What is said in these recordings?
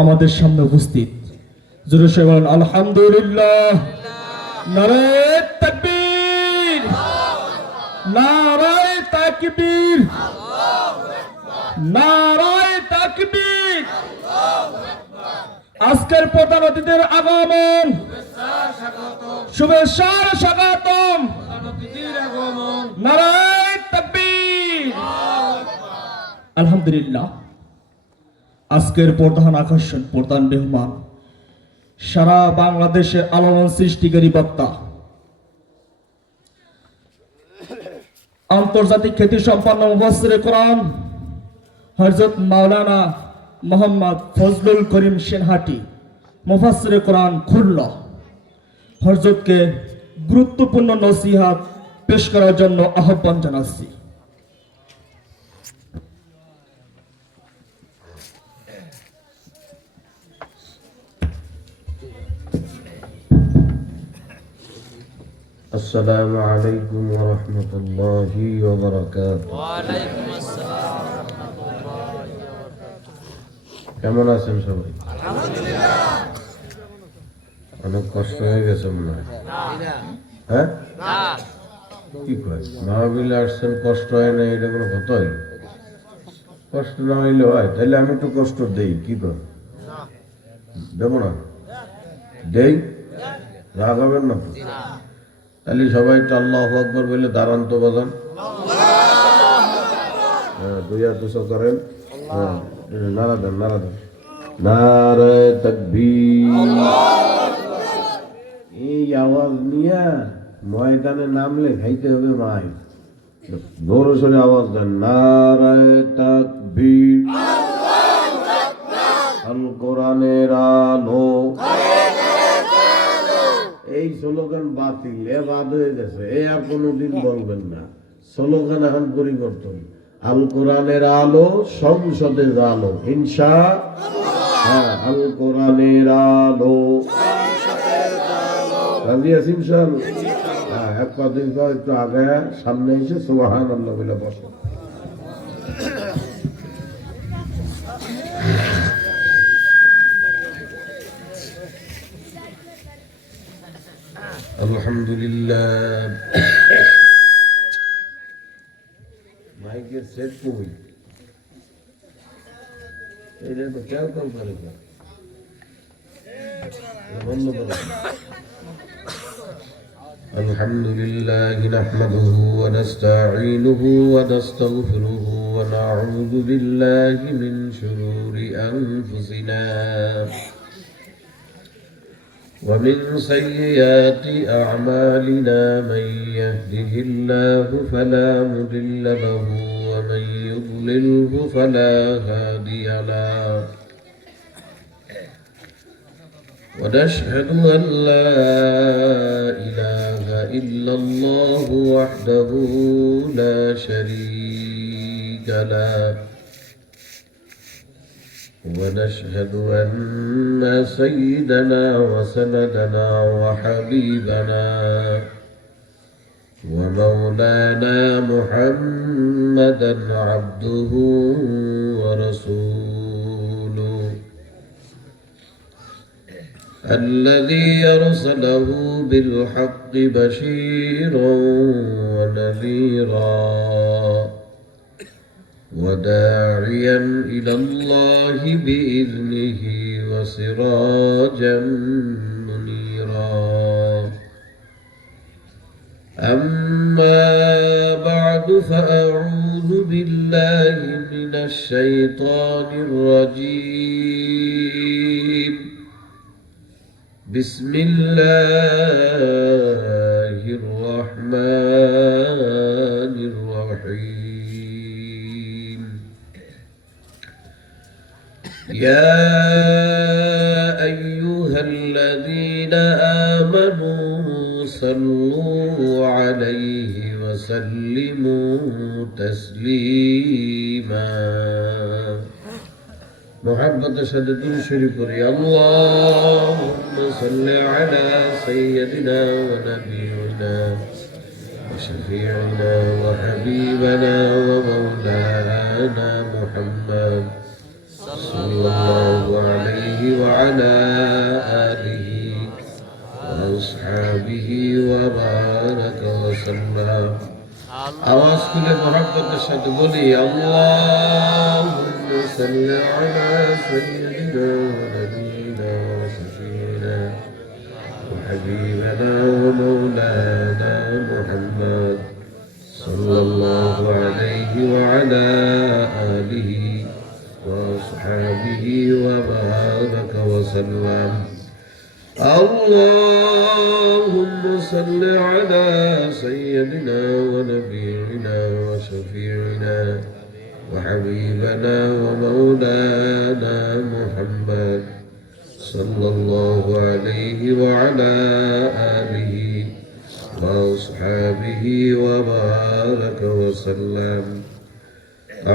আমাদের সামনে উপস্থিত। জোরে সবাই বলেন আলহামদুলিল্লাহ। নারায়ে তাকবীর, নারায়ে তাকবীর, নারায়ে তাকবীর। আজকের প্রধান অতিথির আগমন, শুভেচ্ছার স্বাগতম। নারায়ে তাকবীর। আলহামদুলিল্লাহ। আজকের প্রধান আকর্ষণ, প্রধান মেহমান, সারা বাংলাদেশে আলোড়ন সৃষ্টিকারী বক্তা, আন্তর্জাতিক খ্যাতি সম্পন্ন মুফাসসিরে কোরআন হযরত মাওলানা মোহাম্মদ ফজলুল করিম সেনহাটি, মুফাসসিরে কোরআন খুলনা, হযরতকে গুরুত্বপূর্ণ নসিহত পেশ করার জন্য আহ্বান জানাচ্ছি। السلام عليكم ورحمة الله وبركاته. وعليكم السلام ورحمة الله وبركاته. কেমন আছেন সবাই? আলহামদুলিল্লাহ। অনেক কষ্ট হয়ে গেছে মনে হয়। হ্যাঁ? কি কয়? মাহফিলে আসছেন, কষ্ট হয় না, এটা কোনো কথা হয়? কষ্ট না হইলে হয়, তাহলে আমি একটু কষ্ট দেই, কি কর? দেবো না? দেই? রাগ হবেন না তো? তাহলে সবাই একটু আল্লাহু আকবার বলে দাঁড়ান তো বাজান। হ্যাঁ, দুই হাত উঁচু করেন। হ্যাঁ, নারা দেন, নারা দেন। নারায়ে তাকবীর। এই আওয়াজ নিয়ে ময়দানে নামলে খাইতে হবে মাই। জোরে সোরে আওয়াজ দেন। নারায়ে তাকবীর। আল কোরআনের আলো। এই স্লোগান বাতিল, এ বাদ হয়ে গেছে, এ আর কোনোদিন বলবেন না। স্লোগান এখন পরিবর্তন। আল কোরআনের আলো, সংসদে আলো, ইনশাআল্লাহ। হ্যাঁ, আল কোরআনের আলো, রাজি আছি ইনশাআল্লাহ। হ্যাঁ, এক পা দুই পা একটু আগে সামনে এসে সুবহানাল্লাহ বলে বসো। আলহামদুলিল্লাহ। মাইকের সেট কই? এটা তো কেউ কম করে না। বন্ধ করো। আলহামদুলিল্লাহ নাহমাদুহু ওয়া নাস্তাঈনুহু ওয়া নাস্তাগফিরুহু ওয়া নাউযু বিল্লাহি মিন শুরুরি আনফুসিনা ومن سيئات أعمالنا من يهده الله فلا مضل له ومن يضلله فلا هادي له ونشهد أن لا إله إلا الله وحده لا شريك له ونشهد أن سيدنا وسندنا وحبيبنا ومولانا محمدا عبده ورسوله الذي أرسله بالحق بشيرا ونذيرا وداعيا إلى الله بإذنه وسراجا منيرا أما بعد فأعوذ بالله من الشيطان الرجيم بسم الله الرحمن الرحيم يا أيها الذين آمنوا صلوا عليه وسلموا تسليما محبة شدد شريف اللهم صل على سيدنا ونبينا وشفيعنا وحبيبنا ومولانا محمد صلى الله عليه وعلى آله وأصحابه وبارك وسلم আওয়াজ খুলে মহব্বতের সাথে বলি আল্লাহুম্মা সাল্লি আলা সাইয়্যিদিনা ওয়া নাবিয়িনা ওয়া শাফিঈনা ওয়া হাবিবানা ওয়া মাওলানা মুহাম্মদ সাল্লাল্লাহু আলাইহি ওয়া আলা আলিহি ওয়া আসহাবিহি ওয়া বারাকা ওয়া সাল্লাম اللهم صل على سيدنا ونبينا وشفيعنا وحبيبنا ومولانا محمد صلى الله عليه وعلى آله وأصحابه وبارك وسلم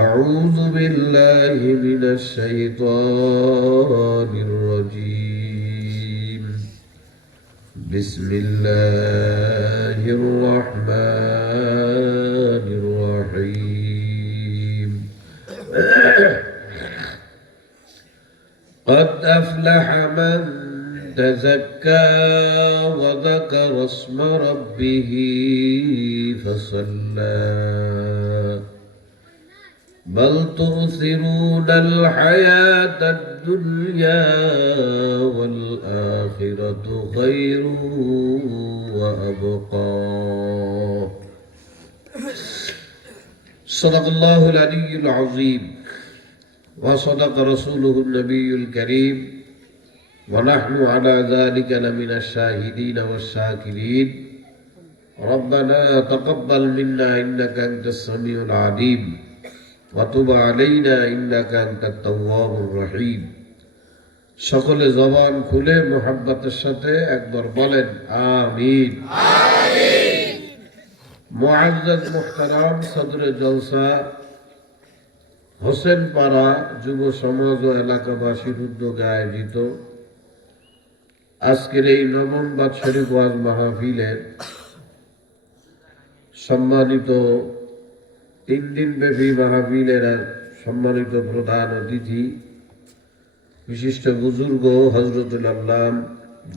أعوذ بالله من الشيطان الرجيم بسم الله الرحمن الرحيم قد أفلح من تزكى وذكر اسم ربه فصلى بل تؤثرون الحياة الدنيا والآخرة خير وأبقى صدق الله العلي العظيم وصدق رسوله النبي الكريم ونحن على ذلك لمن الشاهدين والشاكرين ربنا تقبل منا إنك أنت السميع العليم وتب علينا إنك أنت التواب الرحيم সকলে জবান খুলে মোহাব্বতের সাথে একবার বলেন আমিন আমিন মুআজ্জাজ মুহতারাম সদরে জলসা হোসেন পাড়া যুব সমাজ ও এলাকাবাসীর উদ্যোগে আয়োজিত আজকের এই নবম বাৎসরিক ওয়াজ মাহফিলের সম্মানিত 3 দিন ব্যাপী মাহফিলের সম্মানিত প্রধান অতিথি বিশিষ্ট বুজুর্গ হযরতুল আল্লাম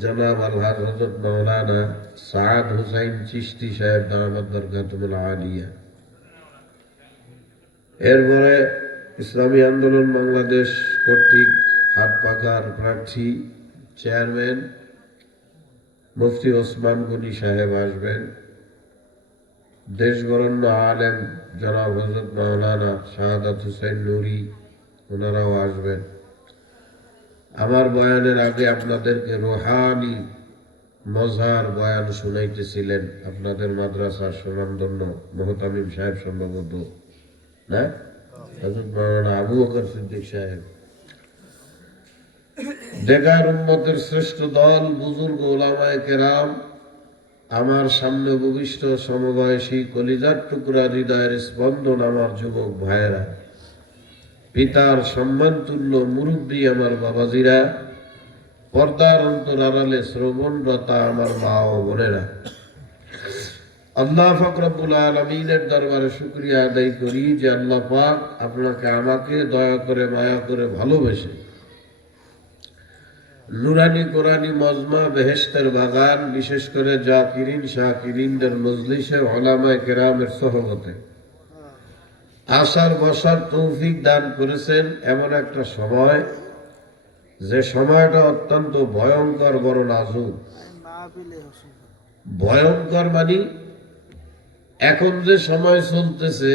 জনাব আলহাজ হযরত মাওলানা সাদ হুসাইন চিশতি সাহেব দামাত বরকাতুল আলিয়া, এরপরে ইসলামী আন্দোলন বাংলাদেশ কর্তৃক হাত পাখার প্রার্থী চেয়ারম্যান মুফতি ওসমান গনি সাহেব আসবেন, দেশবরণ্য আলেম জনাব হযরত মাওলানা শাহাদাত হুসাইন নুরি ওনারাও আসবেন। আমার বয়ানের আগে আপনাদেরকে রুহানি মজহার বয়ান শুনাইতেছিলেন আপনাদের মাদ্রাসার সুনামধন্য মোহতামিম সাহেব, সম্ভবত না হযরত মাওলানা আবু বকর সিদ্দিক সাহেব। দেগার উম্মতের শ্রেষ্ঠ দল, বুজুর্গ উলামায়ে কেরাম, আমার সামনে উপবিষ্ট সমবয়সী কলিজার টুকরা হৃদয়ের স্পন্দন আমার যুবক ভাইয়েরা, পিতার সম্মান তুল্য মুরব্বী আমার বাবাজিরা, পর্দার অন্তর আড়ালে শ্রবণরতা আমার মা ও বোনেরা, আল্লাহ পাক রব্বুল আলামিনের দরবারে শুকরিয়া আদায় করি যে আল্লাহ পাক আপনাকে আমাকে দয়া করে মায়া করে ভালোবেসে নুরানি কোরআনি মজমা বেহেশতের বাগান, বিশেষ করে জাকিরিন শাকিরিনদের মজলিসে উলামায়ে কেরামের সোহবতে আসার বসার তৌফিক দান করেছেন। এমন একটা সময়, যে সময়টা অত্যন্ত ভয়ঙ্কর, বড় নাজুক। ভয়ঙ্কর মানে এখন যে সময় চলতেছে,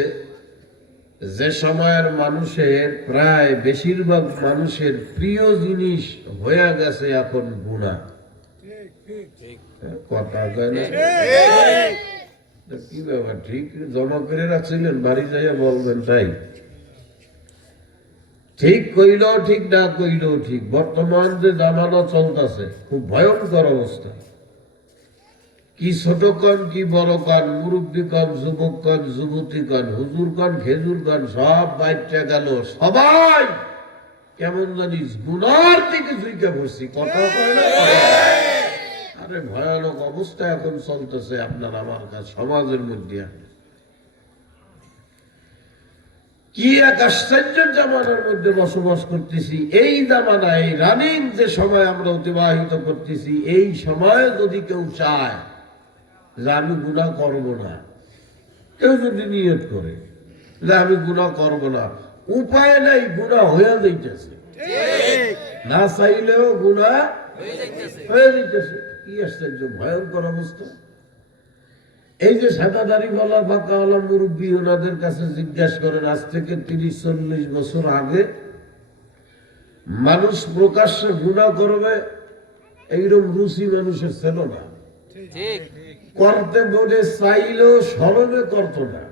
যে সময়ের মানুষের প্রায় বেশিরভাগ মানুষের প্রিয় জিনিস হয়ে গেছে এখন গুনাহ। কথা কয় না? কি ব্যাপার, ঠিক জমা করে রাখছিলেন, বাড়ি যাইয়া বলবেন তাই? ঠিক কইলেও ঠিক, না কইলেও ঠিক। বর্তমান যে জামানা চলতেছে খুব ভয়ঙ্কর অবস্থা। কি ছোট কন, কি বড় কন, মুরব্বী কন, যুবক কন, যুবতী কন, হুজুর কন, খেজুর কন, সব বাইরটা গেল। সবাই কেমন জানিস গুনার দিকে ঝুঁকে বসছি। কথা কয় না? আরে ভয়ানক অবস্থা এখন চলতেছে আপনার আমার কাছে সমাজের মধ্যে। কি এক আশ্চর্যের জামানার মধ্যে বসবাস করতেছি। এই জামানায় রানিং যে সময় আমরা অতিবাহিত করতেছি, এই সময়ে যদি কেউ চায় যে আমি গুনাহ করব না, কেউ যদি নিয়ত করে যে আমি গুনাহ করব না, উপায় নাই, গুনাহ হয়ে যাইতেছে, না চাইলেও গুনাহ হয়ে যাইতেছে। কি আশ্চর্য ভয়ঙ্কর অবস্থা। এই যে সাদা দাড়িওয়ালা বাঁকাওয়ালা মুরব্বী, ওনাদের কাছে জিজ্ঞাসা করেন, আজ থেকে 30-40 বছর আগে মানুষ প্রকাশ্যে গুনাহ করবে এইরকম রুচি মানুষের ছিল না। করতে বলে চাইলেও স্মরণে করতো না।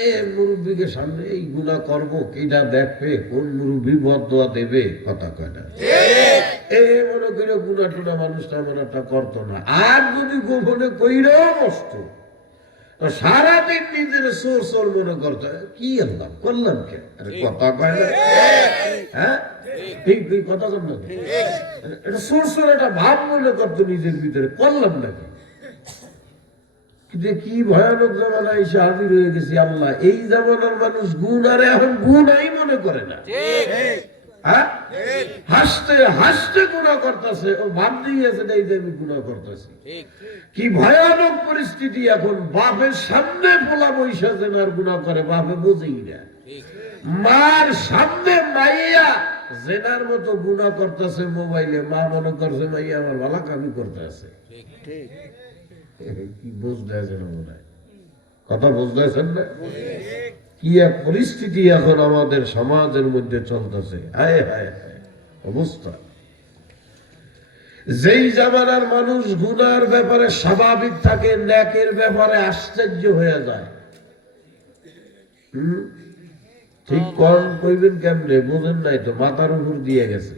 এই মুরব্বীকে সামনে এই গুনাহ করবো, কিনা দেখবে, কোন মুরব্বী বদদোয়া দেবে, কথা কয় না। এই মনে করে গুনাহ টুনা মানুষ তেমন একটা করতো না। আর যদি গোপনে কইরেও বসত, সারাদিন নিজের সোর সোর মনে করতো, কি আল্লাহ করলাম কে, আরে কথা কয় না। হ্যাঁ ঠিক কথা কর না, এটা সোর সোর একটা ভাব মনে করতো নিজের ভিতরে, করলাম নাকি। যে কি ভয়ানক জামানা এসে হাজির হয়ে গেছি আল্লাহ। এই জামানার মানুষ গুনারে এখন গুনাই মনে করে না। হ্যাঁ, হাসতে হাসতে গুনাহ করতেছে, ও ভাব দিয়েছে এই যে আমি গুনাহ করতেছি। কি ভয়ানক পরিস্থিতি এখন। বাপের সামনে পোলা বৈশা জেনার গুনাহ করে, বাপে বোঝেই না। মার সামনে মাইয়া জেনার মতো গুনাহ করতেছে মোবাইলে, মা মনে করছে মাইয়া আমার ভালো কামি করতেছে। কি বুঝতেছেন মনে হয়, কথা বুঝতেছেন না? কি এক পরিস্থিতি এখন আমাদের সমাজের মধ্যে চলতেছে, হায় হায় হায় অবস্থা। যেই জামানার মানুষ গুনার ব্যাপারে স্বাভাবিক থাকে, নেকের ব্যাপারে আশ্চর্য হয়ে যায়। ঠিক কম কইবেন কেমনে, বুঝেন নাই তো, মাথার উপর দিয়ে গেছে।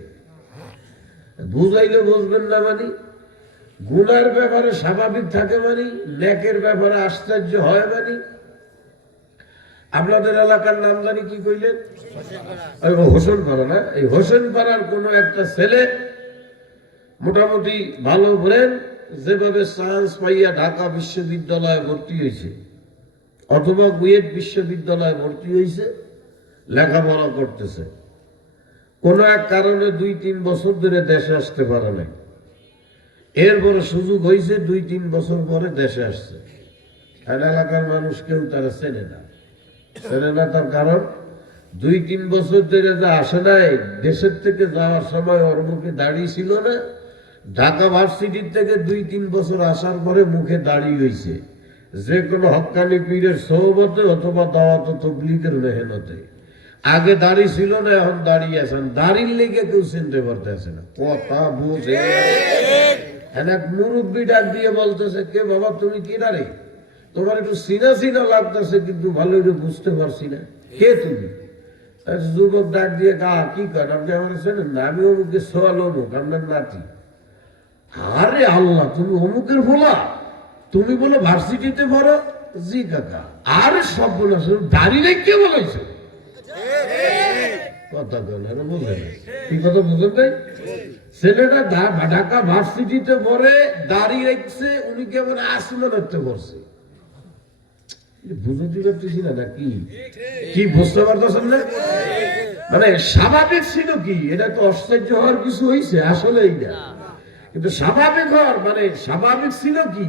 বুঝাইলে বুঝবেন না, মানে গুনার ব্যাপারে স্বাভাবিক থাকে মানে, নেকের ব্যাপারে আশ্চর্য হয় মানে। আপনাদের এলাকার নাম জানি কি কইলেন? হোসেন পাড়া না? এই হোসেন পাড়ার কোন একটা ছেলে মোটামুটি ভালো ব্রেন, যেভাবে চান্স পাইয়া ঢাকা বিশ্ববিদ্যালয়ে ভর্তি হয়েছে অথবা বুয়েট বিশ্ববিদ্যালয়ে ভর্তি হয়েছে, লেখাপড়া করতেছে। কোন এক কারণে 2-3 বছর ধরে দেশে আসতে পারে নাই। এরপরে সুযোগ হয়েছে, 2-3 বছর পরে দেশে আসছে। এলাকার মানুষ কেউ তারা চেনে না। চেনে না তার কারণ 2-3 বছর ধরে যা আসে নাই, দেশের থেকে যাওয়ার সময় ওর মুখে দাড়ি ছিল না। ঢাকা ভার্সিটির থেকে 2-3 বছর আসার পরে মুখে দাড়ি হয়েছে, যে কোনো হক্কানি পীরের সোহবতে অথবা দাওয়াত তবলিগের মেহনতে। আগে দাড়ি ছিল না, এখন দাঁড়িয়ে আছেন। দাড়ির লেগে কেউ চিনতে পারতেছে না, কথা বুঝে। এক মুরব্বী ডাক দিয়ে বলতেছে, কে বাবা তুমি কি দাঁড়ি, তোমার একটু চিনা চিনা লাগতেছে কিন্তু ভালো করে বুঝতে পারছি না, কে তুমি? যুবক ডাক দিয়ে গা কি কর, আপনি আমার চেনেন না? আমি অমুকে সোয়াল অমুক, আপনার নাতি। আরে আল্লাহ, তুমি অমুকের বলা, তুমি বলো ভার্সিটিতে পড়ো? জি কাকা। আরে সব বলো, দাড়ি রেখে বলেছে, কথা বলে বুঝে না। কি কথা বুঝেন তাই? ছেলেটা ঢাকা ভার্সিটিতে পড়ে, দাড়ি রেখেছে, উনি কেমন আসমানতে পড়ছে। বুঝতে পারতেছি না নাকি? কি বুঝতে পারতেছেন না? মানে স্বাভাবিক ছিল কি, এটা তো আশ্চর্য হওয়ার কিছু হয়েছে আসলে এইটা। কিন্তু স্বাভাবিক হওয়ার মানে স্বাভাবিক ছিল কি,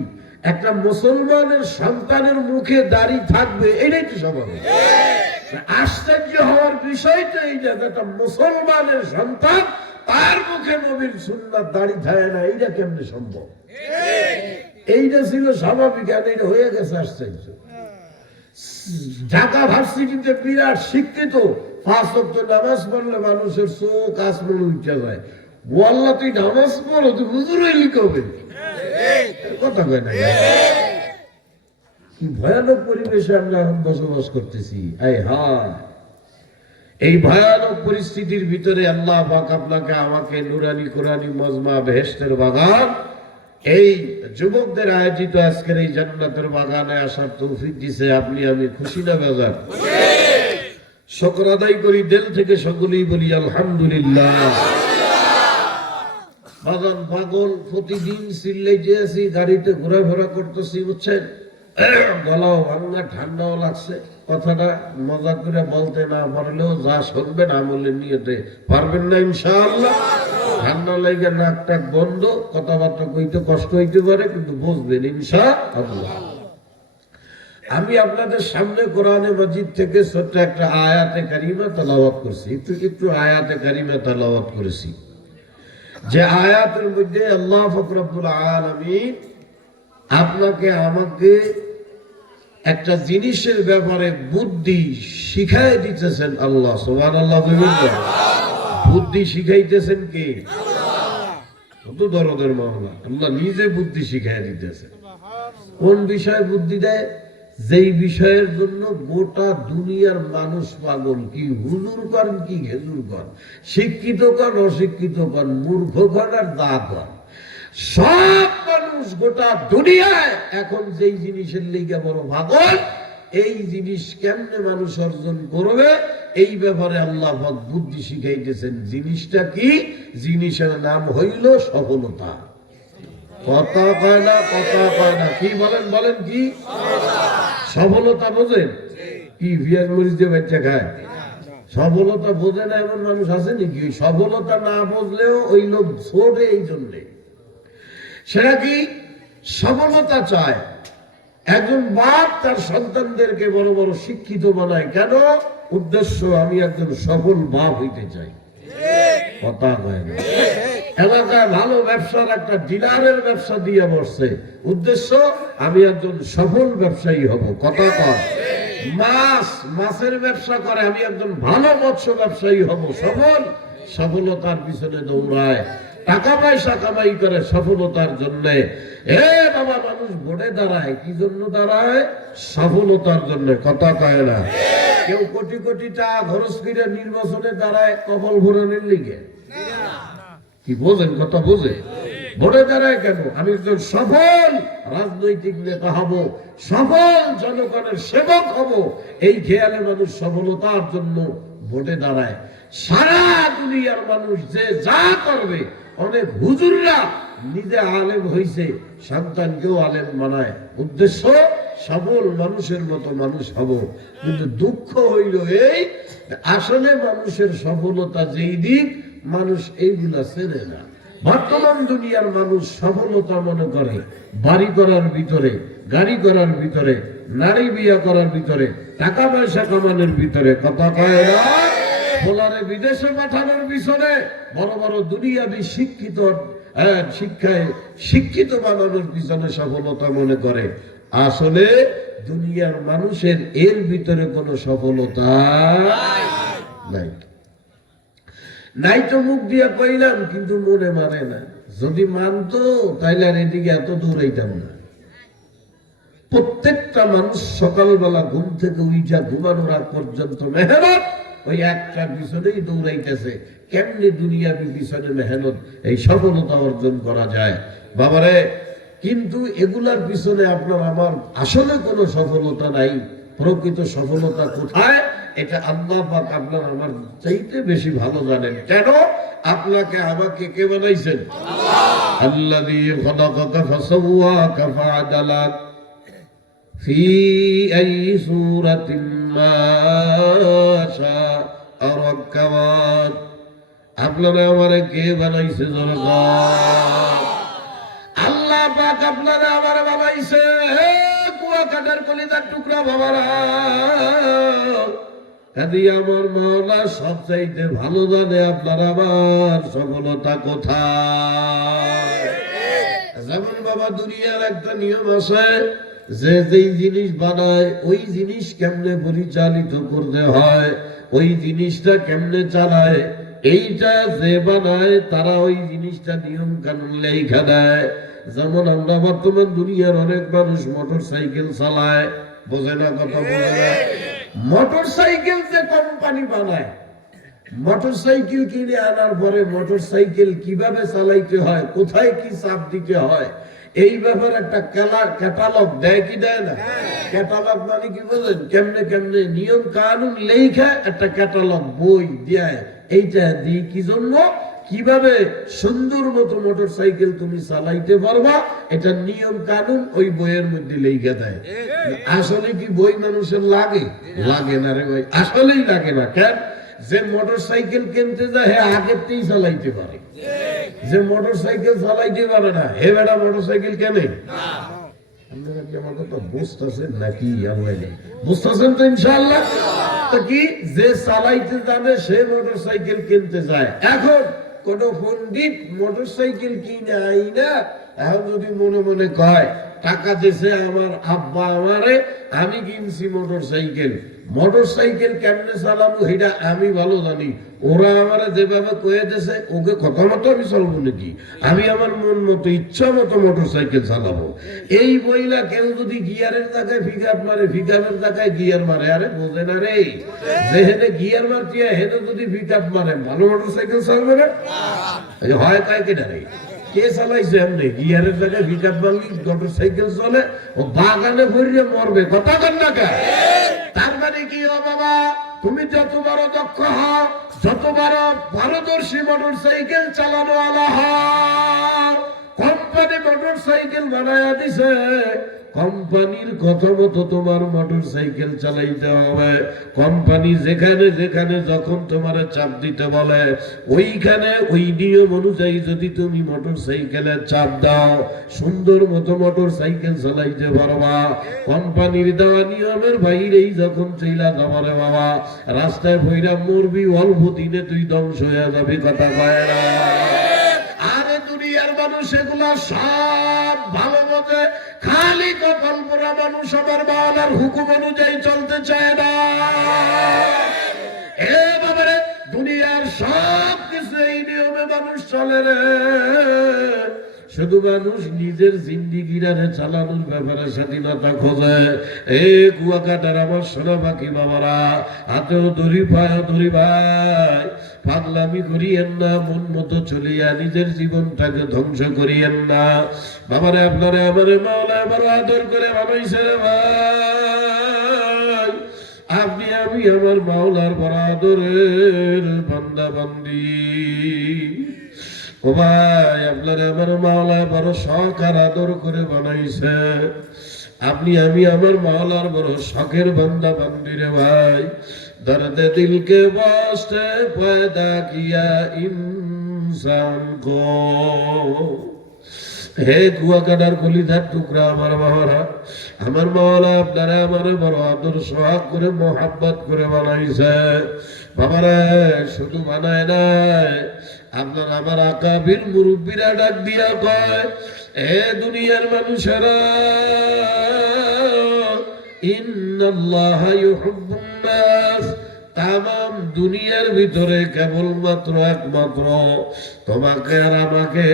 একটা মুসলমানের সন্তানের মুখে দাড়ি থাকবে, এটাই তো স্বাভাবিক। আশ্চর্য হওয়ার বিষয় তো এইটা, একটা মুসলমানের সন্তান তার মুখে নবীর সুন্নাত দাড়ি থাকে না, এইটা কেমনে সম্ভব? এইটা ছিল স্বাভাবিক, আর এটা হয়ে গেছে আশ্চর্য। ঢাকা ভার্সিটিতে বিরাট শিক্ষিত, 5 ওয়াক্ত নামাজ পড়লে মানুষের চোখ আসমল উঠে যায়। বললা তুই নামাজ পড়ো, তুই হুজুর হইলি কবে? কথা কয় না। কি ভয়ানক পরিবেশে আমরা এখন বসবাস করতেছি। এই ভয়ানক পরিস্থিতির ভিতরে আল্লাহ পাক আপনাকে আমাকে নুরানি কোরআনি মজমা বেহেশতের বাগান, এই যুবকদের আয়োজিত আজকের এই জান্নাতের বাগানে আসার তৌফিক দিয়েছে। আপনি আমি খুশি না বেজার? শুকর আদায় করি দিল থেকে, সকলেই বলি আলহামদুলিল্লাহ। বাগান পাগল, প্রতিদিন সিল্লাইতে আছি, গাড়িতে ঘোরাফেরা করতেছি, বুঝছেন? গলাও ভাঙা, ঠান্ডাও লাগছে। কথাটা মজা করে বলতে না পারলেও যা শুনবেন আমলের নিয়তে পারবেন না ইনশাআল্লাহ। ঠান্ডা লেগে নাক টাক বন্ধ, কথাবার্তা কইতে কষ্ট হইতে পারে, কিন্তু বুঝবেন ইনশাআল্লাহ। আমি আপনাদের সামনে কোরআনে মাজিদ থেকে ছোট্ট একটা আয়াতে কারিমা তেলাওয়াত করছি। একটু আয়াতে কারিমা তেলাওয়াত করেছি, যে আয়াতের মধ্যে আল্লাহ পাক রব্বুল আলামিন আপনাকে আমাকে একটা জিনিসের ব্যাপারে বুদ্ধি শিখাই দিতেছেন। আল্লাহ সুবহানাল্লাহ। বুদ্ধি শিখাইতেছেন কে? কত দরদের মাওলা, আল্লাহ নিজে বুদ্ধি শিখাই দিতেছেন। কোন বিষয়ে বুদ্ধি দেয়? যেই বিষয়ের জন্য গোটা দুনিয়ার মানুষ পাগল। কি হুজুর কন, কি ঘেজুর কন, শিক্ষিত কন, অশিক্ষিত কন, মূর্খ কন আর দা কন, সব মানুষ গোটা দুনিয়ায় এখন যেই জিনিসের লেগে বড় পাগল, এই জিনিস কেমনে মানুষ অর্জন করবে এই ব্যাপারে আল্লাহ পাক বুদ্ধি শিখাইতেছেন। জিনিসটা কি? জিনিসের নাম হইল সফলতা। কথা কয় না, কথা কয় না, কি বলেন? বলেন কি? সফলতা বোঝেন? কি পেঁয়াজ মরিচ দিয়ে বাচ্চা খায়? সফলতা বোঝে না এমন মানুষ আছে নাকি? সফলতা না বুঝলেও ওই লোক ছোটে। এই জন্যে সেটা কি? সফলতা চায়। একজন বাপ তার সন্তানদেরকে বড় বড় শিক্ষিত বানায় কেন? উদ্দেশ্য, আমি একজন সফল বাপ হইতে চাই। কথা কয় না। এলাকায় ভালো ব্যবসার একটা ডিলারের ব্যবসা দিয়ে বসছে, উদ্দেশ্য আমি একজন সফল ব্যবসায়ী হব। কথা কয়। মাছের ব্যবসা করে, আমি একজন ভালো মৎস্য ব্যবসায়ী হব। সফলতার পিছনে দৌড়ায়, টাকা পয়সা কামাই করে সফলতার জন্য। এ বাবা, মানুষ ভোটে দাঁড়ায় কি জন্য দাঁড়ায়? সফলতার জন্য। কথা কয় না। কেউ কোটি কোটি টাকা খরচ করে নির্বাচনে দাঁড়ায় কপাল ভরানোর লিগে। কি বোঝেন? কথা বোঝে? ভোটে দাঁড়ায় কেন? আমি একজন সফল রাজনৈতিক নেতা হব, সফল জনগণের সেবক হব, এই খেয়ালে মানুষ সফলতার জন্য ভোটে দাঁড়ায়। সারা দুনিয়ার মানুষ যে যা করবে, অনেক হুজুররা নিজে আলেম হইছে, সন্তানকেও আলেম বানায়, উদ্দেশ্য সফল মানুষের মতো মানুষ হব। কিন্তু দুঃখ হইল এই, আসলে মানুষের সফলতা যেই দিক, মানুষ এইগুলা চেনে না। বর্তমান দুনিয়ার মানুষ সফলতা মনে করে বাড়ি করার ভিতরে, গাড়ি করার ভিতরে, নারী বিয়া করার ভিতরে, টাকা পয়সা কামানোর ভিতরে। কথা কয় না। বলারে বিদেশে পাঠানোর পিছনে, বড় বড় দুনিয়াবি শিক্ষিত শিক্ষায় শিক্ষিত বানানোর পিছনে সফলতা মনে করে। আসলে দুনিয়ার মানুষের এর ভিতরে কোনো সফলতা নাই। নাই তো মুখ দিয়া কইলাম, কিন্তু মনে মানে না। যদি মানতো তাইলে আর এদিকে এত দূর হইতাম না। প্রত্যেকটা মানুষ সকালবেলা ঘুম থেকে উইঠা ঘুমানোর আগ পর্যন্ত মেহনত ওই একটা পিছনেই দৌড়াইতেছে। কেমনে দুনিয়াবি পিছনে মেহনত এই সফলতা অর্জন করা যায় বাবারে। কিন্তু এগুলার পিছনে আপনার আমার আসলে কোনো সফলতা নাই। প্রকৃত সফলতা কোথায়, এটা আল্লাহ পাক আপনার আমার চাইতে বেশি ভালো জানেন। কেন? আপনাকে আমাকে কে বানাইছেন? আল্লাহ। আল্লাযী খালাকাকা ফাসাওয়াকা ফাআদালাক ফি আইয়ি সূরাতিন মা শাআ রাক্কাবাক। আপনারা আমারে কে বানাইছে? আল্লাহ পাক আপনারা আমারে বানাইছে। হে কুয়াকাটার কলিজার টুকরা বাবারা, আমার মাওলা সবচাইতে ভালো জানে আপনার আমার সফলতা কোথায়। যেমন বাবা, দুনিয়ার একটা নিয়ম আছে যে যেই জিনিস বানায় ওই জিনিস কেমনে পরিচালিত করতে হয়, ওই জিনিসটা কেমনে চালায়, এইটা যে বানায় তারা ওই জিনিসটা নিয়ম কানুন লেখা দেয়। যেমন আমরা বর্তমান দুনিয়ার অনেক মানুষ মোটর সাইকেল চালায়, বোঝে না, কথা বোঝে না। মোটর সাইকেল যে কোম্পানি বানায়, মোটর সাইকেল কিনে আনার পরে মোটর সাইকেল কিভাবে চালাইতে হয়, কোথায় কি চাপ দিতে হয়, এই ব্যাপারে একটা ক্যাটালগ দেয় কি দেয় না? ক্যাটালগ মানে কি বলেন? কেমনে কেমনে নিয়ম কানুন লেখা একটা ক্যাটালগ বই দেয়। এইটা দিয়ে কি জন্য? কিভাবে সুন্দর মতো মোটরসাইকেল তুমি চালাইতে পারবা, এটা নিয়ম কানুন ওই বইয়ের মধ্যে লেখা দেয়। আসলে কি বই মানুষের লাগে? লাগে না রে ভাই, আসলেই লাগে না। কেন? যে মোটরসাইকেল কিনতে যায় হে আগেতেই চালাইতে পারে, যে মোটরসাইকেল চালাইতে পারে না হে বেটা মোটরসাইকেল কেনে না। আপনারা কি আমার কথা বুঝতেছেন নাকি? বুঝতেছেন তো ইনশাআল্লাহ? তো কি যে চালাইতে জানে সে মোটরসাইকেল কিনতে যায়। এখন কোন পণ্ডিত মোটরসাইকেল কিনে আইনা এখন যদি মনে মনে কয় টাকা দিছে আমার আব্বা আমারে, আমি কিনছি মোটরসাইকেল, মোটরসাইকেল কেমনে চালাবো এটা আমি ভালো জানি, ওরা আমারে যেভাবে কয়ে দিয়েছে ওকে কথা মতো আমি চলবো নাকি? আমি আমার মন মতো ইচ্ছা মতো মোটরসাইকেল চালাবো। এই বইলা কেউ যদি গিয়ারের জায়গায় পিকআপ মারে, পিকআপের জায়গায় গিয়ার মারে, আরে বোঝে না রে, যে হেনে গিয়ার মারতে হেনে যদি পিকআপ মারে ভালো মোটরসাইকেল চালবে না? হয় কয় কেটা রে, কে চালাইছে? এমনি গিয়ারের জায়গায় পিকআপ মারলি মোটরসাইকেল চলে, ও বাগানে ভরিয়ে মরবে। কথা কন না কে? তার মানে কি? ও বাবা, তুমি যত বড় দক্ষ হও, যত বড় পারদর্শী মোটরসাইকেল চালানো আলা হও, কোম্পানি মোটরসাইকেল বানায়া দিছে, কোম্পানির কথা মতো তোমার মোটরসাইকেল চালাইতে হবে। কোম্পানি যেখানে যেখানে যখন তোমার চাপ দিতে বলে ওইখানে ওই নিয়ম অনুযায়ী যদি তুমি মোটরসাইকেলের চাপ দাও, সুন্দর মতো মোটরসাইকেল চালাইতে পারবা। কোম্পানির দেওয়া নিয়মের বাইরেই যখন চইলা যাবারে বাবা, রাস্তায় ভৈরা মরবি, অল্প দিনে তুই ধ্বংস হয়ে যাবি। কথা কয় না? আরে দুনিয়ার মানুষ এগুলা সব ভালো মতে, খালি কপাল পোড়া মানুষ আমার বাবার হুকুম অনুযায়ী চলতে চায় না। এ বাবারে, দুনিয়ার সব কিছু এই নিয়মে মানুষ চলে রে, শুধু মানুষ নিজের জিন্দিগিরারে চালানোর ব্যাপারে স্বাধীনতা খোঁজে। এ কুয়াকাটার আমার সোনা পাখি বাবারা, হাতেও দড়ি পায়েও দড়ি ভাই, পাগলামি করিয়েন না, মন মতো চলিয়া নিজের জীবনটাকে ধ্বংস করিয়েন না। বাবারে আপনারে আমারে মাওলা বড় আদর করে বানাইছে রে ভাই, আপনি আমি আমার মাওলার বড় আদরের বান্দা বান্দি। ও ভাই, আপনারে আমার মাওলা বড় শখ আর আদর করে বানাইছে, আপনি আমি আমার মাওলার বড় শখের বান্দা বান্দি রে ভাই। দর্দে দিল কে বাস্তে পয়দা কিয়া ইনসান কো। হে কুয়াকাটার কলিজার টুকরা আমার বাবারা, আমার মাওলা আপনারা আমার বড় আদর সোহাগ করে মোহাব্বত করে বানাইছে। বাবারা শুধু বানায় নাই, আপনার আমার আকাবির মুরব্বীরা ডাক দিয়া কয়, এ দুনিয়ার মানুষেরা, ইন্নাল্লাহা ইউহিব্বুন নাস, তামাম দুনিয়ার ভিতরে কেবলমাত্র একমাত্র তোমাকে আর আমাকে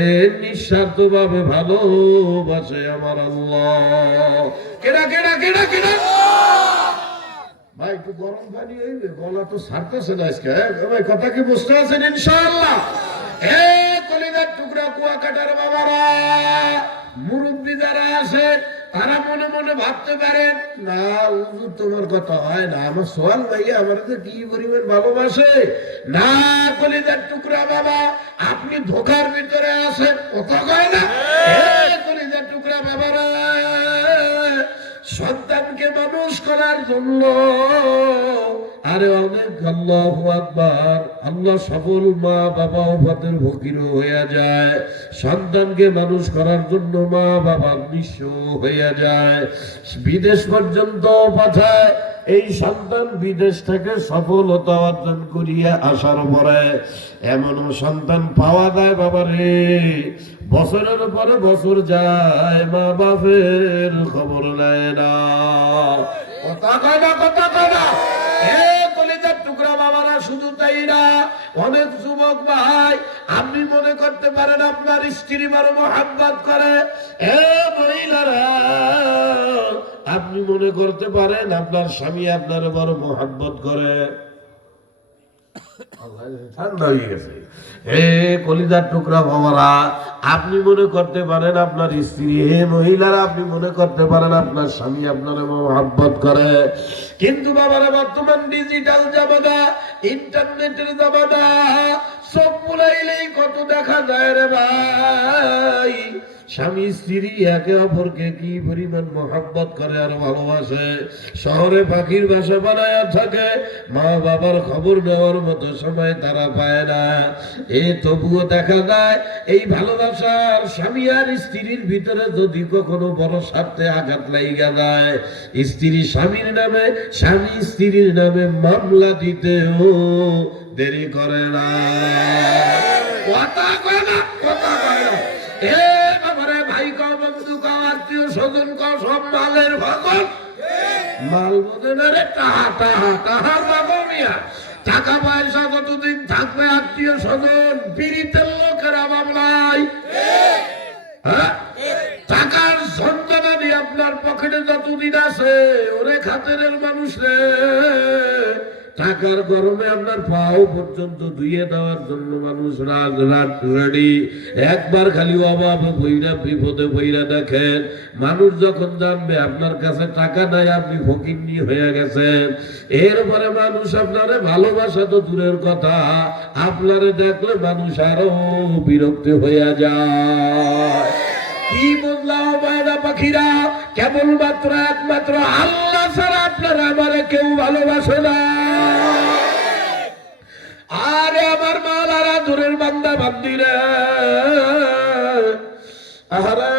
নিঃস্বার্থভাবে ভালোবাসে আমার আল্লাহ। কেডা কেডা কেডা কেডা? ভাই একটু গরম পানি হইবে, গলা তো ছাড়তেছে না আজকে। ভাই কথা কি বুঝতে আছেন ইনশাআল্লাহ? এ কলিজার টুকরা কুয়াকাটার বাবারা, মুরব্বী যারা আছে তারা মনে মনে ভাবতে পারেন, না হুজুর তোমার কথা হয় না, আমার সোয়াল ভাইয়া আমার তো কি পরিমাণ ভালোবাসে। না কলিজার টুকরা বাবা, আপনি ধোকার ভিতরে আছেন। কথা কয় না? কলিজার টুকরা বাবারা, সন্তানকে মানুষ করার জন্য আরে অনেক আল্লাহু আকবার, আল্লাহ সফল মা বাবা ওফাতের ফকির হয়ে যায়, সন্তানকে মানুষ করার জন্য মা বাবা নিঃস্ব হয়ে যায়, বিদেশ পর্যন্ত পাঠায়। এই সন্তান বিদেশ থেকে সফলতা অর্জন করিয়া আসার পরে এমন সন্তান পাওয়া যায় বাবারে, বছরের পরে বছর যায়, মা বাপের খবর নেয় না। কথা কয় না? কথা কয় না? কলিজার টুকরা বাবারা, শুধু তাই না, অনেক যুবক ভাই আপনি মনে করতে পারেন আপনার স্ত্রী বড় মোহাব্বত করে। মহিলারা, আপনি মনে করতে পারেন আপনার স্বামী আপনার বড় মোহাব্বত করে। ঠান্ডা হয়ে গেছে। হে কলিজার টুকরা বাবারা, আপনি মনে করতে পারেন আপনার স্ত্রী, হে মহিলারা আপনি মনে করতে পারেন আপনার স্বামী আপনার মোহাব্বত করে। কিন্তু বাবারা, বর্তমান ডিজিটাল জামানা, ইন্টারনেটের জামানা, সব পুরাইলেই তো দেখা যায় রে ভাই, স্বামী স্ত্রী একে অপরকে কি পরিমাণ মহব্বত করে আর ভালোবাসে। শহরে পাখির বাসা বানায় থাকে, মা বাবার খবর নেওয়ার মতো সময় তারা পায় না। তবুও দেখা যায় এই ভালোবাসার স্বামী আর স্ত্রীর ভিতরে যদি কখনো বড় স্বার্থে আঘাত লাইগা যায়, স্ত্রী স্বামীর নামে, স্বামী স্ত্রীর নামে মামলা দিতেও দেরি করে না। কথা কয় না, কথা কয় না। ভাই কও, বন্ধু কও, আত্মীয় স্বজন কও, সব মালের ভাগল। মাল বোঝে না রে, টাহা টাহা টাহা পাবো মিয়া। টাকা পয়সা যতদিন থাকবে, আত্মীয় স্বজন পীড়িতের লোকের অভাব নাই। হ্যাঁ, টাকার সন্তানাদি আপনার পকেটে যতদিন আছে, ওরে খাতেরের মানুষ রে, টাকার গরমে আপনার পাও পর্যন্ত ধুয়ে দেওয়ার জন্য মানুষ রাত রাত রেডি। একবার খালি অভাবে বইরা, বিপদে বইরা দেখেন, মানুষ যখন জানবে আপনার কাছে টাকা নাই, আপনি ফকিন্নি হয়ে গেছেন, এরপরে মানুষ আপনারে ভালোবাসা তো দূরের কথা, আপনারে দেখলে মানুষ আরো বিরক্তি হইয়া যায়। কি বুঝলাম বায়না পাখিরা, কেবলমাত্র একমাত্র আল্লাহ ছাড়া আপনারা আমারে কেউ ভালোবাসে না। আরে আমার মাওলারা, দূরের বান্দা বান্দিরা, আরে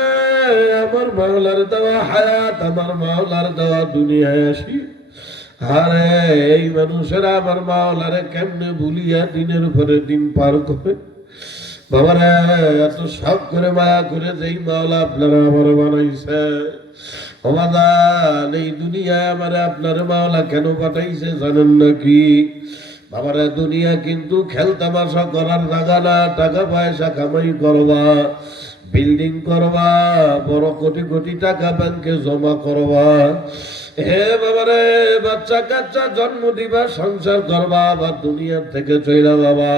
আমার মাওলার দেওয়া হায়াত, আমার মাওলার দেওয়া দুনিয়ায় আসি। আরে এই মানুষেরা আমার মাওলারে কেমনে ভুলিয়া দিনের পরে দিন পার করে। বাবারে, এত শখ করে মায়া করে যেই মাওলা আপনারা আমার বানাইছে, এই দুনিয়ায় আমার আপনার মাওলা কেন পাঠাইছে জানেন নাকি? বাবারে, দুনিয়া কিন্তু খেলতামাশা করার জায়গা না। টাকা পয়সা কামাই করবা, বিল্ডিং করবা, বড় কোটি কোটি টাকা ব্যাংকে জমা করবা, হে বাবারে, বাচ্চা কাচ্চা জন্ম দিবা, সংসার করবা, আবার দুনিয়ার থেকে চইলা বাবা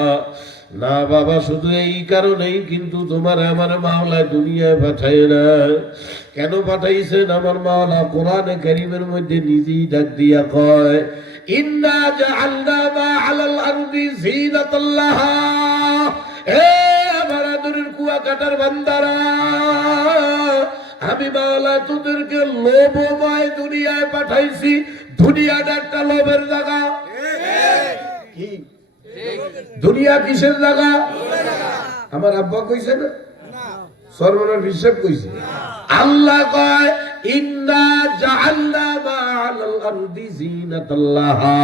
না। বাবা, শুধু এই কারণেই কিন্তু তোমার আমার মাওলা দুনিয়ায় পাঠায় না। কেন পাঠাইছেন আমার মাওলা? কোরআনে কারীমের মধ্যে নিজেই ডাক দিয়া কয়, ইন্না জাআলনা মা আলাল আরদি যিনাতাল লাহা। এ আমার আদরের কুয়াকাটার বান্দারা, আমি মাওলা তোদেরকে লোভময় দুনিয়ায় পাঠাইছি। দুনিয়াটা একটা লোভের জায়গা। কি দুনিয়া কিসের জায়গা? আমার আব্বা কইছে না, সর্বনার হিসাব কইছে। আল্লাহ কয়, ইন্না জাআলনা মা আলাল আরদি যিনাতাল লাহা।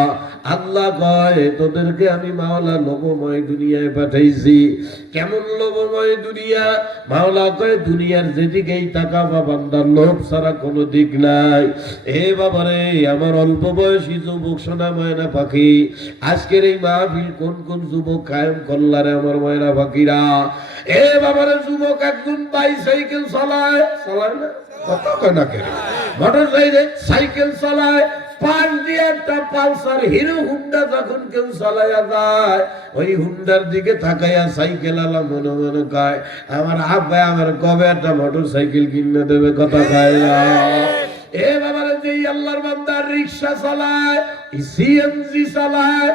আল্লাহ কয়, তোদেরকে আমি মাওলা লোভময় দুনিয়ায় পাঠাইছি। কেমন লোভময় দুনিয়া? মাওলা কয়, দুনিয়ার যেদিকেই তাকাবা বান্দার লোভ ছাড়া কোনো দিক নাই। হে বাবারে, আমার অল্প বয়সী যুবক সোনা ময়না পাখি, আজকের এই মাহফিল কোন কোন যুবক কায়েম করলারে আমার ময়না পাখিরা? এ বাবারে, যুবক একজন বাইসাইকেল চালায়, চালায় না? কথা কয় না কেন? মোটর সাইকেল চালায়, পাশ দিয়ে একটা পালসার হিরো হুন্ডা যখন কেউ চালাইয়া যায়, ওই হুন্ডার দিকে তাকাইয়া সাইকেল আলা মনে মনে কয়, আমার আব্বা আমার কবে একটা মোটর সাইকেল কিনে দেবে? কথা কয় না? এ বাবারে, যে আল্লাহর বান্দা রিক্সা চালায়, সিএনজি চালায়,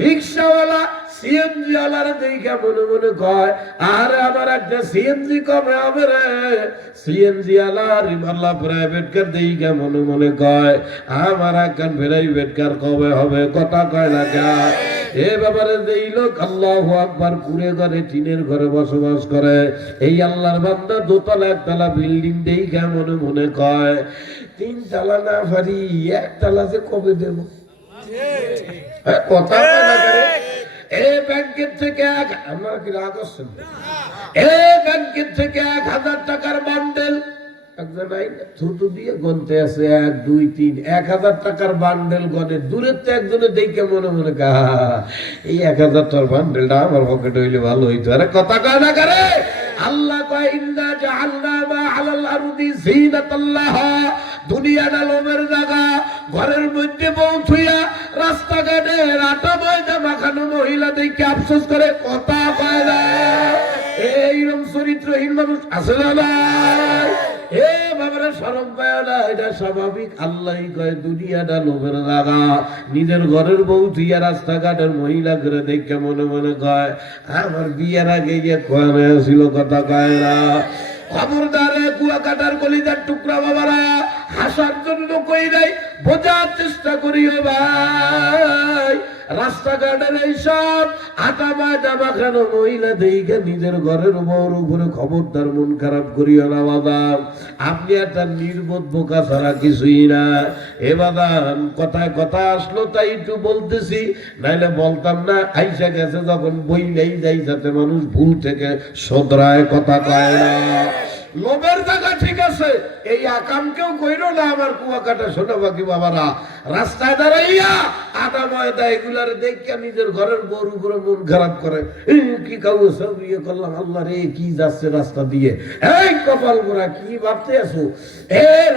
রিক্সাওয়ালা সিএনজি ওয়ালার দেখে মনে মনে কয়, আরে আমার একটা সিএনজি কমে হবে রে। সিএনজি ওয়ালার আল্লাহ প্রাইভেট কার দেখে মনে মনে কয়, আমার একটা প্রাইভেট কার কবে হবে? কথা কয় না কেন? এ বাবারে, যেই লোক আল্লাহু আকবার কুড়ে ঘরে, টিনের ঘরে বসবাস করে, এই আল্লাহর বান্দা দোতলা একতলা বিল্ডিং দেখে মনে মনে কয়, 3 তলা না পারি, 1 তলা যে কবে দেব? কথা কয় না কেন? এই ব্যাংকের থেকে আমরা কি রাগ করছেন? এই ব্যাংকের থেকে 1000 টাকার বান্ডেল একজন থুতু দিয়ে গনতে আছে, 1 2 3 1000 টাকার বান্ডেল গনে। দূরের তো একজনে দেখে মনে মনে কা, এই 1000 টাকার বান্ডেলটা আমার পকেটে হইলে ভালো হইতো। আরে কথা কয় না করে? আল্লাহ কয়, ইন্না জাআলনা মা আলাল আরদি যিনাতাল লাহা। দুনিয়াটা লোভের জায়গা। ঘরের মধ্যে পৌঁছইয়া রাস্তাঘাটে আটা ময়দা মাখানো মহিলা দেখে আফসোস করে। কথা কয় না? এইরকম চরিত্রহীন মানুষ আছে না? এ বাবা, একেবারে শরম পায় না, এটা স্বাভাবিক। আল্লাহই কয় দুনিয়াটা লোভের জায়গা। নিজের ঘরের বউ থুইয়া রাস্তাঘাটের মহিলা করে দেখে মনে মনে কয় আমার বিয়ের আগে গিয়ে কয়ে ছিল, কথা কয় না। খবরদারে কুয়াকাটার কলিজার টুকরা বাবারা, হাসার জন্য কই নাই, বোঝার চেষ্টা করিও ভাই। রাস্তাঘাটের এইসব আটা মাটা মাখানো মহিলা দেখে নিজের ঘরের বউর উপরে খবরদার মন খারাপ করিও না বাদাম। আপনি একটা নির্বোধ বোকা ছাড়া কিছুই না। এ বাদাম কথায় কথা আসলো তাই একটু বলতেছি, নাইলে বলতাম না। আইসা গেছে যখন বইলেই যাই, যাতে মানুষ ভুল থেকে শোধরায়, কথা কয় না। লোভের জায়গা ঠিক আছে, এই আকাম কেউ কইরো না আমার কুয়াকাটা শোনা বাকি বাবারা। রাস্তায় দাঁড়াইয়া আটা ময়দা এগুলার দেখিয়া নিজের ঘরের বউর উপরে মন খারাপ করে। কি কাউ সব ইয়ে করলাম, আল্লাহ রে কি যাচ্ছে রাস্তা দিয়ে, এই কপাল গোড়া কি ভাবতে আছো?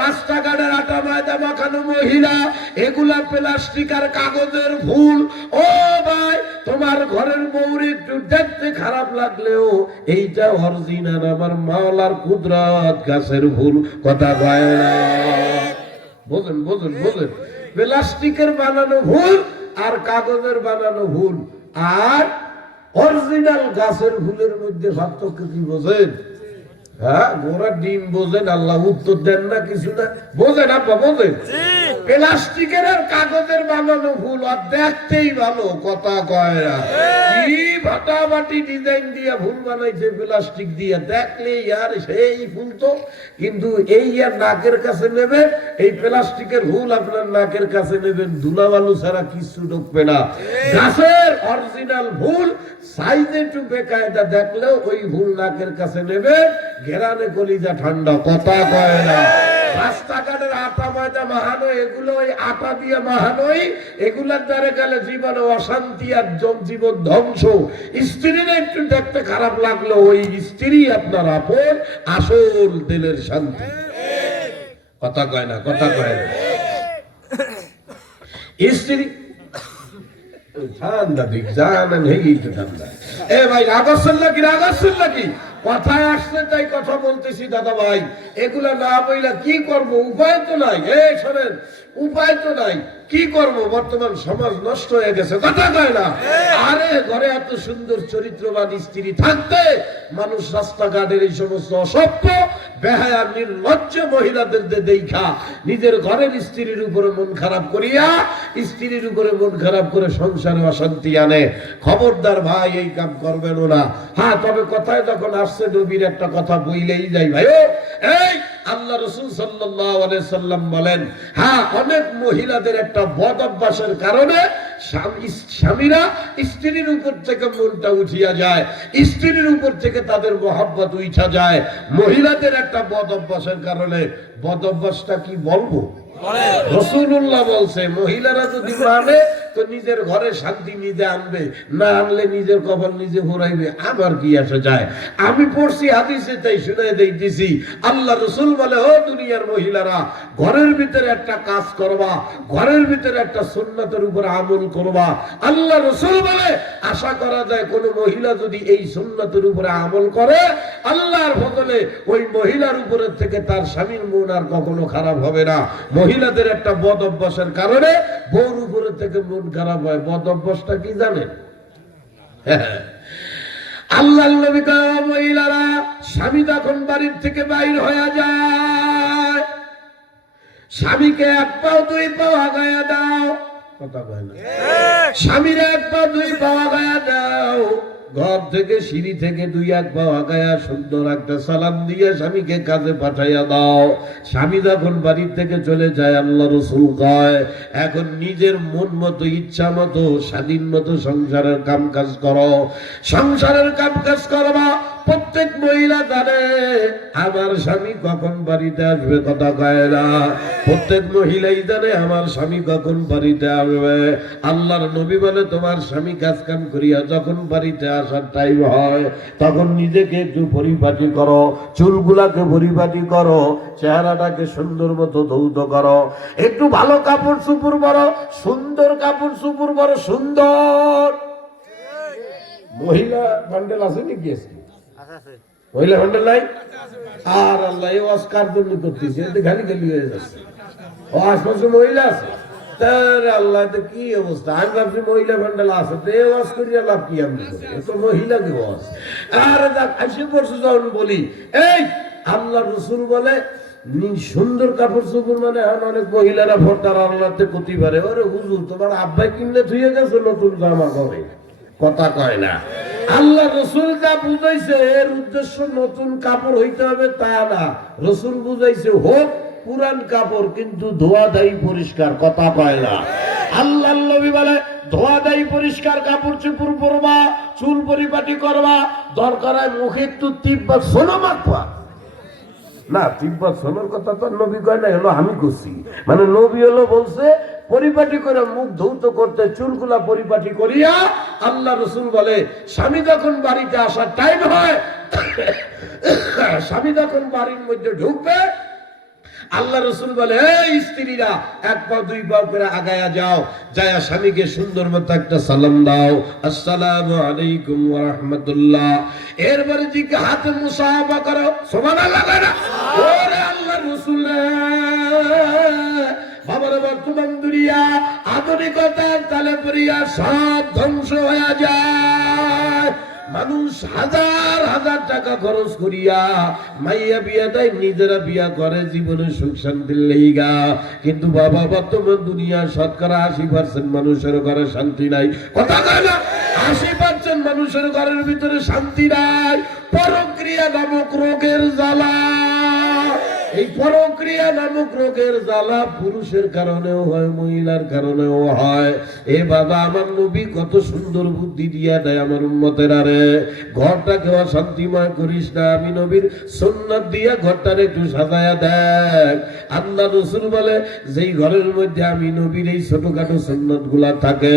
রাস্তাঘাটের আটা ময়দা মাখানো মহিলা, এগুলা প্লাস্টিক আর কাগজের ফুল। ও ভাই, তোমার ঘরের বউর একটু দেখতে খারাপ লাগলেও এইটা অরিজিনাল আমার মাওলার কুদরত গাছের ফুল, কথা কয় না। বোঝেন বোঝেন বোঝেন, প্লাস্টিকের বানানো ফুল আর কাগজের বানানো ফুল আর অরিজিনাল গাছের ফুলের মধ্যে পার্থক্য কি বোঝেন? হ্যাঁ, গোড়া ডিম বোঝেন, আল্লাহ উত্তর দেন না কিছু না। বোঝেন আব্বা, বোঝেন? প্লাস্টিকের আর কাগজের বানানো ফুল আর দেখতেই ভালো, কথা কয় না। কি ফাটাফাটি ডিজাইন দিয়ে ফুল বানাইছে প্লাস্টিক দিয়ে, দেখলে ইয়ার সেই ফুল তো। কিন্তু এই আর নাকের কাছে নেবে, এই প্লাস্টিকের ফুল আপনার নাকের কাছে নেবেন, ধুলাবালু ছাড়া কিছু ঢুকবে না। গাছের অরিজিনাল ফুল সাইজে একটু বেকায়দা দেখলেও ওই ফুল নাকের কাছে নেবে, ঘেরানে কলিজা ঠান্ডা, কথা কয় না। রাস্তাঘাটের আটা ময়দা মাহানো, এগুলো ওই আটা দিয়ে মাহানোই, এগুলার দ্বারা গেলে জীবনে অশান্তি আর জীবন ধ্বংস। স্ত্রীর একটু দেখতে খারাপ লাগলো, ওই স্ত্রী আপনার আপন, আসল দিলের শান্তি, কথা কয় না, কথা কয় না। স্ত্রী ঠান্ডা দিক জানেন, এই তো ঠান্ডা। এ ভাই রাগসল নাকি, রাগসল নাকি? কথায় আসছে তাই কথা বলতেছি দাদা ভাই। এগুলা না বইলা কি করব, উপায় তো নাই। এই শোনেন, উপায় তো নাই, কি করব? বর্তমান সমাজ নষ্ট হয়ে গেছে, কথা কয় না। আরে ঘরে এত সুন্দর চরিত্রবান স্ত্রী থাকতে মানুষ রাস্তাঘাটের এই সমস্ত অসভ্য বেহায়া নির্লজ্জ মহিলাদের দেখা নিজের ঘরের স্ত্রীর উপরে মন খারাপ করিয়া, স্ত্রীর উপরে মন খারাপ করে সংসারে অশান্তি আনে। খবরদার ভাই, এই কাম করবেন না। হ্যাঁ, তবে কথায় যখন আসছে নবীর একটা কথা বইলেই যাই ভাই। এই আল্লাহ রাসূল সাল্লাল্লাহু আলাইহি সাল্লাম বলেন, হ্যাঁ, অনেক মহিলাদের একটা বদ অভ্যাসের কারণে স্বামীরা স্ত্রীর উপর থেকে মনটা উঠিয়া যায়, স্ত্রীর উপর থেকে তাদের মহব্বত উঠা যায়। মহিলাদের একটা বদ অভ্যাসের কারণে, বদ অভ্যাসটা কি বলবো? রাসূলুল্লাহ বলছে, মহিলারা যদি মানে তো নিজের ঘরে শান্তি নিজে আনবে, না আনলে নিজের কপাল নিজে ঘুরাইবে, আমার কি আসে যায়? আমি পড়ছি হাদিসে, তাই শুনে দিতেছি। আল্লাহ রাসূল বলে, ও দুনিয়ার মহিলারা, ঘরের ভিতরে একটা কাজ করবা, ঘরের ভিতরে একটা সুন্নতের উপর আমল করবা। আল্লাহ রাসূল বলে, আশা করা যায় কোন মহিলা যদি এই সুন্নতের উপরে আমল করে, আল্লাহর ফজলে ওই মহিলার উপরে থেকে তার স্বামীর মন আর কখনো খারাপ হবে না। মহিলাদের একটা বদ অভ্যাসের কারণে বউর উপরে থেকে মন খারাপ হয়। বদ অভ্যাসটা কি জানেন? আল্লাহর নবী কয়, মহিলারা, স্বামী যখন বাড়ির থেকে বাইর হয়ে যায়, স্বামীকে এক পাও দুই পাও আগায়া দাও, কথা কয় না। স্বামীর এক পাও দুই পাও আগায়া দাও, ঘর থেকে সিঁড়ি থেকে দুই এক পাও আগায়া সুন্দর একটা সালাম দিয়ে স্বামীকে কাজে পাঠাইয়া দাও। স্বামী যখন বাড়ির থেকে চলে যায়, আল্লাহ রাসূল কয়, এখন নিজের মন মতো, ইচ্ছা মতো, স্বাধীন মতো সংসারের কাম কাজ করো। সংসারের কাম কাজ করবা। প্রত্যেক মহিলা জানে আমার স্বামী কখন বাড়িতে আসবে, কথা কয় না। প্রত্যেক মহিলাই জানে আমার স্বামী কখন বাড়িতে আসবে। আল্লাহর নবী বলে, তোমার স্বামী কাজ কাম করিয়া যখন বাড়িতে আসার টাইম হয়, তখন নিজেকে একটু পরিপাটি করো, চুলগুলাকে পরিপাটি করো, চেহারাটাকে সুন্দর মতো ধৌত করো, একটু ভালো কাপড় চোপড় পরো, সুন্দর কাপড় চোপড় পরো, সুন্দর। মহিলা বান্ডেল আছে নাকি? মহিলা ভান্ডার নাই? আর আল্লাহ এই ওয়াজ কার জন্য করতেছে? এতে খালি খালি হয়ে যাচ্ছে। ও আশপাশে মহিলা আছে, তার আল্লাহ তো কি অবস্থা। আমি ভাবছি মহিলা ভান্ডার আছে, তো এই ওয়াজ করিয়া লাভ কি? আমি তো মহিলা কি ওয়াজ? আর আসে পড়ছে যখন বলি, এই আল্লাহ রসুল বলে সুন্দর কাপড় চোপড় মানে এখন অনেক মহিলারা ভোটার আল্লাহতে ক্ষতি পারে। ওরে হুজুর, তোমার আব্বাই কিনলে ধুয়ে গেছে নতুন জামা কবে? কথা কয় না। আল্লাহ রসুল যা বুঝাইছে এর উদ্দেশ্য নতুন কাপড় হইতে হবে তা না। রসুল বুঝাইছে হোক পুরান কাপড়, কিন্তু ধোয়া দায়ী পরিষ্কার। কথা কয় না। আল্লাহ নবী বলে ধোয়া দায়ী পরিষ্কার কাপড় চোপড় পরবা, চুল পরিপাটি করবা, দরকার হয় মুখে একটু তিব্বত সোনা মাখবা। না, তিব্বত সোনার কথা তো নবী কয় না, হলো আমি করছি। মানে নবী হলো বলছে পরিপাটি করে মুখ ধৌত করতে, চুলগুলা পরিপাটি করিয়া। আল্লাহ রসুল বলে স্বামী যখন বাড়িতে আসার টাইম হয়, স্বামী যখন বাড়ির মধ্যে ঢুকবে, আল্লাহ রসুল বলে এই স্ত্রীরা এক পা দুই পা করে আগায়া যাও, যায়া স্বামীকে সুন্দর মতো একটা সালাম দাও, আসসালামু আলাইকুম ওয়া রাহমাতুল্লাহ। এরপরে জিকে হাতে মুসাফা করো, সুবহানাল্লাহ। ওরে আল্লাহ রসুল, বাবার বর্তমান দুনিয়া আধুনিকতার তালে পড়িয়া সব ধ্বংস হয়ে যায়। মানুষ হাজার হাজার টাকা খরচ করিয়া মাইয়া বিয়া দেয়, নিজেরা বিয়া করে জীবনে সুখ শান্তির লেগা। কিন্তু বাবা বর্তমান দুনিয়া শতকরা 80% মানুষের ঘরে শান্তি নাই। কথা কয় না? 80% মানুষের ঘরের ভিতরে শান্তি নাই। পরক্রিয়া নামক রোগের জ্বালা। এই পরক্রিয়া নামক রোগের জ্বালা পুরুষের কারণেও হয়, মহিলার কারণেও হয়। এ বাবা, আমার নবী কত সুন্দর বুদ্ধি দিয়া দেয় আমার উম্মতেরা রে। ঘরটাকে অশান্তিময় করিস না, আমি নবীর সুন্নাত দিয়া ঘরটারে একটু সাজায়া দেখ। আল্লাহ রসুল বলে যেই ঘরের মধ্যে আমি নবীর এই ছোটখাটো সুন্নাত গুলা থাকে,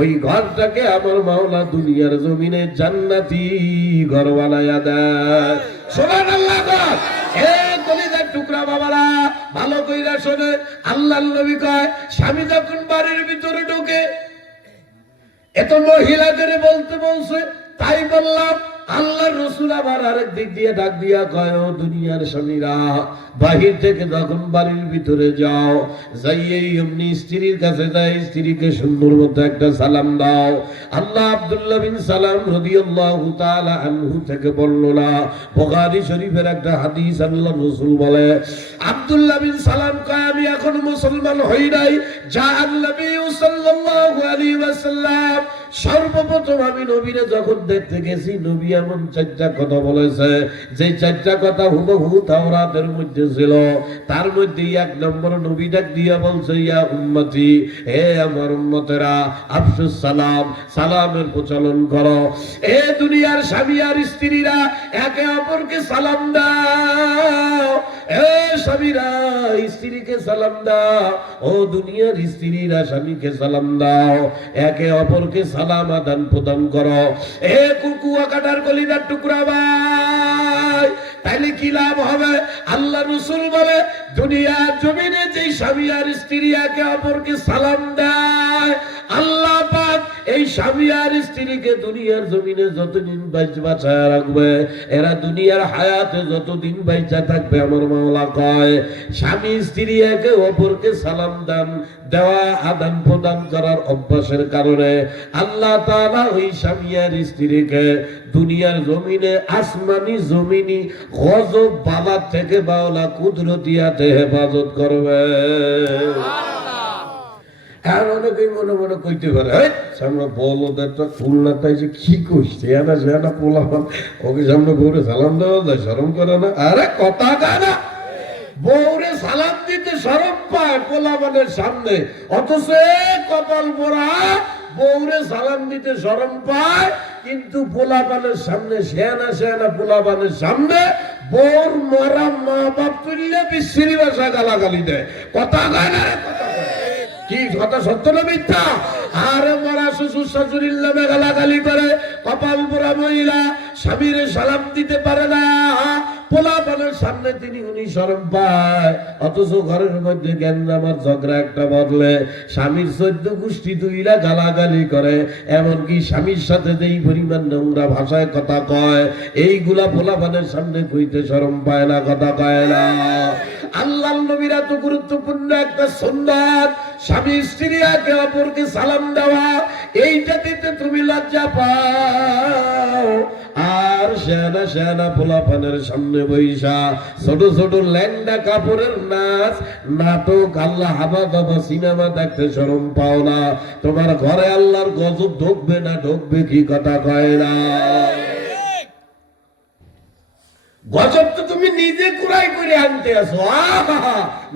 ওই ঘরটাকে আমার মাওলা দুনিয়ার জমিনে জান্নাতি ঘর বানায়া দেয়। সুবহানাল্লাহ। টুকরা বাবারা ভালো কইরা শোনে, আল্লাহ নবী কয় স্বামী যখন বাড়ির ভিতরে ঢোকে, এত মহিলাদের বলতে বলছে, তাই বললাম। আল্লাহ রসুল আবার আরেক দিক দিয়ে ডাক দিয়া কয়, ও দুনিয়ার স্বামীরা, বাহির থেকে যখন বাড়ির ভিতরে যাও, যাইয়েই এমনি স্ত্রীর কাছে যাই, স্ত্রীকে সুন্দর মতো একটা সালাম দাও। আল্লাহ আব্দুল্লাহ বিন সালাম রাদিয়াল্লাহু তাআলা আনহু থেকে বর্ণনা, বুখারী শরীফের একটা হাদিস। আল্লাহ রসুল বলে, আব্দুল্লাহ বিন সালাম কয়, আমি এখন মুসলমান হই নাই, যা নবী সাল্লাল্লাহু আলাইহি ওয়াসাল্লাম, সর্বপ্রথম আমি নবীরে যখন দেখতে গেছি, নবী এমন 4টা কথা বলেছে, যে 4টা কথা হুবহু তাওরাতের মধ্যে ছিল। তার মধ্যে 1 নম্বর নবী ডাক দিয়া বলছে, ইয়া উম্মতি, হে আমার উম্মতেরা, আফসুস সালাম, সালামের প্রচলন করো। এ দুনিয়ার স্বামী আর স্ত্রীরা একে অপরকে সালাম দাও। এ স্বামীরা স্ত্রীকে সালাম দাও, ও দুনিয়ার স্ত্রীরা স্বামীকে সালাম দাও। একে অপরকে সালাম আদান প্রদান করো। এ কুকুয়া কাটার কলিজার টুকরা ভাই, তাইলে কি লাভ হবে? আল্লাহ রসুল বলে, দুনিয়ার জমিনে যে স্বামী আর স্ত্রী একে অপরকে সালাম দেয়, আল্লাহ পাক এই স্বামী আর স্ত্রীকে দুনিয়ার জমিনে যতদিন বাঁচায় রাখবে, এরা দুনিয়ার হায়াতে যতদিন বাইচা থাকবে, আমার মাওলা কয় স্বামী স্ত্রী একে অপরকে সালাম দান দেওয়া, আদান প্রদান করার অভ্যাসের কারণে আল্লাহ তাআলা ওই স্বামী আর স্ত্রীকে দুনিয়ার জমিনে আসমানি জমিনি গজব বালা থেকে মাওলা কুদরতিয়াতে হেফাজত করবে। আর অনেকেই মনে মনে কইতে পারে, সামনে বলদেরটা খুলনা তাই যে কি কইছে, এনা সেনা পোলাপান ওকে সামনে বউরে সালাম দেওয়া যায়, শরম করে না? আরে কথা কয় না, বউরে সালাম দিতে শরম পায় পোলাপানের সামনে, অথচ কপাল পোড়া বউরে সালাম দিতে শরম পায়, কিন্তু পোলাপানের সামনে, সেনা সেনা পোলাপানের সামনে বউর মরা মা বাপ তুললে বিশ্রী ভাষা গালাগালি দেয়। কথা কয় না? কি কথা সত্য না মিথ্যা? আরে মরা শ্বশুর শাশুড়ির নামে গালাগালি করে, কপাল পোড়া মহিলা স্বামীর সালাম দিতে পারে না, পোলাপানের সামনে উনি শরম পায়, অথচ ঘরের মধ্যে গ্যাঞ্জাম আর ঝগড়া একটা বদলে স্বামীর 14 গোষ্ঠী তুইলা গালাগালি করে, এমনকি স্বামীর সাথে যেই পরিমাণ নোংরা ভাষায় কথা কয়, এইগুলা পোলাপানের সামনে কইতে শরম পায় না, কথা কয় না। আল্লাহর নবীর এত গুরুত্বপূর্ণ একটা সুন্নাত, স্বামী স্ত্রী একে অপরকে সালাম দেওয়া, এইটা দিতে তুমি লজ্জা পাও, আর সেনা সেনা পোলাপানের সামনে বৈশা ছোট ছোট ল্যাংডা কাপড়ের নাচ নাটক আল্লাহ হাবা দাবা সিনেমা দেখতে শরম পাও না। তোমার ঘরে আল্লাহর গজব ঢুকবে না, ঢুকবে কি, কথা কয় না। গজব তো তুমি নিজে কুড়াই করে আনতে আসো।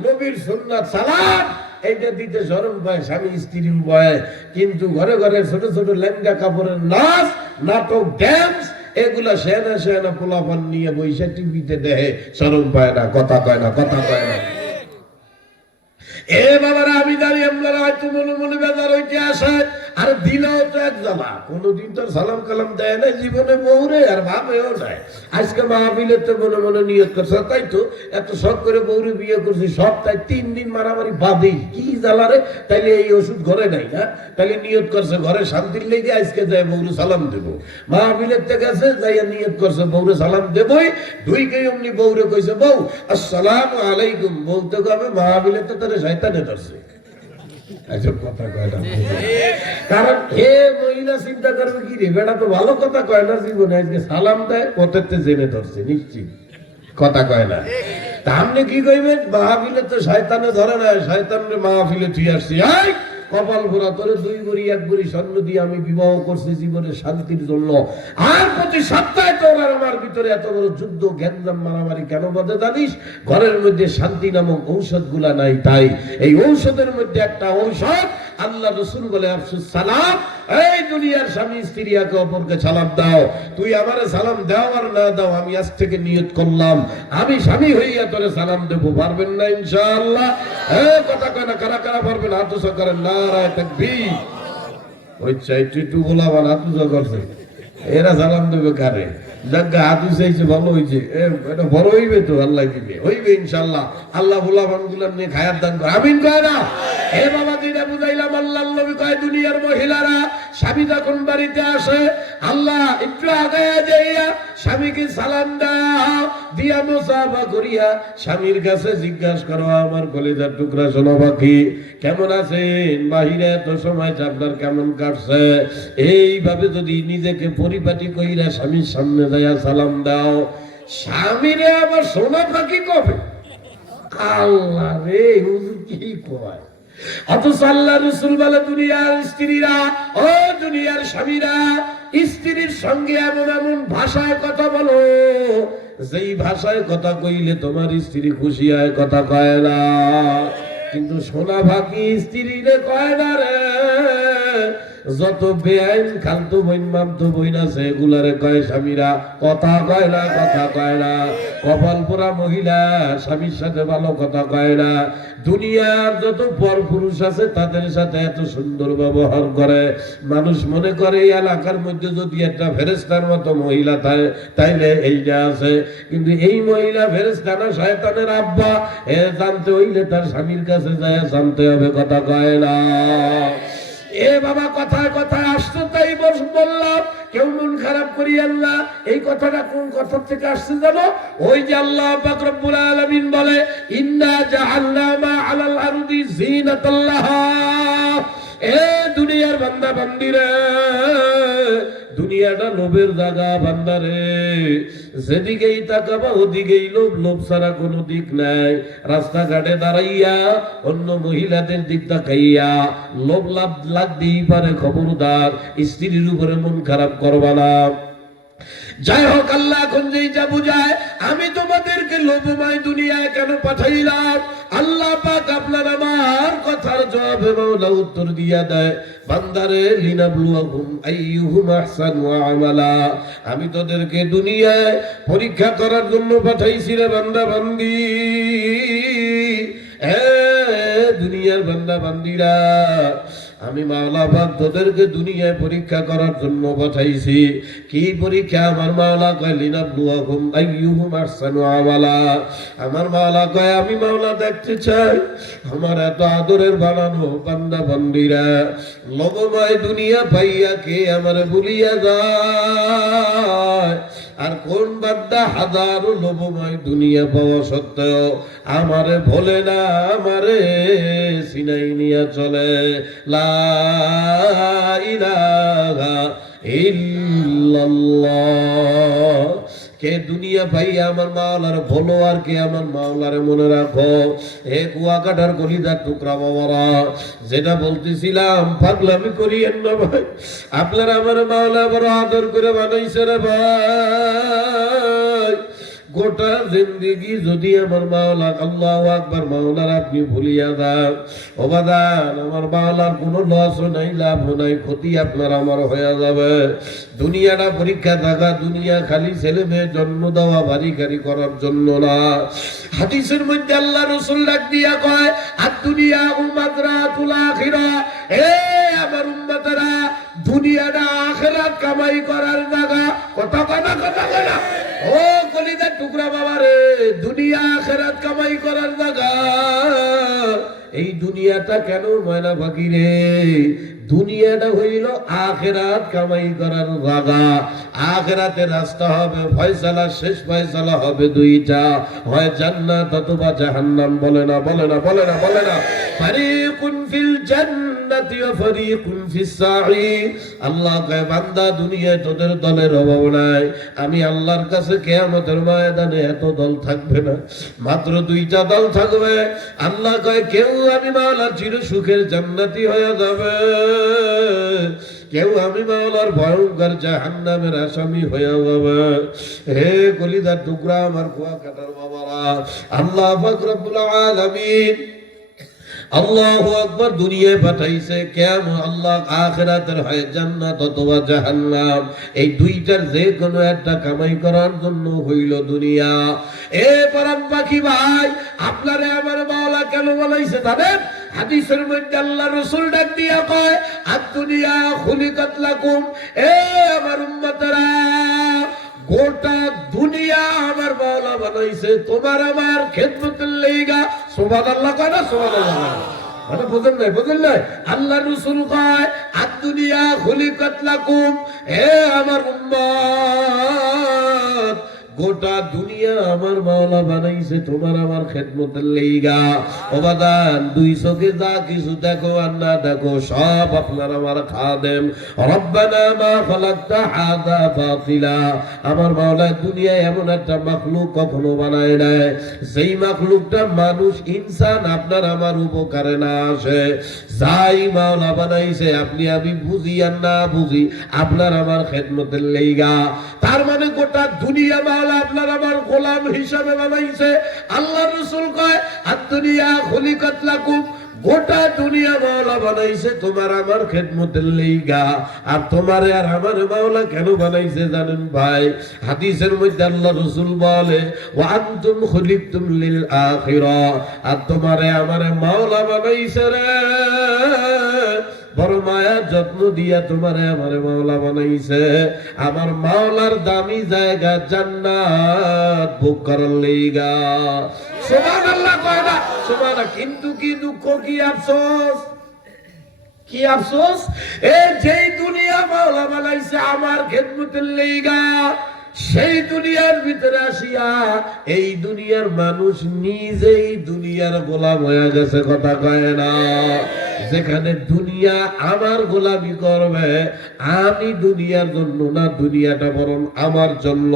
নবীর সুন্নাত সালাম এইটা দিতে শরম পায় স্বামী স্ত্রীর ভয়, কিন্তু ঘরে ঘরে ছোট ছোট লেহেঙ্গা কাপড়ের নাচ নাটক ড্যান্স এগুলা সেনা সেনা পোলাপান নিয়ে বৈশা টিভিতে দেখে, শরম পায় না, কথা কয় না, কথা কয় না। এ বাবারা আমি জানি আপনারা হয়তো মনে মনে বেজার হইতে আসে, আর দিলেও তো এক জ্বালা, কোনদিন তো সালাম কালাম দেয় না জীবনে বউরে, আর ভাবেও নাই। আজকে মাহফিলের তো মনে মনে নিয়ত করছে, তাই তো এত শখ করে বউরে বিয়ে করছি, সব তাই 3 দিন মারামারি বাদেই কি জ্বালা রে, তাইলে এই ওষুধ ঘরে নাই না, তাইলে নিয়ত করছে ঘরে শান্তির লেগে আজকে যায় বউরে সালাম দেবো। মাহফিলের থেকে গেছে যাইয়া নিয়ত করছে বউরে সালাম দেবই, ঢুইকেই অমনি বউরে কইছে বউ আসসালামু আলাইকুম, বলতে কবে মাহফিলের তো তারা শয়তানে ধরছে। কথা কয় না, কারণ হে মহিলা চিন্তা করবে কি রে বেটা তো ভালো কথা কয় না জীবনে, আজকে সালাম দেয় কততে জেনে ধরছে নিশ্চিত, কথা কয় না। তা আপনি কি কইবেন মাহফিলে তো শয়তানে ধরে না, শয়তানরে মাহফিলে ঠিক আসছি। কপাল ভরা তোরে 2 ভরি 1 ভরি স্বর্ণ দিয়ে আমি বিবাহ করছি জীবনের শান্তির জন্য, আর প্রতি সপ্তাহে তোর আর আমার ভিতরে এত বড় যুদ্ধ গ্যাঞ্জাম মারামারি কেন বাধে জানিস? ঘরের মধ্যে শান্তি নামক ঔষধ গুলা নাই, তাই এই ঔষধের মধ্যে একটা ঔষধ আল্লাহ রসুল বলে আফসুস সালাম, এই দুনিয়ার স্বামী স্ত্রী একে অপরকে সালাম দাও। তুই আমারে সালাম দাও আর না দাও, আমি আজ থেকে নিয়ত করলাম আমি স্বামী হইয়া তোরে সালাম দেবো, পারবেন না ইনশাআল্লাহ? কথা কয় না, কারা কারা পারবেন হাত উঁচু করেন, নারায়ে তাকবীর। ওই চাইতে একটু গোলাবান হাত উঁচু করছে, এরা সালাম দেবে কারে? যাক হাত উঁচাইছে ভালো হয়েছে, এটা বড় হইবে তো, আল্লাহ দিবে, হইবে ইনশাআল্লাহ। আল্লাহ গোলাবান গুলার নিয়ে খায়াত দান করে, আমিন কয় না? হে বাবা দিনা বুঝাইলাম, আল্লাহর নবী কয় দুনিয়ার মহিলারা স্বামী যখন বাড়িতে আসে, আল্লাহ একটু আগায়া যাইয়া স্বামীকে সালাম দাও, দিয়া মুসাফা করিয়া স্বামীর কাছে জিজ্ঞাসা করো, আমার কলিজার টুকরা সোনা পাখি কেমন আছেন, বাহিরে এত সময় আপনার কেমন কাটছে? এইভাবে যদি নিজেকে পরিপাটি কইরা স্বামীর সামনে যাইয়া সালাম দাও, স্বামীরে আবার সোনা পাখি কবে? আল্লাহ রে, হুজুর কি কয়? অথচ আল্লাহ রাসূল বলে দুনিয়ার স্ত্রীরা, ও দুনিয়ার স্বামীরা, স্ত্রীর সঙ্গে এমন এমন ভাষায় কথা বলো যেই ভাষায় কথা কইলে তোমার স্ত্রী খুশি হয়, কথা কয় না। কিন্তু সোনা পাখি স্ত্রীরে কয় না রে, যত বেআইন খালতো বইন মামতো বইন আছে এগুলারে কয় স্বামীরা, কথা কয় না, কথা কয় না। কপাল পোড়া মহিলা স্বামীর সাথে ভালো কথা কয় না। দুনিয়ার যত পর পুরুষ আছে তাদের সাথে এত সুন্দর ব্যবহার করে, মানুষ মনে করে এই এলাকার মধ্যে যদি একটা ফেরেশতার মতো মহিলা থাকে তাইলে এইটা আছে, কিন্তু এই মহিলা ফেরেশতা না, শয়তানের আব্বা। এ জানতে হইলে তার স্বামীর কাছে যায় জানতে হবে, কথা কয় না। এ বাবা কথায় কথায় আসতো তাই বললাম, কেউ মন খারাপ করিয়েন না। এই কথাটা কোন কথা থেকে আসছে জানো? ওই যে আল্লাহ পাক রব্বুল আলামিন বলে, ইন্না জাআলনা মা আলাল আরদি জিনাতাল্লাহ। এ দুনিয়ার বান্দা বান্দিরা, দুনিয়াটা লোভের জায়গা বান্দারে, যেদিকেই তাকাবা ওদিকেই লোভ, লোভ ছাড়া কোনো দিক নাই। রাস্তাঘাটে দাঁড়াইয়া অন্য মহিলাদের দিক তাকাইয়া লোভ লাভ লাগতেই পারে, খবরদার স্ত্রীর উপরে মন খারাপ করবা না। যাই হোক, আল্লাহ এখন যেই যা বুঝায়, আমি তোমাদেরকে লোভময় দুনিয়ায় কেন পাঠাইলাম? আল্লাহ পাক আপনার আমার কথার জবাবে মাওলা উত্তর দিয়া দেয়, বান্দারে লিনাবলুয়াকুম আইয়ুহুম আহসানু আমালা, আমি তোদেরকে দুনিয়ায় পরীক্ষা করার জন্য পাঠাইছি রে বান্দা বান্দি। দুনিয়ার বান্দা বান্দিরা, আমি মাওলা পাক তোদেরকে দুনিয়ায় পরীক্ষা করার জন্য পাঠাইছি। কি পরীক্ষা? আমার মাওলা কয় লিনাবলুয়াকুম আইয়ুহুম আহসানু আমালা। আমার মাওলা কয় আমি মাওলা দেখতে চাই আমার এত আদরের বানানো বান্দা বান্দিরা লোভময় দুনিয়া পাইয়া কে আমারে ভুলিয়া যায়, আর কোন বান্দা হাজারো লোভময় দুনিয়া পাওয়া সত্ত্বেও আমারে ভোলে না, আমারে সিনাই নিয়া চলে। লা ইলাহা ইল্লাল্লাহ। কে দুনিয়া পাইয়া আমার মাওলার ভোলো আর কে আমার মাওলারে মনে রাখো। হে কুয়াকাটার কলিজার টুকরা বাবারা, যেটা বলতেছিলাম পাগলামি করিয়েন না ভাই। আপনারা আমার মাওলা বড় আদর করে বানাইছে রে ভাই। গোটা জিন্দেগি যদি আমার মাওলা আল্লাহু আকবার মাওলার আপনি ভুলিয়া যান, ও বাদান আমার মাওলার কোনো লসও নাই, লাভও নাই, ক্ষতি আপনার আমার হয়ে যাবে। দুনিয়াটা পরীক্ষা থাকা, দুনিয়া খালি ছেলে মেয়ে জন্ম দেওয়া বাড়ি গাড়ি করার জন্য না। হাদিসের মধ্যে আল্লাহ রাসূল ডাক দিয়া কয় আর দুনিয়া মাযরাতুল আখিরা। এ আমার উম্মতেরা, দুনিয়াটা আখিরাত কামাই করার জায়গা। কথা কথা কথা কথা ও কলিজার টুকরা বাবা রে, দুনিয়া আখিরাত কামাই করার জায়গা। এই দুনিয়াটা কেন ময়না পাখি রে? দুনিয়াটা হইল আখিরাত কামাই করার জায়গা। আখিরাতের রাস্তা হবে ফয়সালা, শেষ ফয়সালা হবে দুইটা, হয় জান্নাত অথবা জাহান্নাম। বলে না বলে না বলে না বলে না। ফারিকুন ফিল জান্নাতি ওয়া ফারিকুন ফিস সাঈর। আল্লাহ কয় বান্দা দুনিয়ায় তোদের দলের অভাব নাই, আমি আল্লাহর কাছে কিয়ামতের ময়দানে এত দল থাকবে না, মাত্র দুইটা দল থাকবে। আল্লাহ কয় কেউ আমি মাওলার চির সুখের জান্নাতি হয়ে যাবে, কেউ আমি মাওলার ভয়ঙ্কর জাহান্নামের আসামি হয়ে যাবে। হে কলিজার টুকরা আমার কুয়াকাটার বাবারা, আল্লাহ পাক রব্বুল আলামিন আল্লাহু আকবার দুনিয়ায় পাঠাইছে কেমন? আল্লাহ আখিরাতের হয় জান্নাত অথবা জাহান্নাম, এই দুইটার যে কোনো একটা কামাই করার জন্য হইল দুনিয়া। এ পরাণ পাখি ভাই, আপনারে আমার মাওলা কেন বলাইছে জানেন? হাদিসের মধ্যে আল্লাহ রাসূল ডাক দিয়া কয় আদ দুনিয়া খুলিকাত লাকুম। এ আমার উম্মতেরা, গোটা দুনিয়া আমার মাওলা বানাইছে তোমার আমার খেদমতের লাইগা। সুবহানাল্লাহ কয় না? সুবহানাল্লাহ। মানে বুঝেন নাই? বুঝেন নাই? আল্লাহ রাসূল কয় আদ দুনিয়া খুলিকাত লাকুম। হে আমার উম্মত, গোটা দুনিয়া আমার মাওলা বানাইছে তোমার আমার খেদমতের লাইগা। ও বাদান, দুই চোখে যা কিছু দেখো আর না দেখো সব আপনার আমার খাদেম। রব্বানা মা খালাকতা হাযা বাতিলা। আমার মাওলা দুনিয়ায় এমন একটা মাখলুক কখনো বানায় নাই যেই মাখলুকটা মানুষ ইনসান আপনার আমার উপকারে না আসে। যাই মাওলা বানাইছে আপনি আমি বুঝি আর না বুঝি আপনার আমার খেদমতের লাইগা। তার মানে গোটা দুনিয়া আপনার আমার গোলাম হিসাবে বানাইছে। আল্লাহ রাসূল কয় আদ-দুনিয়া খুলিকাত লাকুম। গোটা দুনিয়া মাওলা বানাইছে তোমার আমার খেদমতের লাইগা। আর তোমারে আর আমার মাওলা কেন বানাইছে জানেন ভাই? হাদিসের মধ্যে আল্লাহ রাসূল বলে ওয়া আনতুম খুলিকতুম লিল আখিরা। আর তোমারে আমারে মাওলা বানাইছে রে বড় মায়া যত্ন দিয়া তোমারে আমারে মাওলা বানাইছে আমার মাওলার দামি জায়গা জান্নাত ভোগ করার লাইগা। সুবহানাল্লাহ কয় না? সুবহানাল্লাহ। কিন্তু কি দুঃখ, কি আফসোস, কি আফসোস, এই যেই দুনিয়া মাওলা বানাইছে আমার খেদমতের লাইগা, সেই দুনিয়ার ভিতরে আসিয়া এই দুনিয়ার মানুষ নিজেই দুনিয়ার গোলাম হয়ে গেছে। কথা কয় না? যেখানে দুনিয়া আমার গোলামি করবে, আমি দুনিয়ার জন্য না, দুনিয়াটা বরং আমার জন্য।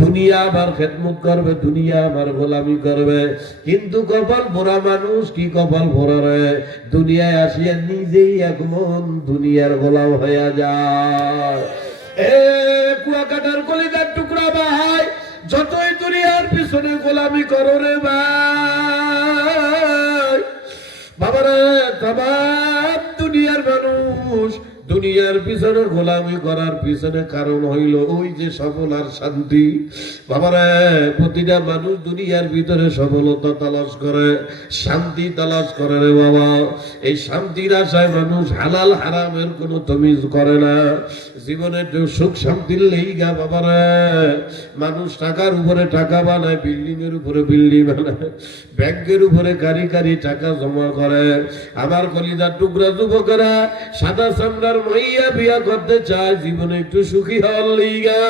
দুনিয়া আমার খেদমত করবে, দুনিয়া আমার গোলামি করবে। কিন্তু কপাল ভরা মানুষ, কি কপাল ভরা রে, দুনিয়ায় আসিয়া নিজেই এখন দুনিয়ার গোলাম হয়ে যায়। এ কুয়াকাটার কলিজার টুকরা ভাই, যতই দুনিয়ার পিছনে গোলামি করো রে ভাই, বাবারে তাম দুনিয়ার মানুষ দুনিয়ার পিছনে গোলামি করার পিছনে কারণ হইল ওই যে সফল আর শান্তি। বাবারে প্রতিটা মানুষ দুনিয়ার ভিতরে সফলতা তালাশ করে, শান্তি তালাশ করে রে বাবা। এই শান্তির আশায় মানুষ হালাল হারামের কোনো তমিজ করে না। জীবনে সুখ শান্তির লেগা বাবারে মানুষ টাকার উপরে টাকা বানায়, বিল্ডিং এর উপরে বিল্ডিং বানায়, ব্যাংকের উপরে কারি কারি টাকা জমা করে। আমার কলিজার টুকরা যুবকেরা সাদা চামড়ার মাইয়া বিয়া করতে চায় জীবনে একটু সুখী হওয়ার লিগা।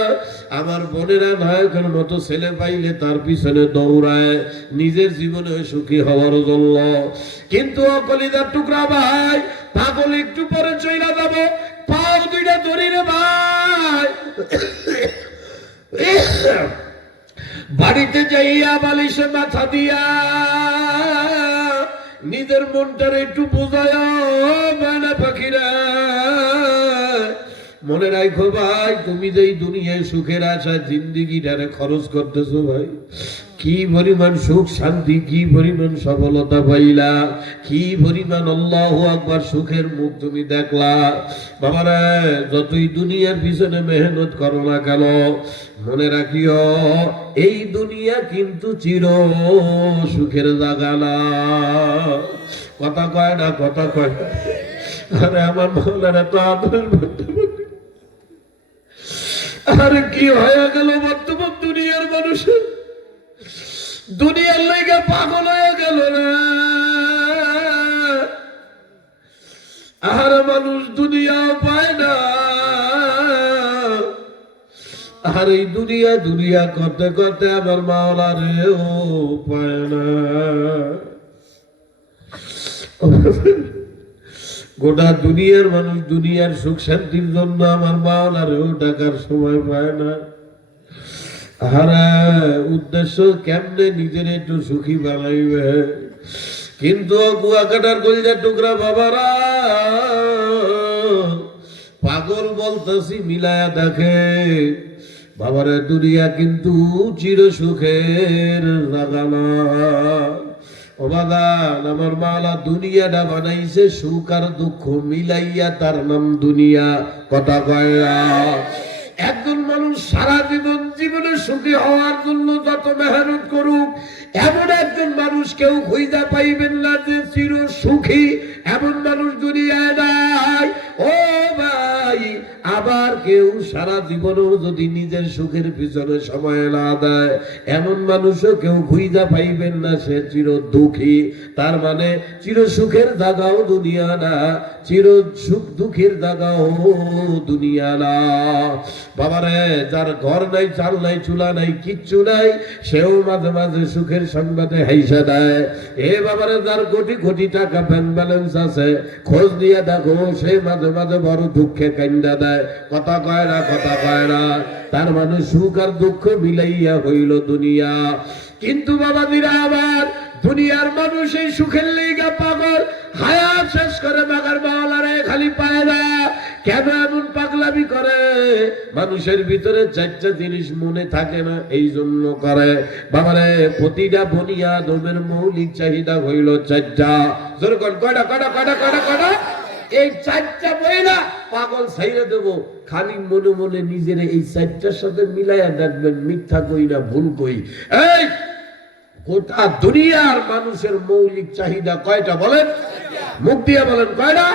আমার বোনেরা নায়কের মতো ছেলে পাইলে তার পিছনে দৌড়ায় নিজের জীবনে সুখী হওয়ার জন্য। কিন্তু কলিজার টুকরা ভাই, পাগল একটু পরে চইলা যাব, পাও দুইটা ধরি রে ভাই। বাড়িতে যাইয়া বালিশে মাথা দিয়া নিজের মনটার একটু বোঝায় বানা পাখিরা। মনে রাখো ভাই, তুমি যেই দুনিয়ায় সুখের আশায় জিন্দিগিটারে খরচ করতেছো ভাই, কি পরিমাণ সুখ শান্তি, কি পরিমাণ সফলতা পাইলা, কি পরিমাণ আল্লাহু আকবার সুখের মুখ তুমি দেখলা। বাবারা যতই দুনিয়ার পিছনে মেহনত করো না কেন, মনে রাখিও এই দুনিয়া কিন্তু চির সুখের জায়গা না। কথা কয় না, কথা কয় না। আরে আমার মাওলানা তো আদর করতে পারে। আরে কি হয়ে গেল বর্তমান দুনিয়ার মানুষের, দুনিয়ার লাইগা পাগল হয়ে গেল না। আর মানুষ দুনিয়াও পায় না। আর এই দুনিয়া দুনিয়া করতে করতে আমার মাওলারেও পায় না। গোটা দুনিয়ার মানুষ দুনিয়ার সুখ শান্তির জন্য আমার মাওলারেও টাকার সময় পায় না। হারা উদ্দেশ্য কেমনে নিজের একটু সুখী বানাইবে। কিন্তু কুয়াকাটার কলিজার টুকরা বাবারা, পাগল বলতেছি মিলায়া দেখে বাবারে, দুনিয়া কিন্তু চির সুখের লাগানা। ও বাগান আমার মাওলা দুনিয়াটা বানাইছে সুখ আর দুঃখ মিলাইয়া, তার নাম দুনিয়া। কথা কয় না। একজন মানুষ সারা জীবনে সুখী হওয়ার জন্য যত মেহনত করুক, এমন একজন মানুষ কেউ খুঁজে পাইবেন না যে চির সুখী। এমন মানুষ দুনিয়ায় নাই ও ভাই। আবার কেউ সারা জীবনেও যদি নিজের সুখের পিছনে সময় না দেয়, এমন মানুষও কেউ খুঁজে পাইবেন না সে চির দুঃখী। তার মানে চির সুখের জায়গাও দুনিয়া না, চির সুখ দুঃখের জায়গাও দুনিয়া না। বাবারে যার ঘর নাই, চাল নাই, চুলা নাই, কিচ্ছু নাই, সেও মাঝে মাঝে সুখের সংবাদে হাইসা দেয়। এ বাবারে যার কোটি কোটি টাকা ব্যাংক ব্যালেন্স আছে, খোঁজ দিয়ে দেখো সে মাঝে মাঝে বড় দুঃখে কান্দা দেয়। কথা কয় না, কথা কয় না। তার মানে সুখ আর দুঃখ মিলাইয়া হইল দুনিয়া। কিন্তু বাবা দিরা আবার দুনিয়ার মানুষ এই সুখের লেগা পাগল, হায়াত শেষ করে বাগার বাওয়ালারে খালি পায় না। কেন এমন পাগলামি করে? মানুষের ভিতরে চারটা জিনিস মনে থাকে না, এই জন্য করে। বাবারে প্রতিটা বনিয়াদমের মৌলিক চাহিদা হইল চারটা। জোর কোন কয়টা কয়টা কয়টা কয়টা কয়টা? এই চারটা বইলা পাগল ছাইরে দেব। খালি মনে মনে নিজের এই চারটার সাথে মিলাইয়া দেখবেন মিথ্যা কই না ভুল কই। এই গোটা দুনিয়ার মানুষের মৌলিক চাহিদা কয়টা বলেন? মুখ দিয়ে বলেন কয়টা?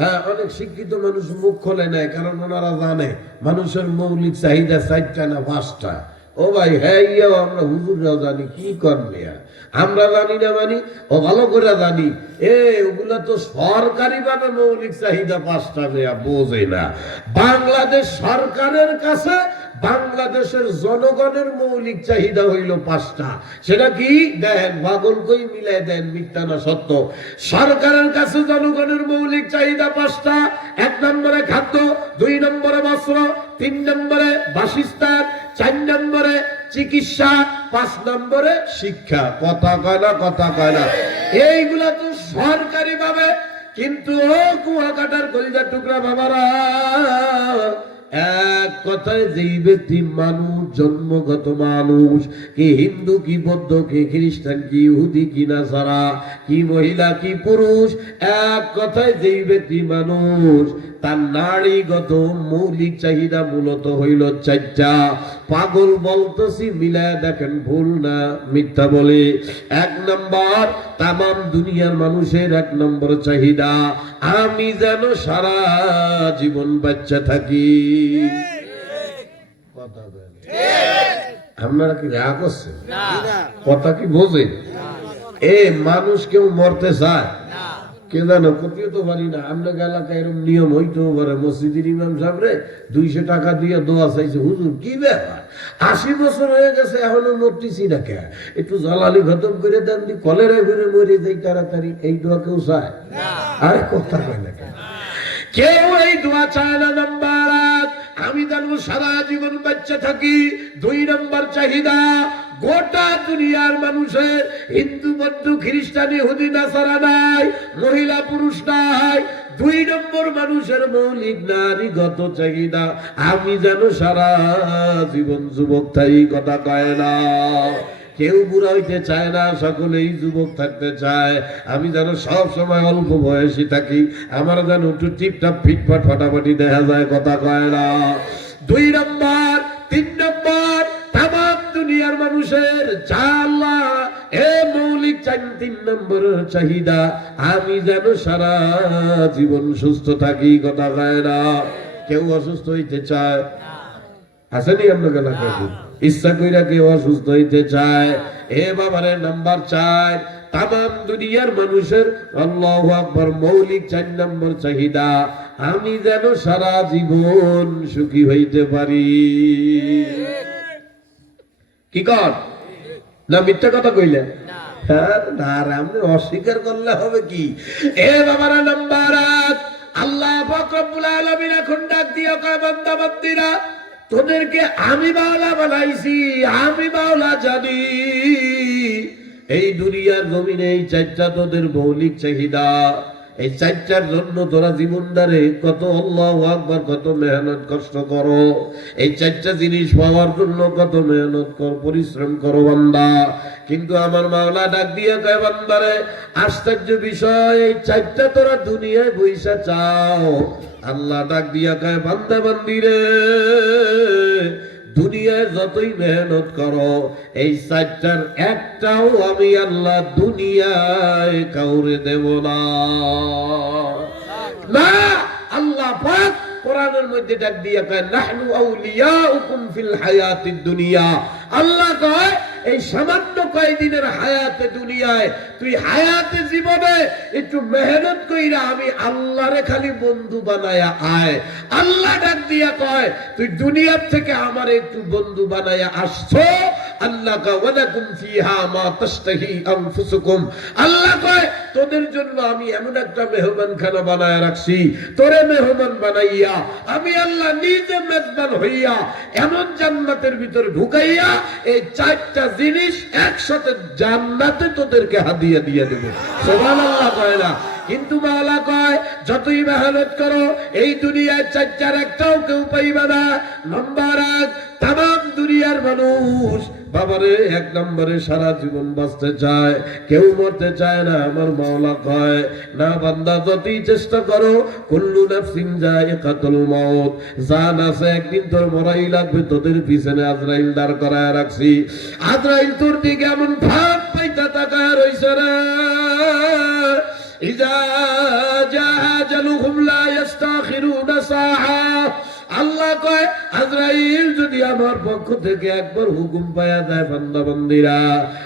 হ্যাঁ, অনেক শিক্ষিত মানুষ মুখ খোলে নাই, কারণ ওনারা জানে মানুষের মৌলিক চাহিদা 4টা না 5টা। ও ভাই হ্যাঁ, ইয়েও আমরা হুজুররাও জানি, কি করবে আমরা জানি না মানি, ও ভালো করে জানি। ওগুলা তো সরকারি ভাবে মৌলিক চাহিদা 5টা নেয়া বোঝে না। বাংলাদেশ সরকারের কাছে বাংলাদেশের জনগণের মৌলিক চাহিদা হইল 5টা। সেটা কি দেন? পাগল কই মিলাই দেন, মিথ্যা না সত্য? সরকারের কাছে জনগণের মৌলিক চাহিদা 5টা। 1 নম্বরে খাদ্য, 2 নম্বরে বস্ত্র, 3 নম্বরে বাসস্থান, 4 নম্বরে চিকিৎসা, 5 নম্বরে শিক্ষা। কথা কয় না, কথা কয় না? এইগুলা তো সরকারি ভাবে। কিন্তু ও কুয়াকাটার কলিজার টুকরা বাবারা, এক কথায় যেই ব্যক্তি মানুষ, জন্মগত মানুষ, কি হিন্দু কি বৌদ্ধ কি খ্রিস্টান কি ইহুদি কি নাসারা কি মহিলা কি পুরুষ, এক কথায় যেই ব্যক্তি মানুষ, তার নারীগত মৌলিক চাহিদা মূলত হইল চারটা। পাগল বলতেছি, মিলায় দেখেন ভুল না মিথ্যা বলে। 1 নম্বর, তামাম দুনিয়ার মানুষের 1 নম্বর চাহিদা, আমি যেন সারা জীবন বাচ্চা থাকি। কথা বলেন, আপনারা কি রাগ করছেন? কথা কি বোঝেন? মানুষ কেউ মরতে চায়? কে জানো, কতিও তো পারি না। আপনাকে এলাকায় এরকম নিয়ম হইতেও পারে, মসজিদের ইমাম সাহেব রে 200 টাকা দিয়ে দোয়া চাইছে, হুজুর কি ব্যাপার, 80 বছর হয়ে গেছে এখনো মরতেছি না কে, একটু জালালি খতম করে দেন, দি কলেরা ঘুরে মরে যাই তাড়াতাড়ি। এই দোয়া কেউ চায়? আরে কথা কয় না কেন? কেউ এই দোয়া চায় না। নাম্বার 1, আমি জানবো সারা জীবন বাচ্চা থাকি। 2 নম্বর চাহিদা, গোটা দুনিয়ার মানুষের, হিন্দু বৌদ্ধ খ্রিস্টান ইহুদি নাসারা নাই, মহিলা পুরুষ নাই, 2 নম্বর মানুষের মৌলিক নারীগত চাহিদা, আমি যেন সারা জীবন যুবক থাকি। কথা কয় না? কেউ বুড়া হইতে চায় না, সকলেই যুবক থাকতে চায়। আমি যেন সব সময় অল্প বয়সী থাকি, আমার যেন একটু টিপটাপ ফিটফাট ফাটাফাটি দেখা যায়। কথা কয় না? 2 নম্বর, 3 নম্বর, তামাম দুনিয়ার মানুষের জাল্লা মৌলিক 3 নম্বর চাহিদা, আমি যেন সারা জীবন সুস্থ থাকি। কথা কয় না? কেউ অসুস্থ হইতে চায়? আসেনি আপনার এলাকায়? ইচ্ছা কইরা কেউ অসুস্থ হইতে চায়? বাবারে নাম্বার 4, তামাম দুনিয়ার মানুষের আল্লাহু আকবার মৌলিক 4 নম্বর চাহিদা, আমি যেন সারা জীবন সুখী হইতে পারি। কি কর না মিথ্যা কথা কইলে? না, আপনি অস্বীকার করলে হবে কি? বাবারা নাম্বার 8, আল্লাহ পাক রব্বুল আলামিন এখন ডাক দিয়া কয়, বান্দা বান্দিরা, তোদেরকে আমি মাওলা বানাইছি, আমি মাওলা জানি। এই দুনিয়ার জমিনে এই 4টা তোদের মৌলিক চাহিদা, এই 4টার জন্য তোরা জীবনদারে কত আল্লাহু আকবার কত মেহনত কষ্ট করো। এই 4টা জিনিস পাওয়ার জন্য কত মেহনত কর, পরিশ্রম করো বান্দা। কিন্তু আমার মাওলা ডাক দিয়ে কয়, বান্দারে আশ্চর্য বিষয়, এই 4টা তোরা দুনিয়ায় বইসা চাও। আল্লাহ ডাক দিয়া কয়, বান্দা বান্দিরে, দুনিয়ায় যতই মেহনত করো, এই 4টার একটাও আমি আল্লাহ দুনিয়ায় কাউরে দেব না। আল্লাহ পাক কোরআনের মধ্যে ডাক দিয়া কয়, নাহনু আউলিয়াউকুম ফিল হায়াতিদ দুনিয়া। আল্লাহ কয়, এই সামান্য কয়দিনের হায়াতে দুনিয়ায়, তুই হায়াতে জীবনে একটু মেহনত কইরা আমি আল্লাহরে খালি বন্ধু বানায়া আয়। আল্লাহ ডাক দিয়া কয়, তুই দুনিয়ার থেকে আমার একটু বন্ধু বানায়া আসছো। আল্লাহ কয়, ওয়ালাকুম ফিহা মা তাশতাহি আনফুসুকুম। আল্লাহ কয়, তোদের জন্য আমি এমন একটা মেহমানখানা বানায়া রাখছি, তোরে মেহমান বানাইয়া আমি আল্লাহ নিজে মেজবান হইয়া এমন জান্নাতের ভিতর ঢুকাইয়া এই 4টা জিনিস একসাথে জান্নাতে তোদেরকে হাদিয়া দিয়ে দেব। সুবহানাল্লাহ কয় না? কিন্তু মাওলা কয়, যতই মেহনত করো এই দুনিয়ায় 4টার একটাও কেউ পাইবা না। নাম্বার 1, তামাম দুনিয়ার মানুষ বাবারে 1 নম্বরে সারা জীবন বাঁচতে চায়, কেউ মরতে চায় না। আমার মাওলা কয়, না বান্দা, যতই চেষ্টা করো, কুল্লু নাফসিন যায়িকাতুল মাউত, জান আছে একদিন তোর মরাই লাগবে। তোদের পিছনে আজরাইল দাঁড় করায় রাখছি। আজরাইল তোর দিকে এমন ভাব পাইতা তাকায় রইছে রে, ইজা জা আজালুহুম লা ইস্তাখিরুনা সাআ। আল্লাহ কয়, আজরাইল যদি আমার পক্ষ থেকে একবার হুকুম পায়া যায়, বান্দা বান্দিরা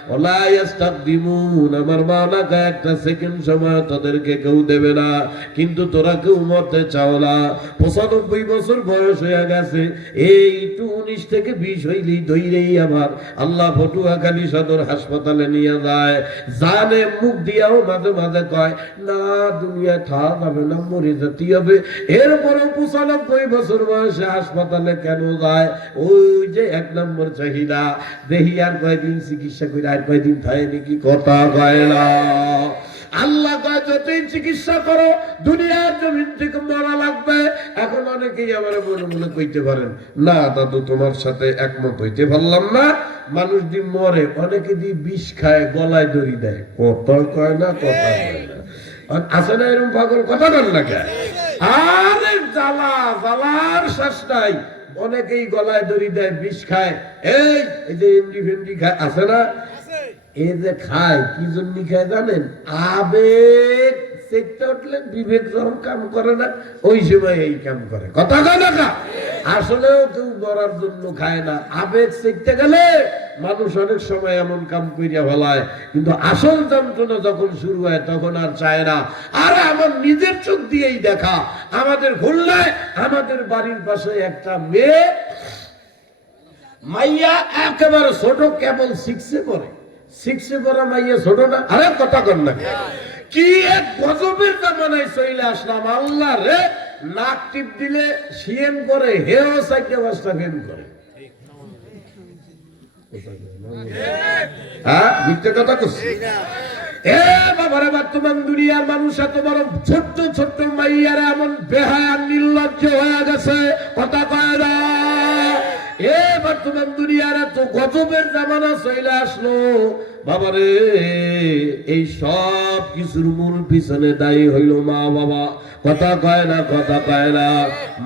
ওয়ালা ইস্তাকদিমুন, আমার মাওলা কয় একটা সেকেন্ড সময় তোদেরকে কেউ দেবে না। কিন্তু তোরা কেউ মরতে চাও না। 95 বছর বয়স হয়ে গেছে, এই 19 থেকে 20 হইলেই ধইরেই আবার আল্লাহ পটুয়াখালী সদর হাসপাতালে নিয়ে যায়। জানে মুখ দিয়াও মাঝে মাঝে কয়, না দুনিয়া থাকা যাবে না, মরে যেতে হবে। এরপরও 95 বছর বয়সে হাসপাতালে কেন যায়? ওই যে 1 নম্বর চাহিদা, দেখি আর কয়দিন চিকিৎসা করে আর কয়দিন থাকে নাকি। কথা কয় না? আল্লাহ কয়, যতই চিকিৎসা করো দুনিয়ার জমিন থেকে মরা লাগবে। এখন অনেকেই আমার মনে মনে কইতে পারেন, না দাদু তোমার সাথে একমত হইতে পারলাম না। মানুষ দি মরে, অনেকে দি বিষ খায়, গলায় দড়ি দেয়। কথা কয় না? কথা কয় না? আছে না এরকম পাগল? কথা বল না কে? আরে জ্বালা জ্বালার শেষ নাই। অনেকেই গলায় দড়ি দেয়, বিষ খায়। এই এই যে এমডি ফেমডি খায় আছে না, এই যে খায় কি জন্য খায় জানেন? আবেগ চেকটা উঠলে বিবেক যখন কাম করে না, ওই সময় এই কাম করে। কথা কয় না? আসলেও কেউ মরার জন্য খায় না, আবেগ চেকতে গেলে মানুষ অনেক সময় এমন কাম করিয়া ফেলায়, কিন্তু আসল যন্ত্রণা যখন শুরু হয় তখন আর চায় না। আর আমার নিজের চোখ দিয়েই দেখা, আমাদের খুলনায় আমাদের বাড়ির পাশে একটা মেয়ে মাইয়া একেবারে ছোট, কেবল 6 পড়ে। 6 পড়া মাইয়া ছোট না? আরে কথা কর না, কি এক গজবের জামানায় চলে আসলাম। আল্লাহ রে, নাক টিপ দিলে সিএম করে, হেও 4-5টা ফেম করে। হ্যাঁ, মিথ্যে কথা করছি? এ বাবারে, বর্তমান দুনিয়ার মানুষ এত বড় ছোট্ট ছোট্ট মাইয়ারা এমন বেহায়া নির্লজ্জ হয়ে গেছে, কথা কয় না। এ বর্তমান দুনিয়ার এত গজবের জামানা চলে আসলো বাবারে। এই সব কিছুর মূল পিছনে দায়ী হইল মা বাবা। কথা কয় না, কথা কয় না।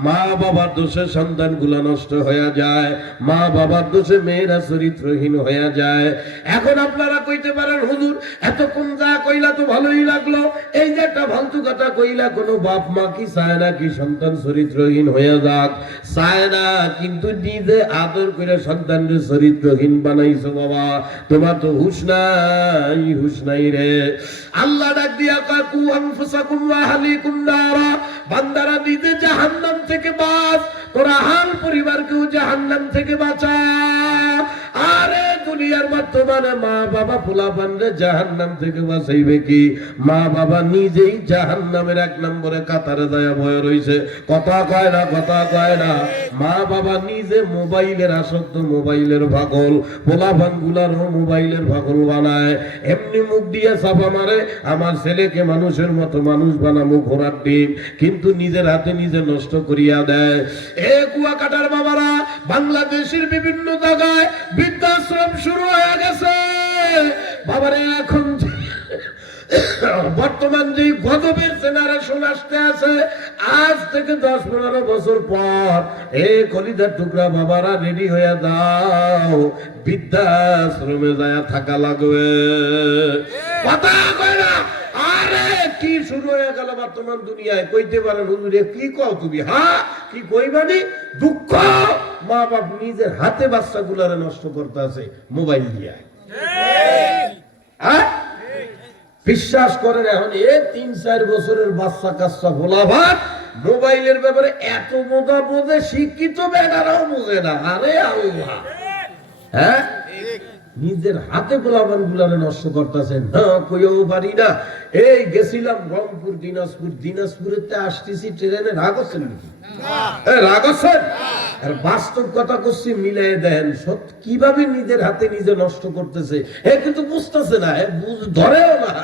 মা বাবার দোষে সন্তান গুলা নষ্ট হয়ে যায়, মা বাবার দোষে মেয়েরা চরিত্রহীন হয়ে যায়। এখন আপনারা কইতে পারেন, হুজুর এতক্ষণ যা কইলা তো ভালোই লাগলো, এই যে একটা ফালতু কথা কইলা, কোনো বাপ মা কি চায় না কি সন্তান চরিত্রহীন হয়ে যাক? চায় না, কিন্তু নিজে আদর করে সন্তানকে চরিত্রহীন বানাইছো বাবা। তোমার তো হুঁশ নাই, হুঁশ নাই রে। আল্লাহ ডাক দিয়া কয়, কু আনফুসাকুম ওয়া আহলিকুম নারা, বান্দারা নিজে জাহান্নাম থেকে বাঁচ, তোর আহাল পরিবারকেও জাহান্নাম থেকে বাঁচা। আরে দুনিয়ার বর্তমানে মা বাবা পোলাপানরে জাহান্নাম থেকে বাঁচাইবে কি? মা বাবা নিজেই জাহান্নামের 1 নম্বরে কাতারে দায়া বয়ে রইছে। কথা কয় না, কথা কয় না। মা বাবা নিজে মোবাইলের আসক্ত, মোবাইলের পাগল, পোলাপান গুলারও মোবাইলের পাগল বানায়। এমনি মুখ দিয়ে চাপা মারে, আমার ছেলেকে মানুষের মতো মানুষ বানাবো, ঘোড়ার ডিম, কিন্তু নিজের হাতে নিজে নষ্ট করিয়া দেয়। এ কুয়াকাটার বাবারা, বাংলাদেশের বিভিন্ন জায়গায় বৃদ্ধাশ্রম শুরু হয়ে গেছে বাবারে। এখন বর্তমান যে গজবের জেনারেশন আসতে আছে, আজ থেকে 10-15 বছর পর এই কলিজার টুকরা বাবারা রেডি হয়ে দাও, বৃদ্ধাশ্রমে যায় থাকা লাগবে। কথা কয় না? আরে কি শুরু হয়ে গেল বর্তমান দুনিয়ায়? কইতে পারেন, হুজুরে কি কও তুমি? হ্যাঁ, কি কইবানি? দুঃখ, মা বাপ নিজের হাতে বাচ্চাগুলারে নষ্ট করতে আছে মোবাইল দিয়ে। হ্যাঁ, বিশ্বাস করেন, এখন 3-4 বছরের বাচ্চা কাচ্চা ভোলাভাত মোবাইলের ব্যাপারে এত বোঝা বোঝে, শিক্ষিত বেটারাও বোঝে না। আরে আল্লাহ, হ্যাঁ, নিজের হাতে গোলাবান গুলারে নষ্ট করতেছেন না, কইও পারি না। এই গেছিলাম রংপুর, দিনাজপুর, দিনাজপুরেতে আসতেছি ট্রেনে, রাগ হচ্ছেন নাকি? রাগ হচ্ছেন? আর বাস্তব কথা করছি, মিলাই দেন সত্য কিভাবে নিজের হাতে নিজে নষ্ট করতেছে। কিন্তু বুঝতেছে না, ধরেও না,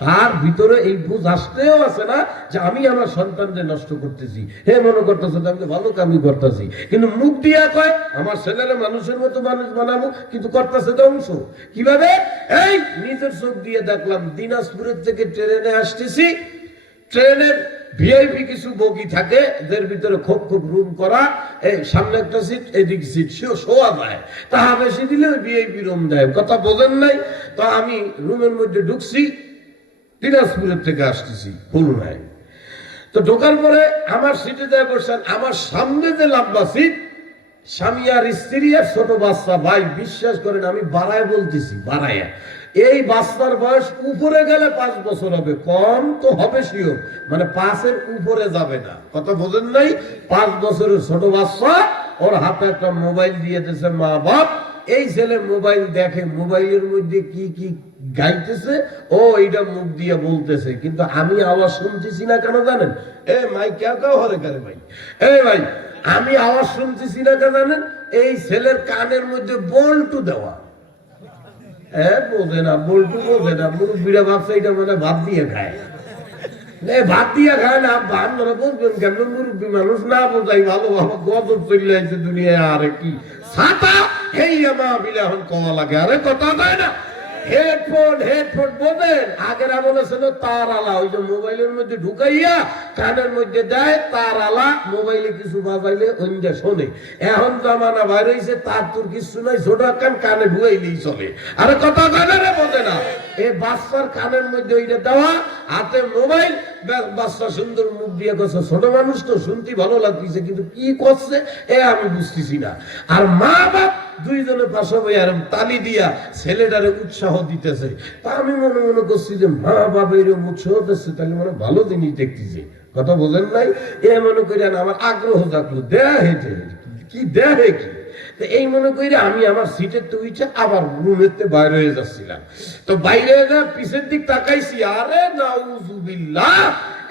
তার ভিতরে এই বুঝ আসতেও আছে না যে আমি আমার সন্তানদের নষ্ট করতেছি। মনে করতেছে আমি ভালো কামই করতেছি, কিন্তু মুখ দিয়া কয় আমার ছেলেরা মানুষের মতো মানুষ বানাবো, কিন্তু করতেছে ধ্বংস। কিভাবে? এই নিজের চোখ দিয়ে দেখলাম, দিনাজপুরের থেকে ট্রেনে আসতেছি, ট্রেনের ভিআইপি কিছু বগি থাকে, এদের ভিতরে খুব খুব রুম করা, এই সামনে একটা সিট, এদিক সিট শোয়া যায়, তাহা বেশি দিলে ওই ভিআইপি রুম দেয়। কথা বোঝেন নাই? তো আমি রুমের মধ্যে ঢুকছি, দিনাজপুরের থেকে আসতেছি খুলনায়। তো ঢোকার পরে আমার সিটে যায় বসেন, আমার সামনে যে লম্বা সিট, স্বামী আর স্ত্রী আর ছোট বাচ্চা। ভাই বিশ্বাস করেন, আমি বাড়ায় বলতেছি, বাড়ায়, এই বাচ্চার বয়স উপরে গেলে 5 বছর হবে, কম তো হবে শিওর, মানে 5-এর উপরে যাবে না। কথা বোঝেন নাই? 5 বছরের ছোট বাচ্চা, ওর হাতে একটা মোবাইল দিয়ে দিয়েছে মা বাপ। এই ছেলে মোবাইল দেখে, মোবাইলের মধ্যে কি কি গাইতেছে ও এইটা মুখ দিয়ে বলতেছে, কিন্তু আমি আওয়াজ শুনতেছি না। কেন জানেন? মাই কেউ হরে করে ভাই, ভাই আমি আওয়াজ শুনতেছি না কেন জানেন? এই ছেলের কানের মধ্যে বল্টু দেওয়া। বোঝে না, বল্টু বোঝে না। মুরব্বীরা ভাবছে এটা মানে ভাত দিয়ে খায়। ভাত দিয়ে খায় না, আপনারা বুঝবেন কেন? মুরব্বী মানুষ না বোঝাই ভালো, ভালো গজব চলে আসছে দুনিয়ায়। আরে কি ছাতা, এই মা বিলে এখন কমা লাগে। আরে কথা কয় না, হেডফোন হেডফোন বোঝেন, আগের আমলে ছিল তার আলা, ওই যে মোবাইলের মধ্যে ঢুকাইয়া কানের মধ্যে দেয় তার আলা, মোবাইলে কিছু বাজাইলে অন্য শোনে। এখন জামানা বাইরে হইছে তার তোর কিছু নাই, ছোট কান কানে ঢুকাইলেই চলে। আরে কথা কানে বোঝে না, এই বাচ্চার কানের মধ্যে ওইটা দেওয়া, হাতে মোবাইল, বাচ্চা সুন্দর মুখ দিয়ে গেছে, ছোট মানুষ তো শুনতে ভালো লাগতেছে, কিন্তু কি করছে আমি বুঝতেছি না। আর মা বাপ দুইজনে পাশে বই আর তালি দিয়া ছেলেটারে উৎসাহ দিতেছে। তা আমি মনে মনে করছি যে মা বাবা এরকম উৎসাহ দিচ্ছে, তাহলে মানে ভালো জিনিস দেখতেছে। কথা বোঝেন নাই? মনে করি আমার আগ্রহ থাকলো, দেয়া হেঁটে কি দেয়া হে কি। এই মনে করি আমি আমার সিটের তো উঠে আবার রুমের বাইরে হয়ে যাচ্ছিলাম। তো বাইরে পিছের দিক তাকাইছি, আরে নাউজুবিল্লাহ,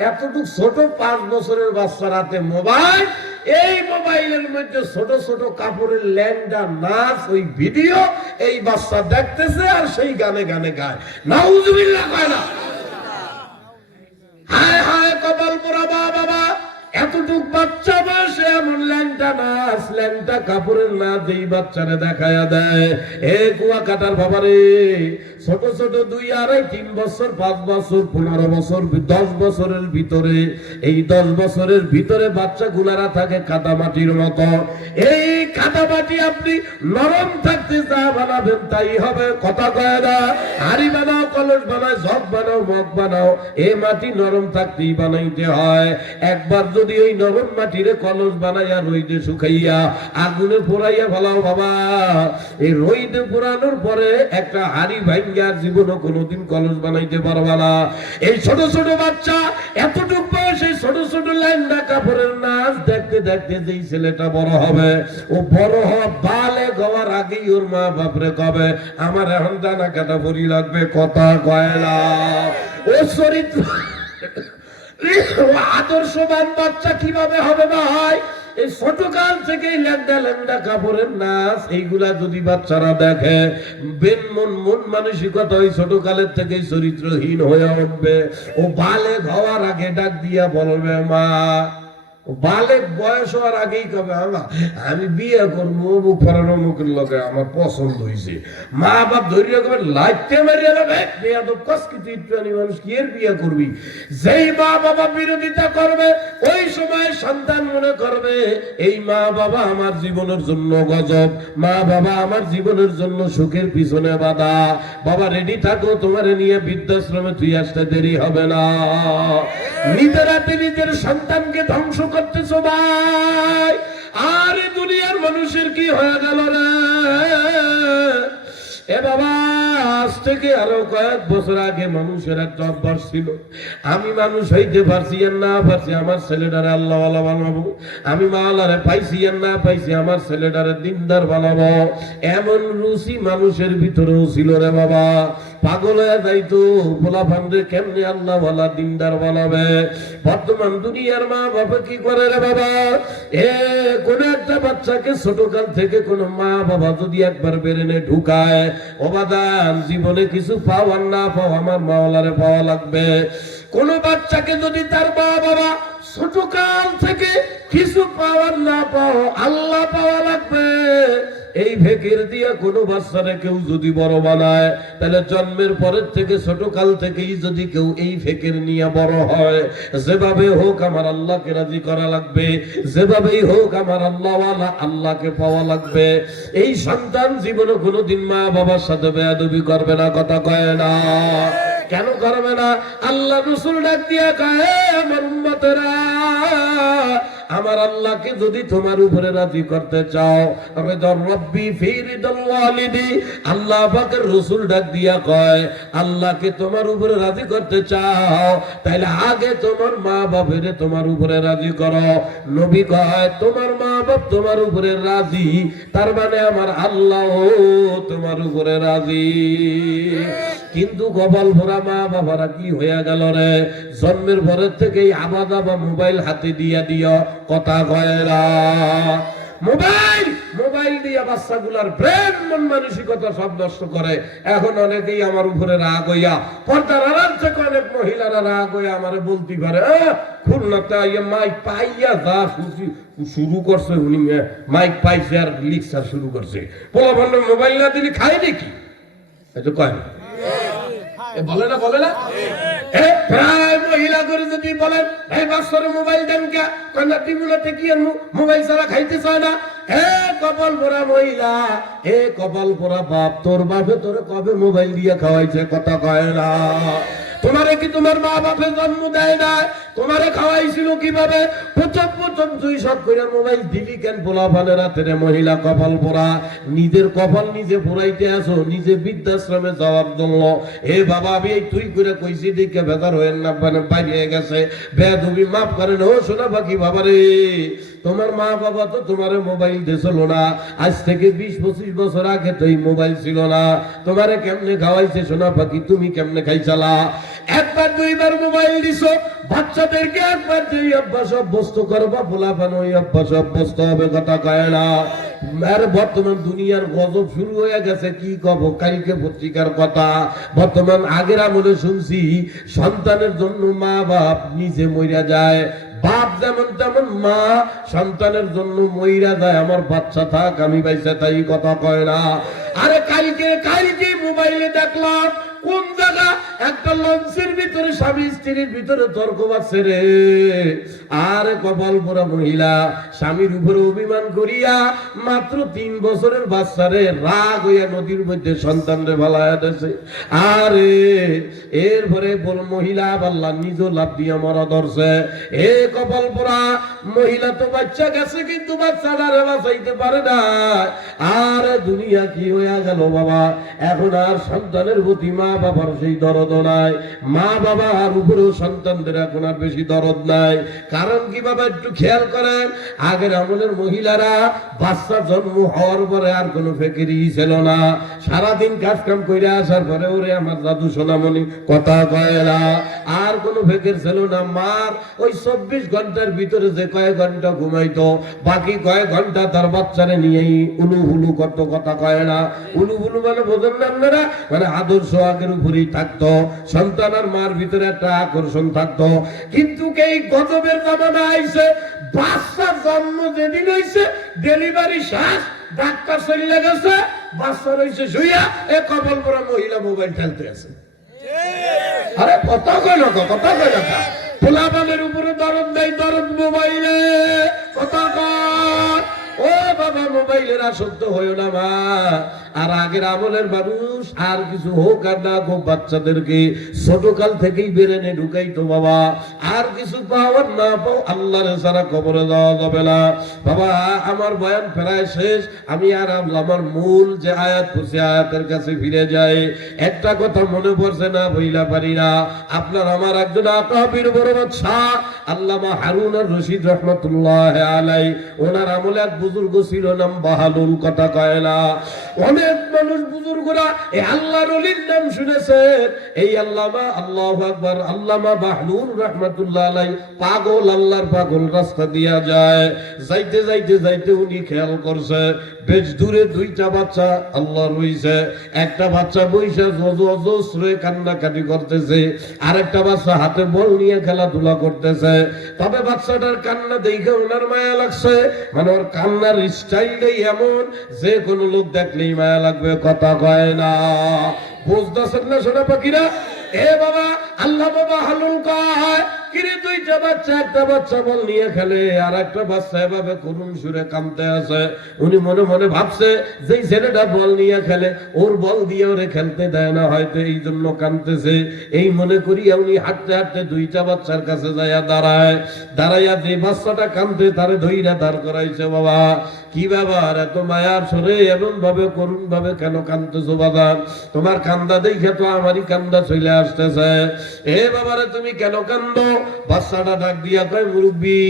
এতটুকু ছোট 5 বছরের বাচ্চার হাতে মোবাইল, এই মোবাইলের মধ্যে ছোট ছোট কাপড়ের ল্যাংডা নাচ, ওই ভিডিও এই বাচ্চা দেখতেছে আর সেই গানে গানে গায়। নাউজুবিল্লাহ কয় না? হায় হায় কপাল পোড়া বাবা, এতটুক বাচ্চা বসে এমন ল্যাংটা নাচ, ল্যাংটা কাপড়ের নাচ এই বাচ্চারে দেখায়া দেয়। কুয়া কাটার বাবারে, ছোট ছোট 2, 2.5, 3 বছর, 5 বছর, 15 বছর, 10 বছরের ভিতরে, এই 10 বছরের ভিতরে বাচ্চা গুলারা থাকে কাদামাটির মতো। এই কাদামাটি আপনি নরম থাকতে যা বানাবেন তাই হবে। কথা কয় না? হাড়ি বানাও, কলস বানাও, জগ বানাও, মগ বানাও, এই মাটি নরম থাকতেই বানাইতে হয়। একবার যদি ওই নরম মাটিরে কলস বানাইয়া রইদে শুকাইয়া আগুনে পোড়াইয়া ফেলাও বাবা, এই রইদে পোড়ানোর পরে একটা হাড়ি ভাঙ্গা জীবনও কোনোদিন কলস বানাইতে পারবা না। এই ছোট ছোট বাচ্চা এতটুক বয়সে ছোট ছোট ল্যাংড়া কাপড়ের নাচ দেখতে দেখতে যেই ছেলেটা বড় হবে, ও বড় হওয়া বালে গাওয়ার আগেই ওর মা বাপরে কবে আমার এখন জানা কাটা পরি লাগবে। কথা কয় না? ও চরিত্র আদর্শবান বাচ্চা কিভাবে হবে না হয়? এই ছোটকাল থেকে ল্যাংড়া ল্যাংড়া কাপড়ের নাচ এইগুলা যদি বাচ্চারা দেখে, মন মানসিকতা ওই ছোটকালের থেকে চরিত্রহীন হয়ে উঠবে। ও বালেগ হওয়ার আগে ডাক দিয়া বলবে মা, বালেক বয়স হওয়ার আগেই কবে আমি বিয়ে করবো, মুখ ফরানো মুখের লোকে আমার পছন্দ হয়েছে। মা বাপ ধরিয়া কবে লাইতে মারিয়া যাবে, মানুষ কি এর বিয়ে করবি? যেই মা বাবা বিরোধিতা করবে, ওই সময় সন্তান মনে করবে এই মা বাবা আমার জীবনের জন্য গজব, মা বাবা আমার জীবনের জন্য সুখের পিছনে বাধা। বাবা রেডি থাকো, তোমার নিয়ে বৃদ্ধাশ্রমে তুই আসতে দেরি হবে না। নিজের হাতে নিজের সন্তানকে ধ্বংস করতেছো ভাই। আর দুনিয়ার মানুষের কি হয়ে গেল রে? এ বাবা, আজ থেকে আরো কয়েক বছর আগে মানুষের একটা অভ্যাস ছিল, আমি মানুষ হইতে পারছি আর না পারছি আমার ছেলেটারে আল্লাহ ওয়ালা বানাবো, আমি মাওলারে পাইছি আর না পাইছি আমার ছেলেটারে দিনদার বানাবো, এমন রুচি মানুষের ভিতরেও ছিল রে বাবা। পাগল হয়ে যাইতো পোলা ফান্ডে কেমনে আল্লাহ ওয়ালা দিনদার বানাবে। বর্তমান দুনিয়ার মা বাবা কি করে রে বাবা? কোন একটা বাচ্চাকে ছোটকাল থেকে কোন মা বাবা যদি একবার বেরেনে ঢুকায়, অবাদান জীবনে কিছু পাও আর না পাও আমার মাওলারে পাওয়া লাগবে। কোন বাচ্চাকে যদি তার মা বাবা ছোটকাল থেকে কিছু পাওয়ার না পাও, আল্লাহ পাওয়া লাগবে। এই ফেকের দিয়া কোনো বাচ্চারে কেউ যদি বড় বানায়, তাহলে জন্মের পরের থেকে ছোটকাল থেকেই যদি কেউ এই ফেকের নিয়ে বড় হয়, যেভাবে হোক আমার আল্লাহকে রাজি করা লাগবে, যেভাবেই হোক আমার আল্লাহওয়ালা আল্লাহকে পাওয়া লাগবে। এই সন্তান জীবনে কোনোদিন মা বাবার সাথে বেয়াদবি করবে না। কথা কয় না? কেন করবে না? আল্লাহ রাসূল ডাক দিয়া কয়, আমার উম্মতেরা, আমার আল্লাহকে যদি তোমার উপরে রাজি করতে চাও, রব্বি ফি রিদাল ওয়ালিদি, আল্লাহ পাকের রাসূল ডাক দিয়া কয়, আল্লাহকে তোমার উপরে রাজি করতে চাও, তাইলে আগে তোমার মা বাপের তোমার উপরে রাজি করো। নবী কয়, তোমার মা বাপ তোমার উপরে রাজি, তার মানে আমার আল্লাহ তোমার উপরে রাজি। কিন্তু কপাল ভরা মা বাবারা কি হইয়া গেল রে? জন্মের পরের থেকেই আবাদা বা মোবাইল হাতে দিয়া দিও। কথা কয় না? মোবাইল দিয়া বাচ্চাগুলার ব্রেন মন মানসিকতা সব নষ্ট করে। এখন অনেকেই আমার উপরে রাগ হইয়া, পর্দার আড়াল থেকে অনেক মহিলারা রাগ হইয়া আমারে বলতে পারে, খুলনাতে মাইক পাইয়া যা শুরু করছে, উনি মাইক পাইছে আর লিকচার শুরু করছে। পোলা ভান্ডার মোবাইল না দিলে খায় নাকি? এটা কয় না। বলে না বলে না প্রায় মহিলা করে যদি বলেন এই বাচ্চারে মোবাইল দেন কে কন্যা টিভিতে কি আনবো মোবাইল ছাড়া খাইতে চায় না কপাল পোড়া মহিলা কপাল পোড়া বাপ তোর বাপে তোরে কবে মোবাইল দিয়ে খাওয়াইছে কথা কয় না তোমারে কি তোমার মা বাপে জন্ম দেয় না তোমারে খাওয়াইছিল কিভাবে প্রথম তুই সব করে মোবাইল দিলি কেন পোলা ফানে রাতের মহিলা কপাল পোড়া নিজের কপাল নিজে পোড়াইতে আসো নিজে বৃদ্ধাশ্রমে যাওয়ার জন্য বাবা আমি এই তুই করে কইছি দিকে বেকার হয়ে না বাইরে গেছে বেদবি মাফ করেন ও শোনা বাকি বাবা রে তোমার মা বাবা তো তোমারে মোবাইল দিয়েছিল না আজ থেকে 20-25 বছর আগে তো এই মোবাইল ছিল না তোমারে কেমনে খাওয়াইছে শোনা বাকি তুমি কেমনে খাইছালা একবার দুইবার মোবাইল দিছো বাচ্চাদেরকে একবার দুই অভ্যাস অভ্যস্ত করবা পোলাপান ওই অভ্যাস অভ্যস্ত হবে কথা কয় না আর বর্তমান দুনিয়ার গজব শুরু হয়ে গেছে কি কব কালকে পত্রিকার কথা বর্তমান আগের আমলে শুনছি সন্তানের জন্য মা বাপ নিজে মইরা যায় বাপ যেমন তেমন মা সন্তানের জন্য মইরা যায় আমার বাচ্চা থাক আমি বাইসা তাই কথা কয় না আরে কালকে মোবাইলে দেখলাম কোন জায়গা একটা লঞ্চের ভিতরে স্বামী স্ত্রীর ভিতরে তর্ক বাজছে রে আরে কপাল পোড়া মহিলা স্বামীর উপরে অভিমান করিয়া মাত্র 3 বছরের বাচ্চারে রাগ হইয়া নদীর মধ্যে সন্তানরে ভালাইয়া দিয়েছে আরে এরপরে বল মহিলা বাল্লা নিজ লাভ দিয়া মরা ধরছে কপাল পোড়া মহিলা তো বাচ্চা গেছে কিন্তু বাচ্চাটারে বাঁচাইতে পারে না আরে দুনিয়া কি হইয়া গেল বাবা এখন আর সন্তানের প্রতি মা বাবার সেই দরদ নাই মা বাবার উপরেও সন্তানদের এখন আর বেশি দরদ নাই কারণ কি বাবা একটু খেয়াল করেন আগের আমলের মহিলারা বাচ্চা জন্ম হওয়ার পরে আর কোনো ফেকেরি ছিল না সারাদিন কাজ কাম করে আসার পরে ওরে আমার দাদু সোনামণি কথা কয় না আর কোনো ফেকের ছিল না মার ওই 24 ঘন্টার ভিতরে যে কয়েক ঘন্টা ঘুমাইতো বাকি কয়েক ঘন্টা তার বাচ্চারে নিয়েই উলু হুলু করতো কথা কয় না উলু হুলু মানে বোঝেন না আপনারা মানে আদর্শ আগের উপরেই থাকতো সন্তান আর মার ভিতরে একটা আকর্ষণ থাকতো কিন্তু এই গজবের জামানা আইছে বাচ্চা জন্ম যেদিন হইছে ডেলিভারি শেষ ডাক্তার চলে গেছে বাচ্চা রইছে শুইয়া কপাল পোড়া মহিলা মোবাইল খেলতে আছে আরে কথা কয় না কথা কয় না পোলাপানের উপরে দরদ নাই দরদ মোবাইলে কথা কয় ও বাবা মোবাইলের আসক্ত হইও না মা আর আগের আমলের মানুষ আর কিছু হোক আর না হোক বাচ্চাদেরকে ছোটকাল থেকেই বেরেনে ঢুকাইতো বাবা আর কিছু পাওয়ার না পাও আল্লাহর ছাড়া কবরে যাওয়া যাবে না বাবা আমার বয়ান প্রায় শেষ আমি আর আমার মূল যে আয়াত পড়ছি আয়াতের কাছে ফিরে যাই একটা কথা মনে পড়ছে না বইলা পারি না আপনার আমার একজন আকাবির বড় বাদশা আল্লামা হারুন আর রশিদ রহমাতুল্লাহ আলাইহি ওনার আমলে এক বুজুর্গ ছিল নাম বাহালুল কথা কয় না অনেক মানুষ বুজুর্গরা এই আল্লাহর ওলির নাম শুনেছেন এই আল্লামা আল্লাহু আকবার আল্লামা বাহলুল রাহমাতুল্লাহ আলাইহি পাগল আল্লাহর পাগল রাস্তা দিয়া যায় যাইতে উনি খেয়াল করছে বেশ দূরে দুইটা বাচ্চা আল্লাহ রইছে একটা বাচ্চা বইসা জজরে কান্নাকাটি করতেছে আর একটা বাচ্চা হাতে বল নিয়ে খেলাধুলা করতেছে তবে বাচ্চাটার কান্না দেখে ওনার মায়া লাগছে মানে ওর কান্নার স্টাইলটাই এমন যে কোনো লোক দেখলেই মায়া লাগবে কথা কয় না বুঝতেছেন না সোনা পাখিরা বাবা আল্লাহ বাবা হালুল কয় কিরে দুইটা বাচ্চা একটা বাচ্চা বল নিয়ে খেলে আর একটা বাচ্চা এভাবে করুণ সুরে কাঁদতে আছে উনি মনে মনে ভাবছে যে ছেলেটা বল নিয়ে খেলে ওর বল দিয়ে ওরে খেলতে দেয় না হয়তো এই জন্য কাঁদতেছে এই মনে করিয়া উনি হাঁটতে হাঁটতে দুইটা বাচ্চার কাছে যাইয়া দাঁড়াইয়া যে বাচ্চাটা কাঁদতে তারে ধইরা দাঁড় করাইছে বাবা কি ব্যাপার এত মায়ার সরে এমন ভাবে করুণ ভাবে কেন কাঁদতেছো বাবা তোমার কান্দা দেখে তো আমারই কান্দা চলে আসতেছে বাবারে তুমি কেন কান্দো বাচ্চাটা ডাক দিয়া কয় মুরব্বি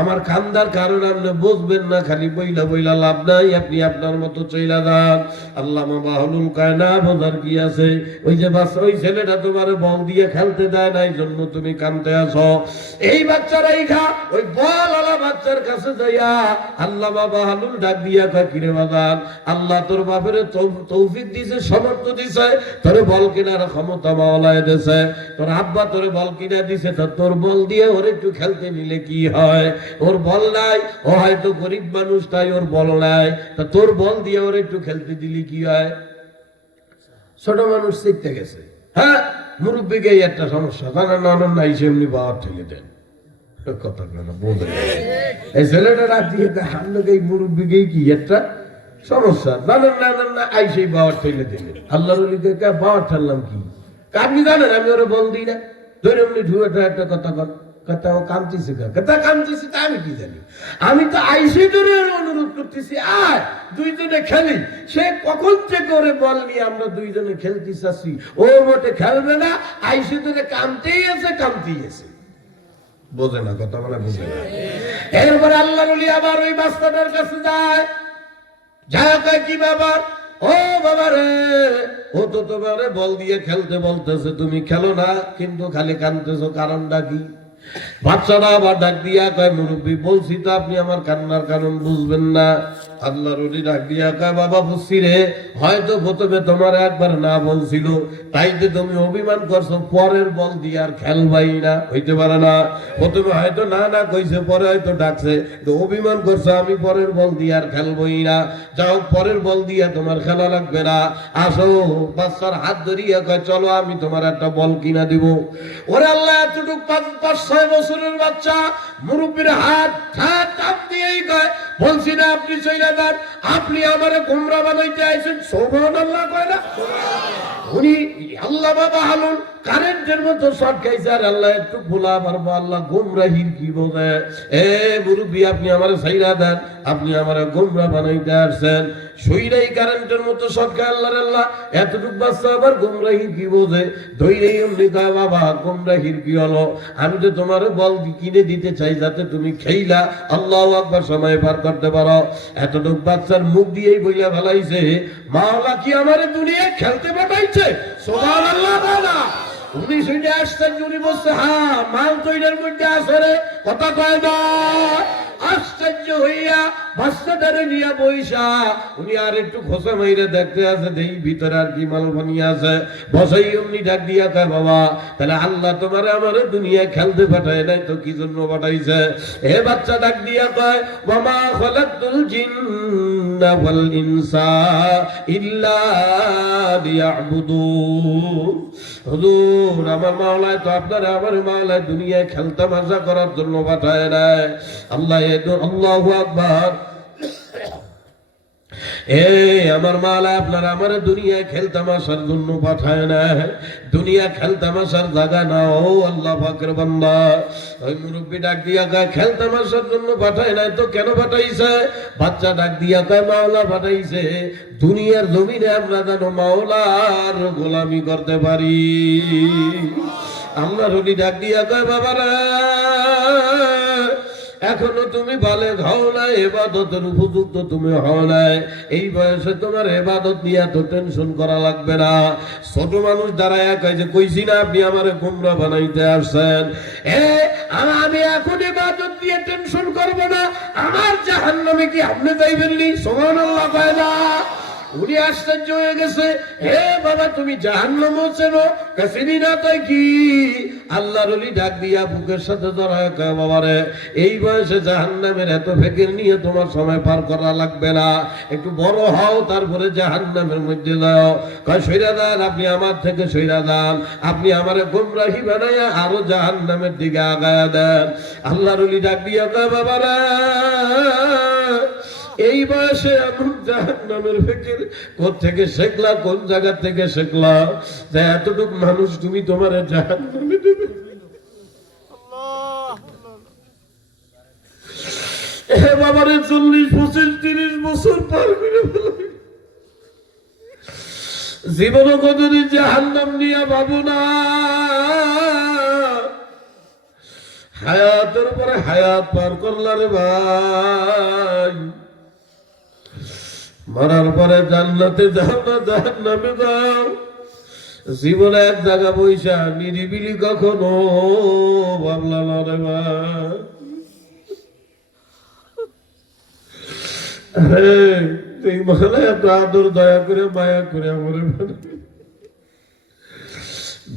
আমার কান্দার কারণ আপনি বুঝবেন না খালি বইলা লাভ নাই আপনি আপনার মতো চইলা যান আল্লামা বাহলুল কয় না বোঝার কি আছে ওই যে বাচ্চা ওই ছেলেটা তোমার বল দিয়ে খেলতে দেয় না এই জন্য তুমি কান্দতে আসো এই বাচ্চারাই খা ওই বলওয়ালা বাচ্চার কাছে যাইয়া আল্লামা বাহলুল ডাক দিয়া কয় কিরে বাজান আল্লাহ তোর বাপের তৌফিক দিছে সমর্থ দিছে তোরে বল কেনার ক্ষমতা মাওলায় দিছে তোর আব্বা তোরে বল কিনা দিছে তোর বল দিয়ে ওর একটু খেলতে নিলে কি হয় ওর বল নাই ও হয়তো গরিব মানুষ তাই ওর বল নাই তা তোর বল দিয়ে ওর একটু খেলতে দিলি কি হয় ছোট মানুষ শিখতে গেছে, হ্যাঁ মুরব্বীকে এই একটা সমস্যা, জানেন না এসে এমনি বাবার ঠেলে দেন, কথা কেন বোঝে এই ছেলেটা রাত দিয়ে হামলোকে এই মুরব্বীকেই কি একটা সমস্যা, জানেন না আইসেই বাবার ঠেলে দিলেন। আল্লাহর ওলিকে বাবার ঠেললাম কি, আপনি জানেন আমি ওরা বল দিই না, ধরে এমনি ঢুয়েটা একটা কথা কর, কথা ও কামতেছে, কথা কামতেছে তা আমি কি জানি, আমি তো আইসে ধরে অনুরোধ করতেছি আয় দুইজনে খেলি, সে কখন যে করে বল নিয়ে আমরা দুইজনে খেলতে চাচ্ছি, ও মোটে খেলবে না, আইসে ধরে কামতেই আছে, বোঝে না কথা বলে, বুঝে না। এরপরে আল্লাহর ওলি আবার ওই বাচ্চাটার কাছে যায়, যায় কি ব্যাপার, ও বাবা রে, ও তো তোমারে বল দিয়ে খেলতে বলতেছে, তুমি খেলো না কিন্তু খালি কাঁদতেছো, কারণটা কি? বাচ্চারা আবার ডাক দিয়া কয়, মুরব্বী বলছি তো আপনি আমার কান্নার কারণ বুঝবেন না। আল্লাহর ওলি ডাক দিয়া কয়, বাবা বুঝছি রে, হয়তো প্রথমে তোমার একবার না বলছিল, তাই যে তুমি অভিমান করছো, পরের বল দিয়ে আর খেলবাই না, হইতে পারে না, প্রথমে হয়তো না কইছে, পরে হয়তো ডাকছে, অভিমান করছো আমি পরের বল দিয়ে আর খেলবই না, যাও পরের বল দিয়ে তোমার খেলা লাগবে না, আসো। বাচ্চার হাত ধরিয়া কয়, চলো আমি তোমার একটা বল কিনা দিব। ওরে আল্লাহ, এতটুক 5-6 বছরের বাচ্চা মুরব্বীর হাত চাপ দিয়েই কয়, বলছি না আপনি চইলা যান, আপনি আমারে গোমরা বানাইতে আইছেন, সুবহানাল্লাহ কয় না? উনি আল্লাহ বাবা হালুন কারেন্টের মতো শর্ট খাইছে, আর আল্লাহ একটু ভোলা পারবো, আল্লাহ গোমরাহির কি বোঝে, এ মুরব্বী আপনি আমারে ছাইরা দেন, আপনি আমারে গোমরা বানাইতে আসছেন, সইরাই কারেন্টের মতো শর্ট খায়, আল্লাহ এতটুক বাচ্চা আবার গোমরাহির কি বোঝে, ধৈরেই এমনি কয়, বাবা গোমরাহির কি হলো, আমি তো তোমারে বল কিনে দিতে চাই যাতে তুমি খেইলা আল্লাহু আকবার সময় পার করতে পারো। এতটুক বাচ্চার মুখ দিয়েই বইলা ফেলাইছে, মাওলা কি আমারে দুনিয়ায় খেলতে পাঠাইছে, সুবহানাল্লাহ বলা। উনি শুনে আসছেন, উনি বলছে, হ্যাঁ মাল তৈরির মধ্যে আসরে, কথা কয় না। আশ্চর্য হইয়া বাচ্চাটারে নিয়ে বইসা উনি আর একটু খোসা মাইরে দেখতে আছে, দেই ভিতরে আর কি মাল বানিয়ে আছে, বসাই উনি ডাক দিয়া কয়, বাবা তাহলে আল্লাহ তোমারে আমারে দুনিয়ায় খেলতে পাঠায় নাই তো কি জন্য পাঠাইছে? এ বাচ্চা ডাক দিয়া কয়, ওয়ামা খালাকতুল জিন্না ওয়াল ইনসা ইল্লা লিয়াবুদুন। হুজুর আমার মাওলায় তো আপনারা আমার মাওলায় দুনিয়ায় খেলতে মজা করার জন্য পাঠায় নাই। আল্লাহু আকবার। আমার মাওলা আপনারা আমার দুনিয়ায় খেলতামাশার জন্য পাঠায় না, দুনিয়া খেলতামাশার জায়গা না। ও আল্লাহ পাকের বান্দা, ওই মুরব্বী ডাক দিয়া কয়, খেলতামাশার জন্য পাঠায় নাই তো কেন পাঠাইছে? বাচ্চা ডাক দিয়া কয়, মাওলা পাঠাইছে দুনিয়ার জমিনে আমরা যেন মাওলার গোলামি করতে পারি। আমরা রুলি ডাক দিয়া কয়, বাবারা এখনো তুমি বালেগ হও নাই, ইবাদতের উপযুক্ত তুমি হও নাই, এই বয়সে তোমার ইবাদত নিয়ে এত টেনশন করা লাগবে না। ছোট মানুষ দাঁড়ায় কয় যে, কইছি না আপনি আমারে গোমরা বানাইতে আসছেন, আমি এখন ইবাদত নিয়ে টেনশন করব না, আমার জাহান্নামে কি আপনি যাইবেন নি? সুবহানাল্লাহ কয় না। উনি আশ্চর্য হয়ে গেছে, হে বাবা তুমি জাহান্নামও চেনো? চিনি না তাই কি? আল্লাহর ওলি ডাক দিয়া বুকের সাথে ধরায় কয়, বাবারে এই বয়সে জাহান্নামের এত ফিকির নিয়ে তোমার সময় পার করা লাগবে না, একটু বড় হও তারপরে জাহান্নামের মধ্যে যাও। কয় সইরা যান, আপনি আমার থেকে সইরা যান, আপনি আমারে গোমরাহি বানাইয়া আরো জাহান্নামের দিকে আগায়া দেন। আল্লাহর ওলি ডাক দিয়া কয়, বাবারা এই বয়সে এমন জাহান্নামের ফিকির কোত্থেকে শিখলা, কোন জায়গা থেকে শিখলা যে এতটুক মানুষ তুমি তোমার জাহান্নামে দেবে? হে বাবারে 40, 25, 30 বছর পার করে ফেলে জীবন কোনদিন জাহান্নাম নিয়ে ভাবো না। হায়াতের পরে হায়াত পার করলা রে ভাই, মরার পরে জান্নাতে যাও না জাহান্নামে যাও? জীবনে এক জায়গা বইসা নিরিবিলি কখনো ভাবলা না রে ভাই। তুই মনে এত আদর দয়া করে মায়া করে আমার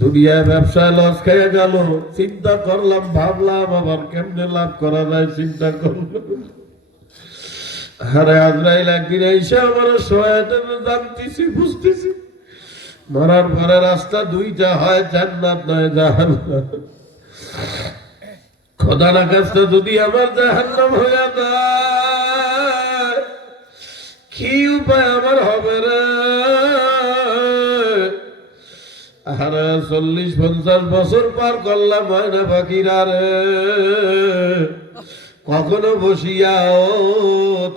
দুনিয়ায় ব্যবসায় লস খেয়ে গেল, চিন্তা করলাম ভাবলাম আবার কেমনে লাভ করা যায়, চিন্তা করলাম। আরে আজরাইল একদিন এসে আমার সহায়তা জানতেছি বুঝতেছি মরার পরে রাস্তা দুইটা, হয় জান্নাত নয় জাহান্নাম। খোদা না কাজটা যদি আমার জাহান্নাম হয়ে যায়, কি উপায় আমার হবে রে? আরে 40-50 বছর পার করলাম, হয় না বাকিরা রে। কখনো বসিয়াও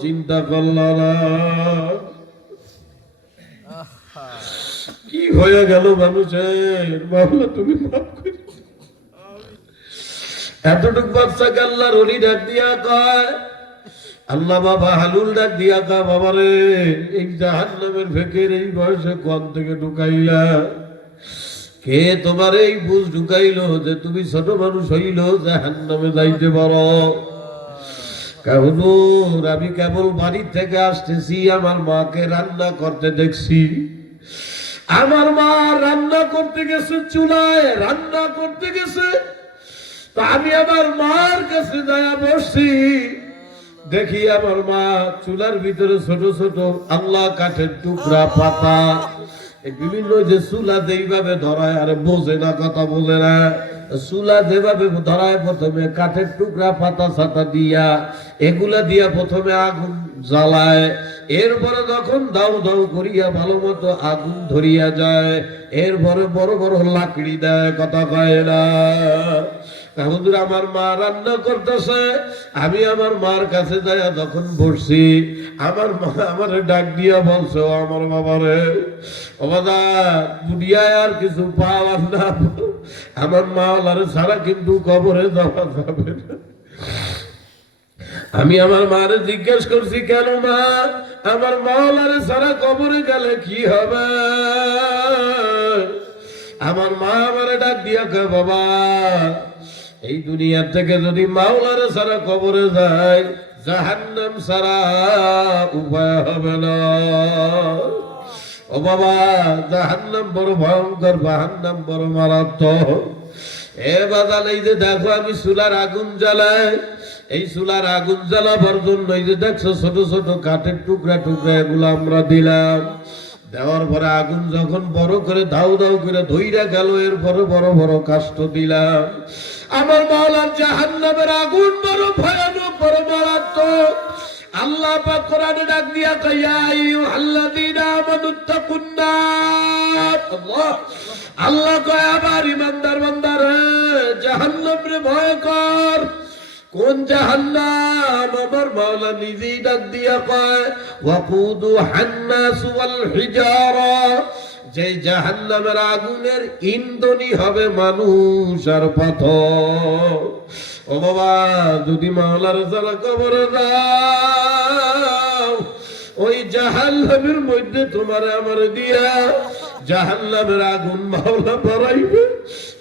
চিন্তা করল না কি হয়ে গেল মানুষের। বাবলা তুমি মাফ করে দাও। এতটুক বাচ্চাকে আল্লাহর ওলি ডাক দিয়া কয়, আল্লাহ বাবা হালুল ডাক দিয়া কয়, বাবা রে এই জাহান্নামের ফেকের এই বয়সে কোন থেকে ঢুকাইলা? কে তোমার এই বুঝ ঢুকাইলো যে তুমি ছোট মানুষ হইল জাহান্নামে যাইতে পারো? হুজুর আমি কেবল বাড়ি থেকে আসতেছি, আমার মাকে রান্না করতে দেখছি। আমার মা রান্না করতে গেছে, চুলায় রান্না করতে গেছে। তা আমি আমার মার কাছে যায়া বসছি, দেখি আমার মা চুলার ভিতরে ছোট ছোট আল্লাহ কাঠের টুকরা পাতা, এই বিভিন্ন যে চুলা যেইভাবে ধরায়, আরে বোঝে না, কথা বোঝে না। চুলা যেভাবে ধরায় প্রথমে কাঠের টুকরা পাতা ছাতা দিয়া, এগুলা দিয়া প্রথমে আগুন জ্বালায়। এরপরে যখন দাউ দাউ করিয়া ভালো মতো আগুন ধরিয়া যায়, এরপরে বড় বড় লাকড়ি দেয়, কথা কয় না। হুজুর আমার মা রান্না করতেছে, আমি আমার মার কাছে যাইয়া যখন বসছি, আমার মা আমার ডাক দিয়া বলছে, ও আমার বাবারে, ও বাবা দুনিয়ায় আর কিছু পাওয়ার না, আমার মাওলারে ছাড়া কিন্তু কবরে যাওয়া যাবে না। আমি আমার মারে জিজ্ঞেস করছি, কেন মা? আমার মাওলারে ছাড়া কবরে গেলে কি হবে? আমার মা আমারে ডাক দিয়া কয়, বাবা এই দুনিয়া থেকে যদি মাওলারে ছাড়া কবরে যায়, জাহান্নাম ছাড়া উপায় হবে না। ও বাবা জাহান্নাম বড় ভয়ঙ্কর, জাহান্নাম বড় মারাত্মক। এ বাজাল এই যে দেখো আমি চুলার আগুন জ্বালাই, এই চুলার আগুন জ্বালাবার জন্য এই যে দেখছো ছোট ছোট কাঠের টুকরা টুকরা এগুলো আমরা দিলাম। দেওয়ার পরে আগুন যখন বড় করে ধাউ ধাউ করে ধইরা গেল, এরপরে বড় বড় কাষ্ঠ দিলাম। আমার মাওলার জাহান্নামের আগুন বড় ভয়ানক, বড় মারাত্মক। আল্লাহ পাক কোরআনে ডাক দিয়া কয়, ইয়া আইয়ুহাল্লাযীনা আমানুত্তাকুন্নার। আল্লাহ কয়, আবার ইমানদার বান্দারে জাহান্নামে ভয় কর। কোন জাহান্নাম? আমার মাওলা নিজেই ডাক দিয়া কয়, ওয়াকুদুহান নাস ওয়াল হিজারা, যে জাহান্নামের আগুনের ইন্ধনই হবে মানুষ আর পাথর। ও বাবা যদি মাওলার জালা কবরে দাও, ওই জাহান্নামের মধ্যে তোমার আমার দিয়া জাহান্নামের আগুন মাওলা ভরাইবে,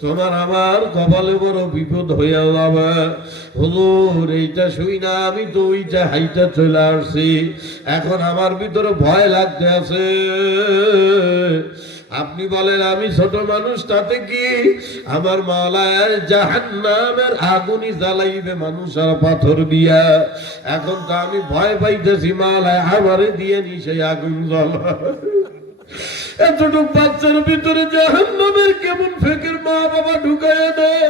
তোমার আমার কপালে বড় বিপদ হইয়া যাবে। হুজুর এইটা শুই না আমি তো ওইটা হাইটা চলে আসছি, এখন আমার ভিতরে ভয় লাগতে আছে। আপনি বলেন আমি ছোট মানুষ, তাতে কি? আমার মাওলার জাহান্নামের আগুনই জ্বালাইবে মানুষ আর পাথর দিয়া। এখন তো আমি ভয় পাইতেছি, মাওলায় আমারে দিয়ে নি সেই আগুন জ্বালা। এতটুক বাচ্চার ভিতরে জাহান্নামের কেমন ফেকের মা বাবা ঢুকাইয়া দেয়।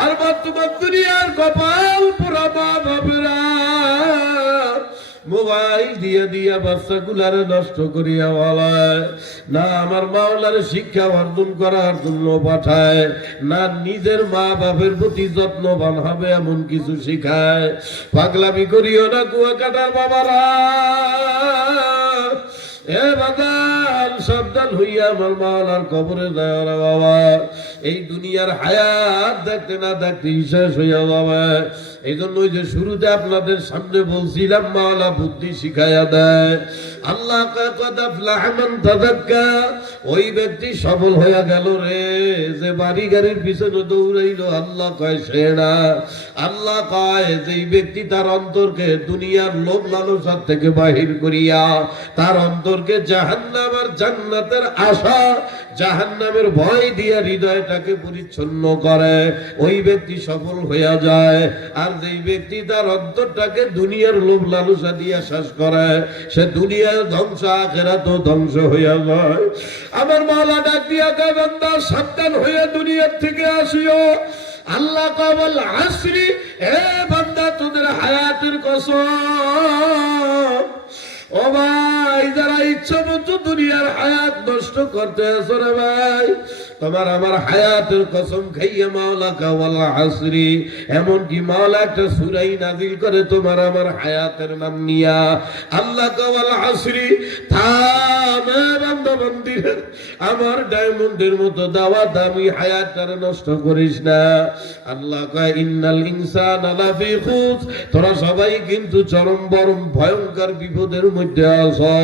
আর বর্তমান দুনিয়ার কপাল পুরা মা বাবেরা মোবাইল দিয়ে দিয়া বাচ্চাগুলারে নষ্ট করিয়া বলায় না, আমার মাওলারে শিক্ষা অর্জন করার জন্য পাঠায় না, নিজের মা বাপের প্রতি যত্নবান হবে এমন কিছু শিখায়। পাগলামি করিও না কুয়াকাটার বাবারা, এ বাদান সাবধান হইয়া আমার মাওলার কবরে যায় ওরা বাবা। এই দুনিয়ার হায়াত দেখতে না দেখতে শেষ হইয়া যাবে। এই জন্য ওই যে শুরুতে আপনাদের সামনে বলছিলাম, মাওলা বুদ্ধি শিখাইয়া দেয়। আল্লাহ কদ আফলাহা মান তাযাক্কা, ওই ব্যক্তি সফল হইয়া গেল রে যে বাড়ি গাড়ির পিছনে দৌড়াইলো। আল্লাহ কয় সে না, আল্লাহ কয় যে ব্যক্তি তার অন্তরকে দুনিয়ার লোভ লালসার থেকে বাহির করিয়া তার অন্তরকে জাহান্নাম আর জান্নাতের আশা, জাহান্নামের ভয় দিয়া হৃদয়টাকে পরিচ্ছন্ন করে, ওই ব্যক্তি সফল হইয়া যায়। আর যেই ব্যক্তি তার অন্তরটাকে দুনিয়ার লোভ লালসা দিয়া শেষ করে, সে দুনিয়ার ধ্বংস, আখিরাতও ধ্বংস হইয়া যায়। আমার মাওলা ডাক দিয়া কয় বান্দা সাবধান হয়ে দুনিয়ার থেকে আসিও। আল্লাহ কবল আসরি, এ বান্দা তোদের হায়াতের কসম। ও ভাই, যারা ইচ্ছা মতো দুনিয়ার হায়াত নষ্ট করতে আসো রে ভাই, তোমার আমার হায়াতের কসম খাইয়া মাওলা কাওয়াল আসরি, এমনকি মাওলা একটা সূরাই নাযিল করে তোমার আমার হায়াতের নাম নিয়া। আল্লাহ কাওয়াল আসরি, থাম বান্দা বান্দিরা, আমার ডায়মন্ডের মতো দেওয়া দামি হায়াতটারে নষ্ট করিস না। আল্লাহ কয় ইন্নাল ইনসানা লাফি খুস, তোরা সবাই কিন্তু চরম বরম ভয়ঙ্কর বিপদের মধ্যে আছো।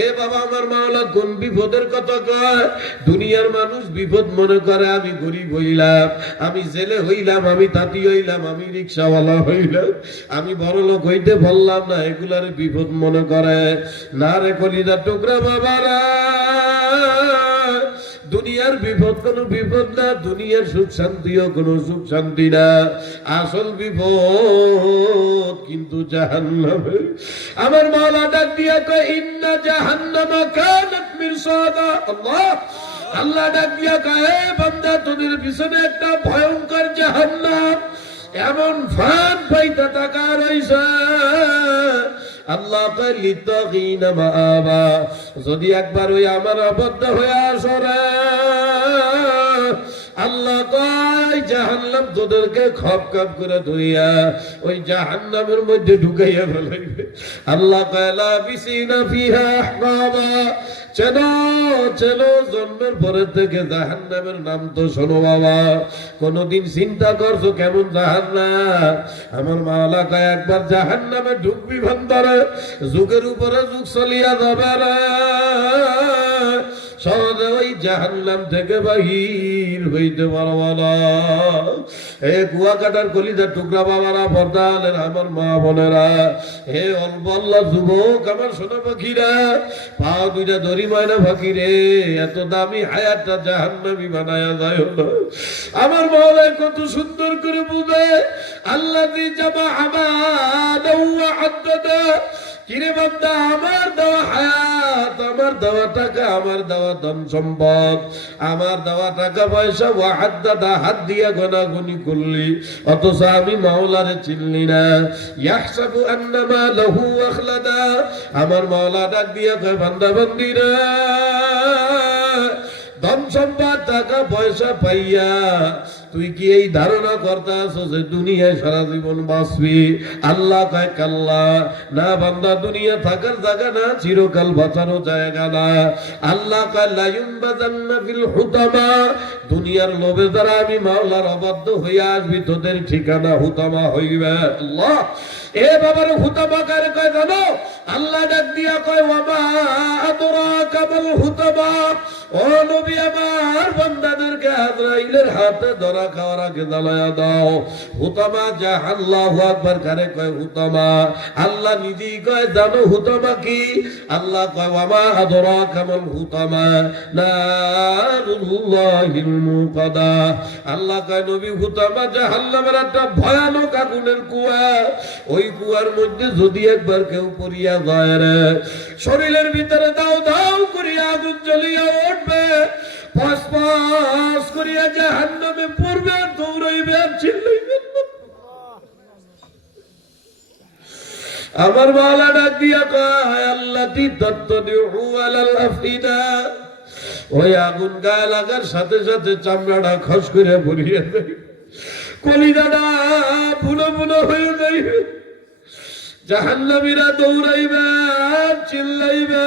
এ বাবা, আমার মাওলা কোন বিপদের কথা কয়? দুনিয়ার মানুষ বিপদ মনে করে আমি গরিব হইলাম, আমি জেলে হইলাম, আমি তাঁতি হইলাম, আমি রিক্সাওয়ালা হইলাম, আমি বড় লোক হইতে বললাম না, এগুলার বিপদ মনে করে না রে কলিজার টুকরা বাবারা। দুনিয়ার বিপদ কোনো বিপদ না, দুনিয়ার সুখ শান্তিও কোনো সুখ শান্তি না। আসল বিপদ কিন্তু জাহান্নামে। আমার মাওলা ডাক দিয়া কয় ইন্না জাহান্নামা কানাত মিরসাদা। আল্লাহ আল্লাহ ডাক দিয়া কয় হে বান্দা, তোদের পিছনে একটা ভয়ঙ্কর জাহান্নাম এমন ফান পাইতা টাকা রইছে। আল্লাহ কয় লিতাগিনা মাআবা, যদি একবার ওই আমার আবদ্ধ হয়ে আসো রে, আল্লাহ কয় জাহান্নাম তোদেরকে খপ খপ করে ধরিয়া ওই জাহান্নামের মধ্যে ঢুকাইয়া ফেলাইবে। আল্লাহ কয় লাবিসিনা ফিহা আহকাবা, চেনো চেনো, জন্মের পরে থেকে জাহান্নামের নাম তো শোনো বাবা, কোনদিন চিন্তা করছো কেমন জাহান্নাম? আমার মাওলা কয় একবার জাহান্নামে ঢুকবি ভান্ডারে, যুগের উপরে যুগ চলিয়া যাবে না, সহজে ওই জাহান্নাম থেকে বাহির হইতে পারবা না। হে কুয়াকাটার কলিজার টুকরা বাবারা, পর্দালের আমার মা বোনেরা, হে অল্প আল্লাহ যুবক আমার সোনা পাখিরা, পাও দুইটা দড়ি ময়না পাখি রে, এত দামি হায়াতটা জাহান্নামী বানায়া যায় না। আমার মাওলায় কত সুন্দর করে বুঝে, আল্লাযী জামা আমানা ওয়া আদ্দাদা। কিরে বান্দা, আমার দেওয়া হায়াত, আমার দেওয়া টাকা, আমার দেওয়া ধন সম্পদ, আমার দেওয়া টাকা পয়সা ওয়া আদ্দাদা, হাত দিয়া গোনাগুনি করলি, অথচ আমি মাওলারে চিনলি না। ইয়াহসাবু আন্নামা লাহু আখলাদা, আমার মাওলা ডাক দিয়া কয় বান্দা বান্দিরা, ধন সম্পদ টাকা পয়সা পাইয়া তুই কি এই ধারণা করতে আছো যে দুনিয়ায় সারা জীবন বাঁচবি? আল্লাহ কয় কাল্লা, না বান্দা, দুনিয়া থাকার জায়গা না, চিরকাল বাঁচানো জায়গা না। আল্লাহ কয় লা ইউনবাযান্না ফিল হুতামা, দুনিয়ার লোভে যারা আমি মাওলার অবাধ্য হইয়া আসবি, তোদের ঠিকানা হুতামা হইবে। আল্লাহ, এ বাবার হুতামা কারে কয় জানো? আল্লাহ ডাক দিয়া কয় ওয়ামা আদরাকা মাল হুতামা, ও নবী আমার বান্দাদেরকে আজরাইলের হাতে ধরা খাওয়ার আগে জ্বালায়া দাও। হুতামা আল্লাহু আকবার কারে কয়? হুতামা আল্লাহ নিজেই কয়, জানো হুতামা কি? আল্লাহ কয় ওয়ামা আদরাকা মাল হুতামা নারুল্লাহিল মুকাদা। আল্লাহ কয় নবী, হুতামা জাহান্নামের একটা ভয়ানক আগুনের কুয়া, ওই কুয়ার মধ্যে যদি একবার কেউ পড়িয়া যায় রে, শরীরের ভিতরে দাও দাও করিয়া আগুন জ্বলিয়া উঠবে, পাঁচ পাঁচ করিয়া জাহান্নামে পড়বে, দৌড়াইবে আর চিল্লাইবে। আমার মাওলা ডাক দিয়া কয় আল্লাতী তাত্তাদিউ আলাল আফিদা, ওই আগুন গায়ে লাগার সাথে সাথে চামড়াটা খস করে পড়িয়া যায়, কলিজাটা বুনো বুনো হয়ে যাইবে, জাহান্নামীরা দৌড়াইবে চিল্লাইবে।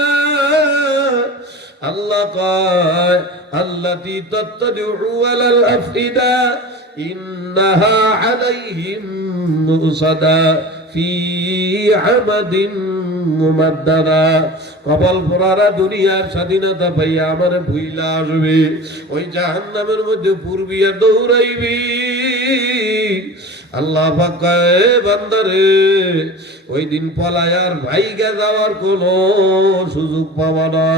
আল্লাহ কয় আল্লাতী তাত্তাদিউ আলাল আফিদা ইন্নাহা আলাইহিম মুসাদা ফি আমাদিন মুমাদ্দাদা। কবল পরারা দুনিয়ার স্বাধীনতা পাইয়া আমার ভুইলা আসবে, ওই জাহান্নামের মধ্যে পূর্বিয়া দৌড়াইবি। আল্লাহ পাক কয় বান্দারে, ওই দিন পলায়ার ভাইগা যাওয়ার কোন সুযোগ পাবা না।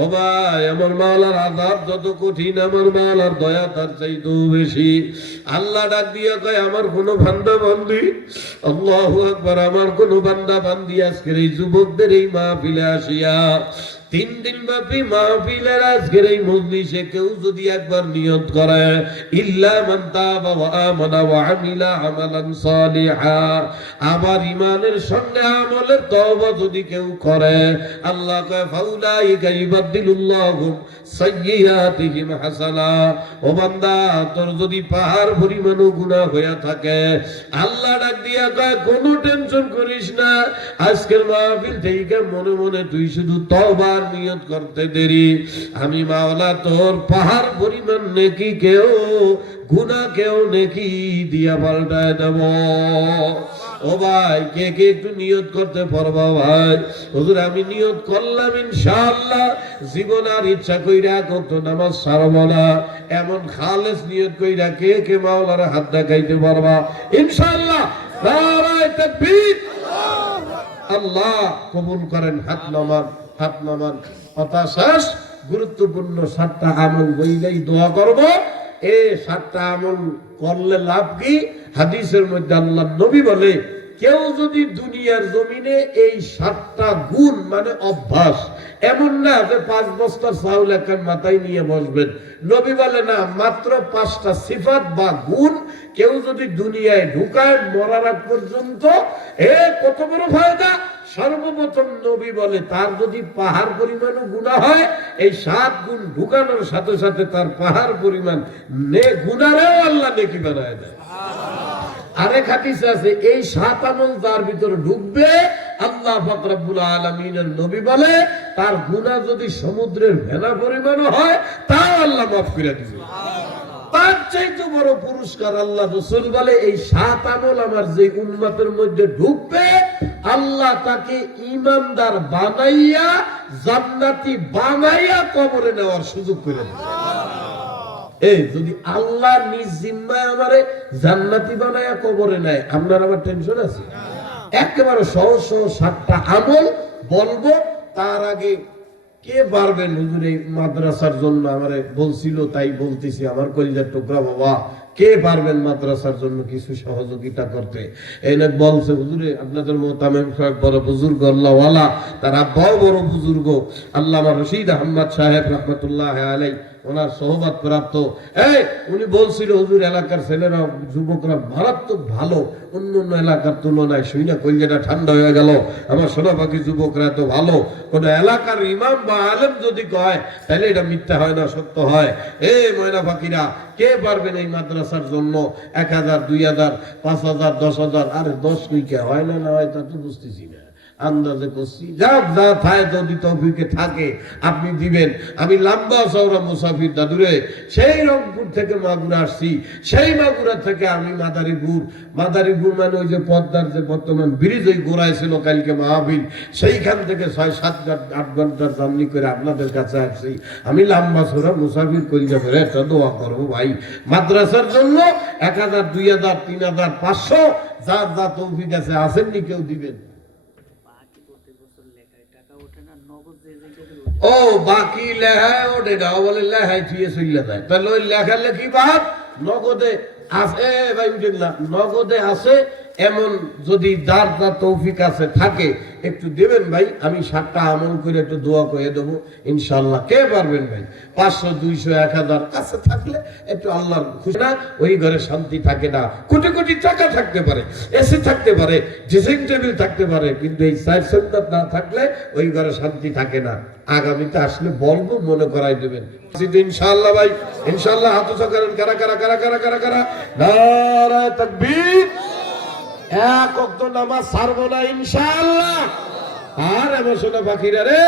ও ভাই, আমার মাওলার আযাব যত কঠিন, আমার মাওলার দয়া তার চাইতেও বেশি। আল্লাহ ডাক দিয়া কয় আমার কোন বান্দা বান্দি, আল্লাহু আকবার, আমার কোন বান্দা বান্দি আজকের এই যুবকদের এই মাহফিলে আসিয়া তিন দিন ব্যাপী মাহফিলের আজকের এই মজলিসে কেউ যদি একবার নিয়ত করে ইল্লা মান তাবা ওয়া আমানা ওয়া আমিলা আমালান সালিহা, আবার ঈমানের সঙ্গে আমলের তওবা যদি কেউ করে, আল্লাহ কয় ফাউলাইকা ইউবাদদিলুল্লাহু সাইয়্যাতিহিম হাসানা। ও বান্দা, তোর যদি পাহাড় পরিমাণও গুনাহ হয়ে থাকে, আল্লাহ ডাক দিয়া কয় কোনো টেনশন করিস না, আজকের মাহফিল থেকে মনে মনে তুই শুধু তওবার নিয়ত করতে দেরি, আমি মাওলা তোর পাহাড় পরিমাণ নেকি কেউ গুনাহ কেউ নেকি দিয়া পাল্টায় দেব। ও ভাই, কে কে একটু নিয়ত করতে পারবা ভাই? হুজুর আমি নিয়ত করলাম ইনশাআল্লাহ জীবন আর ইচ্ছা কইরা কত নামাজ ছাড়ব না, এমন খালেস নিয়ত কইরা কে কে মাওলার হাত দেখাইতে পারবা ইনশাআল্লাহ? নারায়ে তাকবীর। আল্লাহ কবুল করেন। হাত নামান, হাত নামান। কথা শেষ। গুরুত্বপূর্ণ 7টা আমল বইলেই দোয়া করব। এই 7টা আমল করলে লাভ কি? হাদিসের মধ্যে আল্লাহর নবী বলে, কেউ যদি দুনিয়ার জমিনে এই 7টা গুণ মানে অভ্যাস, এমন না যে 5 বস্তা চাউল এখন মাথায় নিয়ে বসবেন, নবী বলে না, মাত্র 5টা সিফাত বা গুণ কেউ যদি দুনিয়ায় ঢুকায় মরার আগ পর্যন্ত, কত বড় ফায়দা। সর্বপ্রথম নবী বলে তার যদি পাহাড় পরিমাণও গুনাহ হয়, এই 7 গুণ ঢুকানোর সাথে সাথে তার পাহাড় পরিমাণ গুনাহও আল্লাহ নেকি বানায় দেয়। আরেক হাদিসে আছে, এই 7 আমল যার ভিতরে ঢুকবে, আল্লাহ পাক রব্বুল আলামিনের নবী বলে তার গুনাহ যদি সমুদ্রের ভেলা পরিমাণও হয়, তাও আল্লাহ মাফ করে দিবে। তার চাইতে বড় পুরস্কার আল্লাহ রাসূল বলে, এই 7 আমল আমার যে উম্মতের মধ্যে ঢুকবে, আল্লাহ তাকে ঈমানদার বানাইয়া জান্নাতি বানাইয়া কবরে নেওয়ার সুযোগ করে দেবে। এই যদি আল্লাহ নিজ জিম্মায় আমারে জান্নাতি বানায়া কবরে নেয়, আপনার আবার টেনশন আছে? একেবারে সহজ সহজ 7টা আমল বলবো। তার আগে কে পারবেন? হুজুর এই মাদ্রাসার জন্য আমারে বলছিল তাই বলতেছি, আমার কলিজার টুকরা বাবা, কে পারবেন মাদ্রাসার জন্য কিছু সহযোগিতা করতে? এই না বলছে, হুজুরে আপনাদের মোতামেম সাহেব বড় বুজুর্গ আল্লাহওয়ালা, তার আব্বাও বড় বুজুর্গ, আল্লামা রশিদ আহমদ সাহেব রহমতুল্লাহ আলাইহি, ওনার সহবত প্রাপ্ত। উনি বলছিল, হুজুর এলাকার ছেলেরা যুবকরা মারাত্মক ভালো, অন্য অন্য এলাকার তুলনায়। শুনে কলিজাটা ঠান্ডা হয়ে গেল, আমার সোনাপাখি যুবকরা তো ভালো। কোন এলাকার ইমাম বা আলেম যদি কয়, তাহলে এটা মিথ্যা হয় না, সত্য হয়। ময়না পাখিরা, কে পারবেন এই মাদ্রাসার জন্য 1000, 2000, 5000, 10000? আরে 10 কইকে হয় না, না হয় তা তো বুঝতেছি না, আন্দাজে করছি। যা যা থাকে যদি তৌফিকে থাকে আপনি দিবেন। আমি লম্বা চওড়া মুসাফির দাদুরে, সেই রংপুর থেকে মাগুরা আসছি, সেই মাগুরা থেকে আমি মাদারীপুর মানে ওই যে পদ্মার যে বর্তমান ব্রিজ, ওই গোড়ায় ছিল কালকে মাহফিল, সেইখান থেকে 6-7-8 ঘন্টার জার্নি করে আপনাদের কাছে আসছি। আমি লম্বা চওড়া মুসাফির করি যাবে, একটা দোয়া করবো ভাই মাদ্রাসার জন্য। 1000, 2000, 3000, 500, যার যা তৌফিক আছে, আসেননি কেউ দিবেন। ও বাকি লেহায় ওঠে না, বলে লেহায় থিয়ে চলে যায়, তাহলে ওই লেখালেখি বাদ নগদে আছে ভাই, উঠেন না, নগদে আছে। এমন যদি যার যার তৌফিক আছে থাকে একটু দেবেন ভাই, আমি 7টা আমল করে একটু দোয়া করে দেবো ইনশাআল্লাহ। কে পারবেন ভাই? 500, 200, 1000 কাছে থাকলে একটু আল্লাহর খুশি না, ওই ঘরে শান্তি থাকে না। কোটি কোটি টাকা থাকতে পারে, এসি থাকতে পারে, ড্রেসিং টেবিল থাকতে পারে, কিন্তু এই 4 সেন্টার না থাকলে ওই ঘরে শান্তি থাকে না। আগামীতে আসলে বলবো, মনে করাই দেবেন ইনশাআল্লাহ ভাই, ইনশাআল্লাহ। হাত উঁচু করেন, কারা কারা কারা কারা কারা কারা? নারায়ে তাকবীর। এক ওয়াক্ত নামাজ ছাড়বো না ইনশাআল্লাহ। আর আমার সোনা পাখিরা রে,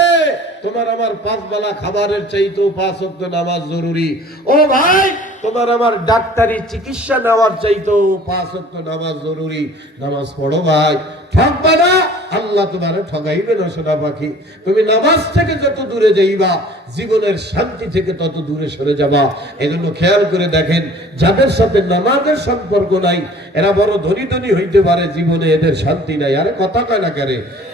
তোমার আমার 5 বেলা খাবারের চাইতেও 5 ওয়াক্ত নামাজ জরুরি। ও ভাই, তোমার আমার ডাক্তারি চিকিৎসা নেওয়ার চাইতেও 5 ওয়াক্ত নামাজ জরুরি। নামাজ পড়ো ভাই, ঠকবা না, আল্লাহ তোমারে ঠগাইবে না সোনা পাখি। তুমি নামাজ থেকে যত দূরে যাইবা, জীবনের শান্তি থেকে তত দূরে সরে যাবা। এজন্য খেয়াল করে দেখেন, যাদের সাথে নামাজের সম্পর্ক নাই, এরা বড় ধনী ধনী হইতে পারে, জীবনে এদের শান্তি নাই। আরে কথা কয় না কেন?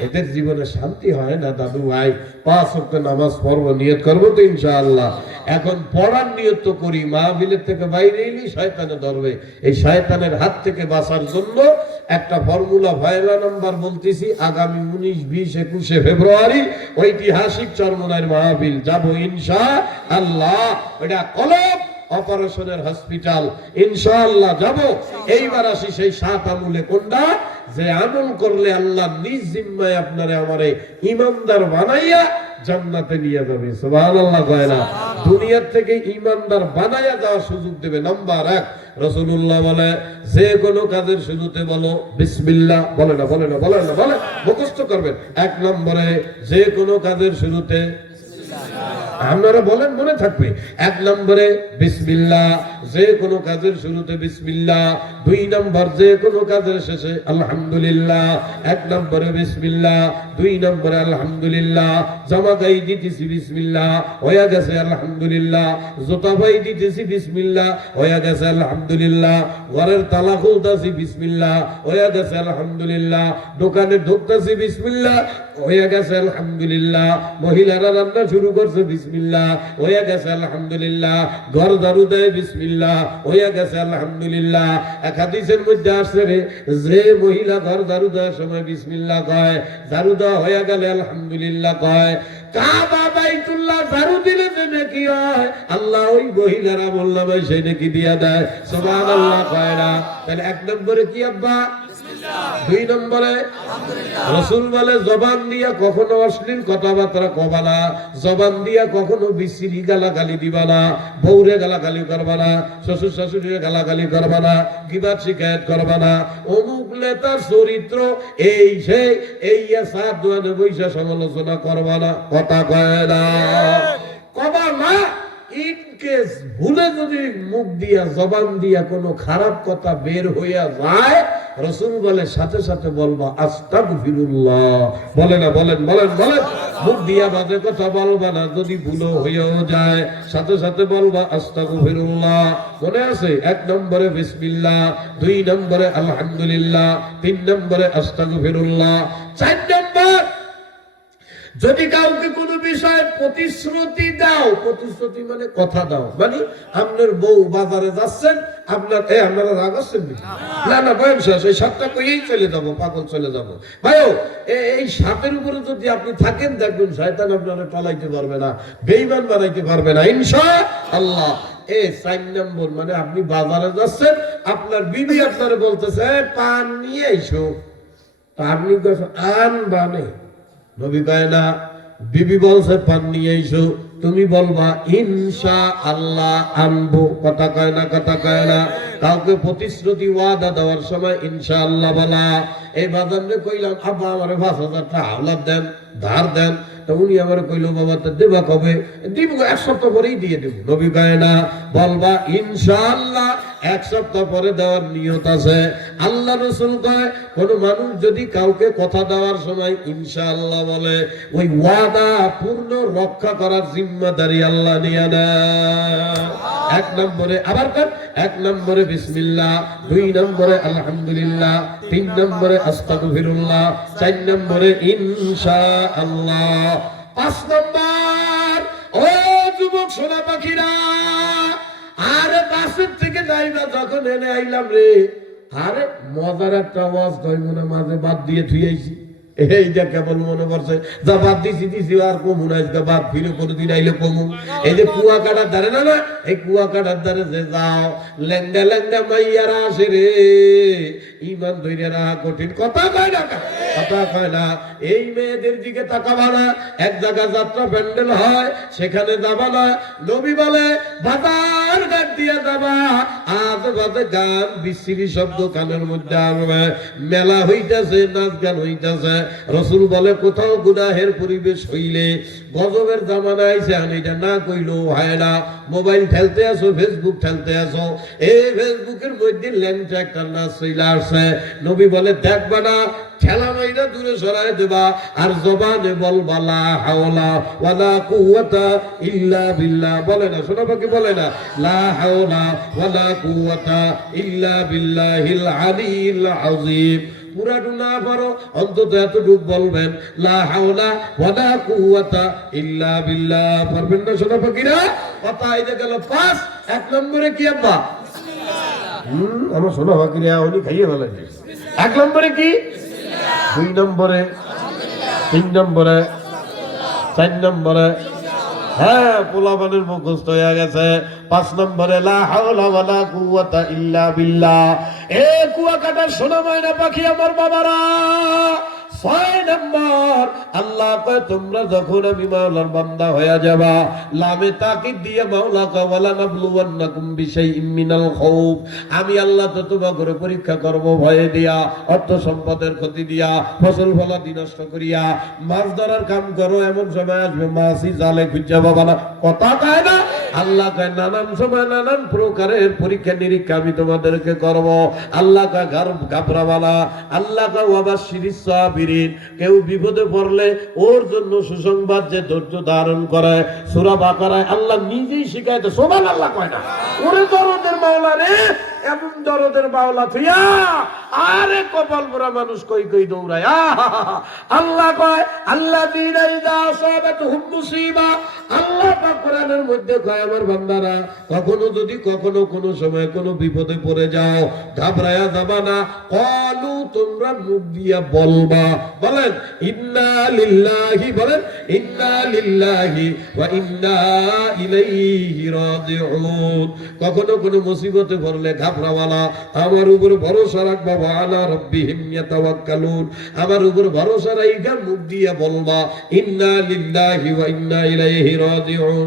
এদের জীবনে শান্তি হয় না দাদু ভাই। 5 ওয়াক্ত নামাজ পড়বো, নিয়ত করবো তো ইনশাআল্লাহ। এখন পড়ার নিয়ত তো করি, মাহফিলের থেকে বাইরে এলেই শয়তানে ধরবে। এই শয়তানের হাত থেকে বাঁচার জন্য একটা ফর্মুলা ভাইলা নাম্বার বলতেছি, আগামী 19, 20, 21 ফেব্রুয়ারি ঐতিহাসিক চরমনাইয়ের মাহফিল যাব ইনশাআল্লাহ। এটা কলম অপারেশনের হসপিটাল, ইনশাআল্লাহ যাব। এইবার আসি সেই 7 আমলে কোনটা, যে আমল করলে আল্লাহ নিজ জিম্মায় আপনারে আমারে ইমানদার বানাইয়া জান্নাতে নিয়ে যাবে। সুবহানাল্লাহ কয় না? দুনিয়ার থেকে ইমানদার বানাইয়া যাওয়ার সুযোগ দেবে। নাম্বার 1, রাসূলুল্লাহ বলে যে কোনো কাজের শুরুতে বলো বিসমিল্লাহ। বলে না, বলে না, বলে না, বলে মুখস্থ করবেন। 1 নম্বরে যে কোনো কাজের শুরুতে, আপনারা বলেন মনে থাকবে। 1 নম্বরে বিসমিল্লাহ, যে কোনো কাজের শুরুতে বিসমিল্লাহ। 2 নম্বর যে কোনো কাজের শেষে আলহামদুলিল্লাহ। 1 নম্বরে বিসমিল্লাহ, 2 নম্বরে আলহামদুলিল্লাহ। জামা গাই দিতেছি বিসমিল্লাহ, হয়ে গেছে আলহামদুলিল্লাহ। জুতা পাই দিতেছি বিসমিল্লাহ, হয়ে গেছে আলহামদুলিল্লাহ। ঘরের তালা খুলতেছি বিসমিল্লাহ, হয়ে গেছে আলহামদুলিল্লাহ। দোকানে ঢুকতেছি বিসমিল্লাহ, হয়ে গেছে আলহামদুলিল্লাহ। মহিলারা রান্না শুরু করছে বিসমিল্লাহ, হয়ে গেছে আলহামদুলিল্লাহ। ঘর ঝাড়ু দেয় বিসমিল্লাহ, হয়ে গেছে আলহামদুলিল্লাহ। এক হাদিসের মধ্যে আসছে রে, যে মহিলা ঘর ঝাড়ু দেওয়ার সময় বিসমিল্লাহ কয়, ঝাড়ু দেওয়া হয়ে গেলে আলহামদুলিল্লাহ কয়। কাবা বাইতুল্লাহ ঝাড়ু দিলে যে নাকি হয়, আল্লাহ ওই মহিলার আমল নামায় সেই নাকি দিয়া দেয়। সুবহানাল্লাহ কয় না? তাহলে 1 নম্বরে কি আব্বা? 2 নম্বরে রাসূল বলে জবান দিয়া কখনো অশ্লীল কথাবার্তা কবা না, জবান দিয়া কখনো বিশ্রী গালাগালি দিবা না, বউরে গালাগালি করবা না, শ্বশুর শাশুড়িরে গালাগালি করবা না, গীবাত শিকায়েত করবা না। অমুক নেতার চরিত্র এই সেই এই সাত দোয়ানে বৈশা সমালোচনা করবা না, কথা কয় না, কবা না। ইন কেস ভুলে যদি মুখ দিয়া জবান দিয়া কোনো খারাপ কথা বের হইয়া যায়, রাসূল বলে সাথে সাথে বলবা আস্তাগফিরুল্লাহ। বলে না, বলেন, বলেন, বলেন। মুখ দিয়া বাজে কথা বলবা না, যদি ভুলও হইয়াও যায় সাথে সাথে বলবা আস্তাগফিরুল্লাহ। মনে আছে? 1 নম্বরে বিসমিল্লাহ, 2 নম্বরে আলহামদুলিল্লাহ, 3 নম্বরে আস্তাগফিরুল্লাহ। 4 নম্বর, যদি কাউকে কোনো বিষয়ে প্রতিশ্রুতি দাও, প্রতিশ্রুতি মানে কথা দাও, মানে আপনার বউ বাজারে যাচ্ছেন, আপনার আপনারা রাগ আছেন না, না বয়ান শেষ, এই 7টা কইয়েই চলে যাবো, পাগল চলে যাবো। ভাইও এই 7-এর উপরে যদি আপনি থাকেন, দেখবেন শয়তান আপনারা টলাইতে পারবে না, বেঈমান বানাইতে পারবে না ইনশাআল্লাহ। 4 নম্বর মানে আপনি বাজারে যাচ্ছেন, আপনার বিবি আপনারে বলতেছে পান নিয়ে এসো, তা আপনি আন বানে, নবী কয় না, বিবি বলছে পান নিয়ে এসো, তুমি বলবা ইনশাআল্লাহ আনবো, কথা কয় না, কথা কয় না। কাউকে প্রতিশ্রুতি ওয়াদা দেওয়ার সময় ইনশাআল্লাহ বলা। এই বাজারে কইলাম আব্বা আমারে 5,000 টাকা হাওলাত দেন, ধার দেন, তা উনি আমার কইলো বাবা তা দেবা কবে? দিব 1 সপ্তাহ পরেই দিয়ে দেব। নবী কয় না, বলবা ইনশাআল্লাহ 1 সপ্তাহ পরে দেওয়ার নিয়ত আছে। আল্লাহ রাসূল কয় কোন মানুষ যদি কাউকে কথা দেওয়ার সময় ইনশাআল্লাহ বলে, ওই ওয়াদা পূর্ণ রক্ষা করার জিম্মাদারি আল্লাহ নিয়ে নেয়। 1 নম্বরে আবার কর, 1 নম্বরে বিসমিল্লাহ, 2 নম্বরে আলহামদুলিল্লাহ, 3 নম্বরে আস্তাগফিরুল্লাহ, 4 নম্বরে ইনশাআল্লাহ। 5 নম্বর, ও যুবক সোনা পাখিরা, আরে বাসের থেকে যাইবা যখন এনে আইলাম রে, আরে মজার একটা আওয়াজ কই মনে মাঝে বাদ দিয়ে থুইছি, এইটা কেবল মনে পড়ছে, যা বাদ দিছি আর কমু না, আজকে বাদ ফিরে কোনদিন আইলে কমু। এই যে কুয়া কাটার ধারে না, না এই কুয়া কাটার ধারে যে যাও, ল্যাংডা ল্যাংডা মাইয়ারা আসে রে, ইমান ধইরা রাখা কঠিন, কথা কয় না, কথা কয় না। এই মেয়েদের দিকে তাকাবা না, এক জায়গা যাত্রা প্যান্ডেল হয় সেখানে যাবা না। নবী বলে বাজার ঘাট দিয়া যাবা, আজ বাজে গান বিশ্রী শব্দ কানের মধ্যে আসবে, মেলা হইতাছে, নাচ গান হইতাছে। রাসূল বলে কোথাও গুনাহের পরিবেশ হইলে, গজবের জামানা আইছে, এটা না কইলো হয় না। মোবাইল ঠেলতে আসো, ফেসবুক ঠেলতে আসো, এই ফেসবুকের মধ্যে ল্যাংচা একটা নাচ চলে আসছে। নবী বলে দেখবা না, ঠেলা মাইরা দূরে সরাই দেবা, আর জবানে বলবা লা হাওলা ওয়ালা কুওয়াতা ইল্লা বিল্লাহ। বলে না শোনা পাখি, বলে না লা হাওলা ওয়ালা কুওয়াতা ইল্লা বিল্লাহিল আলিয়্যিল আযীম। পুরাটু না পারো অন্তত এতটুক বলবেন লা হাওলা ওয়ালা কুওয়াতা ইল্লা বিল্লাহ। পারবেন না সোনা পাখিরা? কথা আইতে গেল 5। 1 নম্বরে কি আব্বা? আমার সোনা পাখিরা উনি খাইয়ে ফেলেছে। এক নম্বরে কি, 2 নম্বরে, 3 নম্বরে, 4 নম্বরে, হ্যাঁ পোলাপানের মুখস্থ হয়ে গেছে। 5 নম্বরে লা হাওলা ওয়ালা কুওয়াতা ইল্লা বিল্লাহ। এ কুয়াকাটার সোনা ময়না পাখি আমার বাবারা, 6 নম্বর আল্লাহ কয় তোমরা যখন আমি মাওলার বান্দা হয়ে যাবা, লামে তাকিদ দিয়ে মাওলা কয় ওয়ালা নাবলুওয়ান্নাকুম বিশাইইম মিনাল খাউফ, আমি আল্লাহ তো তোমাকে পরীক্ষা করব ভয়ে দিয়া, অর্থ সম্পদের ক্ষতি দিয়া, ফসল ফলাদি নষ্ট করিয়া, মাছ ধরার কাম করো, এমন সময় আসবে মাছই জালে খুঁজে পাবা না। কথা কয় না আল্লাহ কয় নানান সময় নানান প্রকারের পরীক্ষা নিরীক্ষা আমি তোমাদেরকে করব। আল্লাহ কয় ঘাবড়াবালা, আল্লাহ কয় ওয়াবাশশিরিস সাবিরিন, কেউ বিপদে পড়লে ওর জন্য সুসংবাদ যে ধৈর্য ধারণ করে। সূরা বাকারায় আল্লাহ নিজেই শিখাইতে, সুবহানাল্লাহ কয় না, ওরে দরদের মাওলা রে, এমন দরদের মাওলা থিয়া আরে কপাল পোড়া মানুষ কই কই দৌড়ায়। আল্লাহ কয় আল্লাযীনা ইযা আসাবাতুহুম মুসিবা, আল্লাহ পাক কোরআনের মধ্যে কয় আমার বান্দারা কখনো যদি কখনো কোনো সময় কোনো বিপদে পড়ে যাও, ঘাবড়ায়া যাবা না। ক্বালু, তোমরা মুখ দিয়া বলবা, বলেন ইন্না লিল্লাহি, বলেন ইন্না লিল্লাহি ওয়া ইন্না ইলাইহি রাজিউন। কখনো কোনো মুসিবতে পড়লে ঘাবড়াওয়ালা, আমার উপর ভরসা রাখবা, ওয়া আলা রাব্বিহিম ইয়াতাওয়াক্কালুন, আমার উপর ভরসা রাইখা মুখ দিয়া বলবা ইন্না লিল্লাহি ওয়া ইন্না ইলাইহি রাজিউন।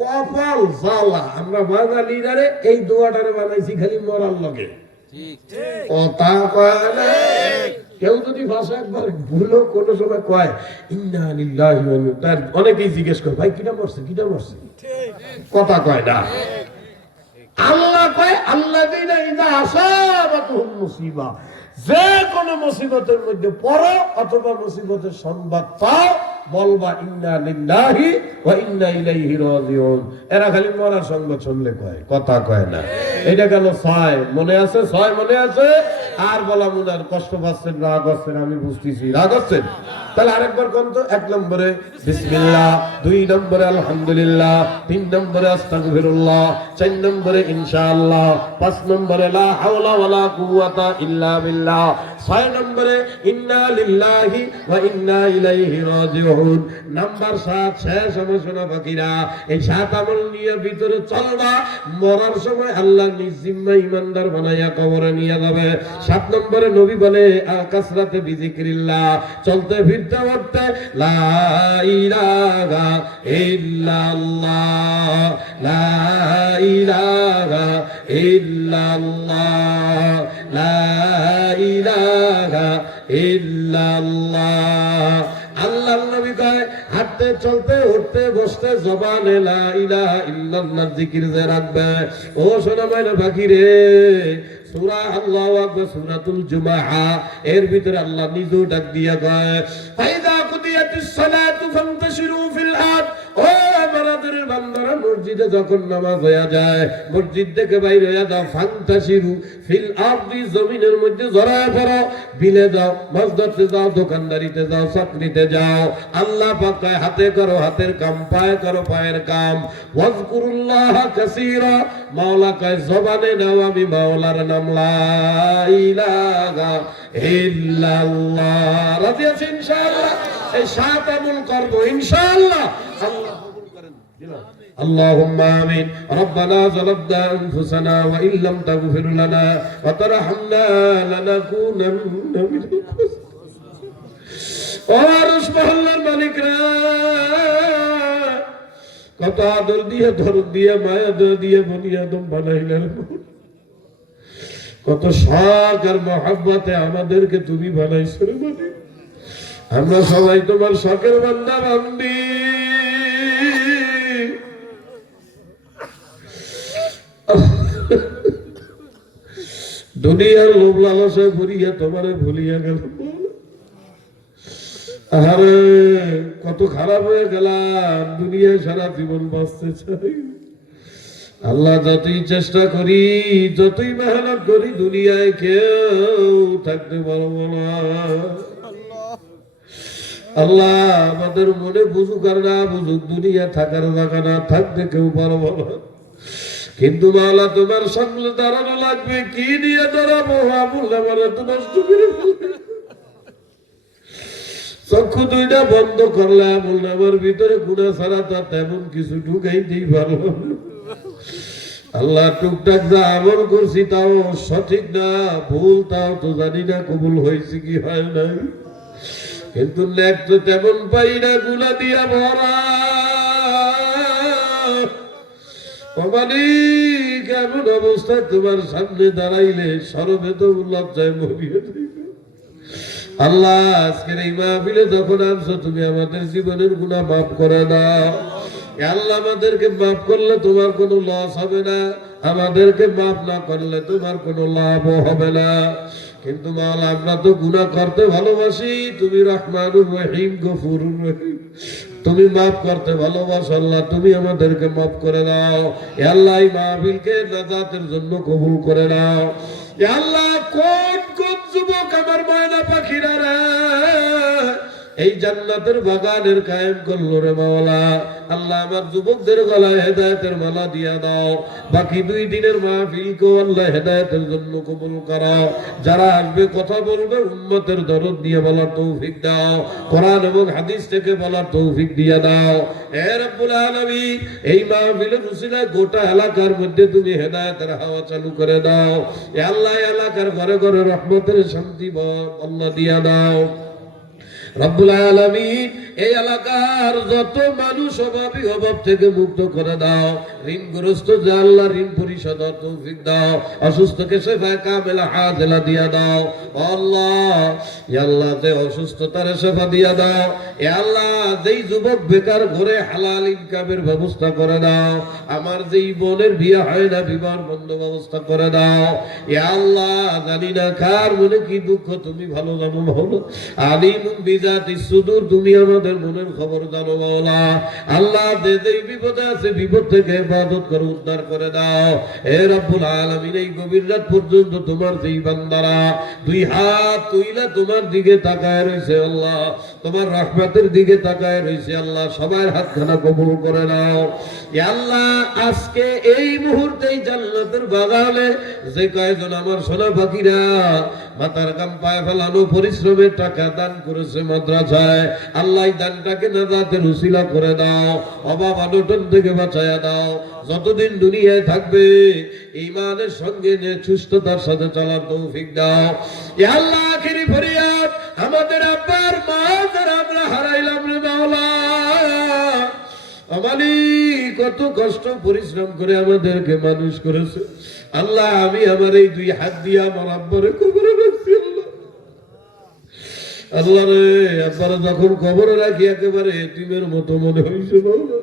কপাল জ্বালা, আমরা বাঙালিরা রে এই দোয়াটারে বানাইছি খালি মরার লগে। কথা কয় না, কেউ যদি ভাষা একবার ভুলো কোনো সময় কয় ইন্না লিল্লাহি ওয়া ইন্না, তার অনেকেই জিজ্ঞেস করে ভাই কিটা মরছে, কিটা মরছে, কথা কয় না। আল্লাহ কয় আল্লাযীনা ইযা আসাবাতুহুম মুসিবা, যে কোনো মুসিবতের মধ্যে পড়ো অথবা মুসিবতের সংবাদ পাও, বলবা ইন্না লিল্লাহি ওয়া ইন্না ইলাইহি রাজিউন। এরা খালি মরার সংবাদ শুনলে কয়, কথা কয় না। এটা গেল 6, মনে আছে? 6 মনে আছে? আর বলা মনে আর কষ্ট পাচ্ছেন, রাগ হচ্ছেন, আমি বুঝতেছি রাগ হচ্ছেন। তাহলে আরেকবার কোন তো, 1 নম্বরে বিসমিল্লাহ, 2 নম্বরে আলহামদুলিল্লাহ, 3 নম্বরে আস্তাগফিরুল্লাহ, 4 নম্বরে ইনশাআল্লাহ, 5 নম্বরে লা হাওলা ওয়ালা কুওয়াতা ইল্লা বিল্লাহ, 6 নম্বরে ইন্না লিল্লাহি ওয়া ইন্না ইলাইহি রাজিউন। নাম্বার 7 শেষ আমার সোনা বাকিরা, এই 7 আমল নিয়ে ভিতরে চলবা, মরার সময় আল্লাহ নিজ জিম্মায় ইমানদার বানাইয়া কবরে নিয়ে যাবে। 7 নম্বরে নবী বলে কাসরাতে বিজিক্রিল্লাহ, চলতে ফিরতে উঠতে লা ইলাহা ইল্লাল্লাহ, লা ইলাহা ইল্লাল্লাহ, লা ইলাহা ইল্লাল্লাহ। আল্লাহর নবী কয় হাঁটতে চলতে উঠতে বসতে জবানে লা ইলাহা ইল্লাল্লাহ জিকির যে রাখবে। ও সোনা মাইনা বাকি রে, সূরা আল্লাহু আকবার, সূরাতুল জুমাআ, এর ভিতরে আল্লাহ নিজেও ডাক দিয়া কয় ফাইদা কুদিয়াতিস সালাতু ফান্তাশিরু ফিল আরদ। ও আমাদের বান্দারা, মসজিদে যখন নামাজ হয়ে যায়, মসজিদ থেকে বাইরে হয়ে যাও, ফান্তাশিরু ফিল আরদি, জমিনের মধ্যে জড়ায় পড়ো, বিলে যাও, মাছ ধরতে যাও, দোকানদারিতে যাও, চাকরিতে যাও। আল্লাহ পাক কয় হাতে করো হাতের কাম, পায়ে করো পায়ের কাম। ওয়াজকুরুল্লাহ কাসীরা, মাওলা কয় জবানে নাও আমি মাওলার নাম, লা ইলাহা ইল্লাল্লাহ। রাজি আছেন ইনশাআল্লাহ? এই 7 আমল করব ইনশাআল্লাহ। আল্লাহ কবুল করেন। اللهم آمين. ربنا ظلمنا أنفسنا وإن لم تغفر لنا وترحمنا لنكونن من الخاسرين। মহল্লার মালিকরা, কত আদর দিয়ে ধরন দিয়ে মায়া দিয়ে বনি আদম বানাইলেন, কত শখ আর মহব্বতে আমাদেরকে তুমি বানাইছো রে মালিক। আমরা সবাই তোমার শখের বান্দা বান্দি। দুনিয়ার লোভ লালসায় ভরিয়া তোমারে ভুলিয়া গেল। আরে কত খারাপ হয়ে গেলাম, দুনিয়ায় সারা জীবন বাঁচতে চাই। আল্লাহ যতই চেষ্টা করি, যতই মেহনত করি, দুনিয়ায় কেউ থাকতে পারবো না। আল্লাহ আমাদের মনে বুঝুক আর না বুঝুক, দুনিয়া থাকার জায়গা না, থাকতে কেউ পারবো না। কিন্তু মাওলা তোমার সামনে দাঁড়ানো লাগবে, কি দিয়ে দাঁড়াবো? বললে বলে তো নষ্ট করে ফেলবে। চক্ষু দুইটা বন্ধ করলে বললে আমার ভিতরে গুনাহ ছাড়া তো তেমন কিছু ঢুকাইতেই পারলাম না। আল্লাহ টুকটাক যা আমল করছি তাও সঠিক না ভুল তাও তো জানি না, কবুল হয়েছে কি হয় নাই। কিন্তু নেক তো তেমন পাই না, গুনাহ দিয়া ভরা। কেমন অবস্থায় তোমার সামনে দাঁড়াইলে সরবে তো লজ্জায় মরিয়ে দিবে। আল্লাহ আজকের এই মাহফিলে যখন আনছো তুমি আমাদের জীবনের গুনাহ মাফ করে দাও। আল্লাহ আমাদেরকে মাফ করলে তোমার কোনো লস হবে না, আমাদেরকে মাফ না করলে তোমার কোনো লাভও হবে না। কিন্তু মাওলা আমরা তো গুনাহ করতে ভালোবাসি, তুমি রহমানুর রহিম গফুরুর রহিম, তুমি মাফ করতে ভালোবাসো। আল্লাহ তুমি আমাদেরকে মাফ করে দাও। আল্লাহ এই মাহফিলকে নাজাতের জন্য কবুল করে নাও। আল্লাহ কোন কোন যুবক আমার ময়না পাখিরা রে এই জান্নাতের বাগানের কায়েম করলো রে মাওলা। আল্লাহ আমার যুবকদের গলায় হেদায়েতের মালা দিয়া দাও। বাকি 2 দিনের মাহফিলকে আল্লাহ হেদায়েতের জন্য কবুল করো। যারা আসবে কথা বলবে উম্মতের দরদ দিয়ে বলার তৌফিক দাও, কোরআন এবং হাদিস থেকে বলার তৌফিক দিয়ে দাও। হে রব্বুল আলামিন এই মাহফিলের উসিলায় গোটা এলাকার মধ্যে তুমি হেদায়েতের হাওয়া চালু করে দাও। এ আল্লাহ এলাকার ঘরে ঘরে রহমতের শান্তি আল্লাহ দিয়া দাও। রব্বুল আলামিন এই এলাকার যত মানুষ অভাবী অভাব থেকে মুক্ত করে দাও। ঋণগ্রস্ত যে আল্লাহ ঋণ পরিশোধ তৌফিক দাও। অসুস্থকে শিফায়ে কামেলা হাজেলা দিয়া দাও। আল্লাহ ইয়া আল্লাহ যে অসুস্থতার শিফা দিয়া দাও। এ আল্লাহ যেই যুবক বেকার ঘরে হালাল ইনকামের ব্যবস্থা করে দাও। আমার যেই বোনের বিয়ে হয় না বিবাহ বন্ধ ব্যবস্থা করে দাও। এ আল্লাহ জানি না কার মনে কি দুঃখ তুমি ভালো জানো মাওলা। আলিমুন বিজাতিস সুদূর, তুমি আমাদের মনের খবর জানো মাওলা। আল্লাহ যে যেই বিপদে আছে বিপদ থেকে হেফাজত করে উদ্ধার করে দাও। হে রব্বুল আলামিন এই গভীর রাত পর্যন্ত তোমার যেই বান্দারা 2 হাত তুইলা তোমার দিকে তাকায় রইছে আল্লাহ, তোমার রহমতের দিকে তাকায় রইছে আল্লাহ, সবার হাতখানা কবুল করে নাও। ইয়া আল্লাহ আজকে এই মুহূর্তেই জান্নাতের বাগানে যে কয়জন আমার সোনা পাখিরা মাথার কাম পায়ে ফেলানো পরিশ্রমের টাকা দান করেছে মাদ্রাসায়, আল্লাহ দানটাকে নাজাতের উসিলা করে দাও। অভাব অনটন থেকে বাঁচায়া দাও। যতদিন দুনিয়ায় থাকবে ঈমানের সঙ্গে সুস্থতার সাথে চলার তৌফিক দাও। ইয়া আল্লাহ আখিরি ফরিয়াদ আমাদের আব্বার মা যারা আমরা হারাইলাম রে মাওলা। আমাদের কত কষ্ট পরিশ্রম করে আমাদেরকে মানুষ করেছে আল্লাহ। আমি আমার এই 2 হাত দিয়ে আমার আব্বারে কবরে রাখছি আল্লাহ। আল্লাহ রে আব্বারে যখন কবরে রাখি একেবারে এতিমের মতো মনে হয়েছে মাওলা।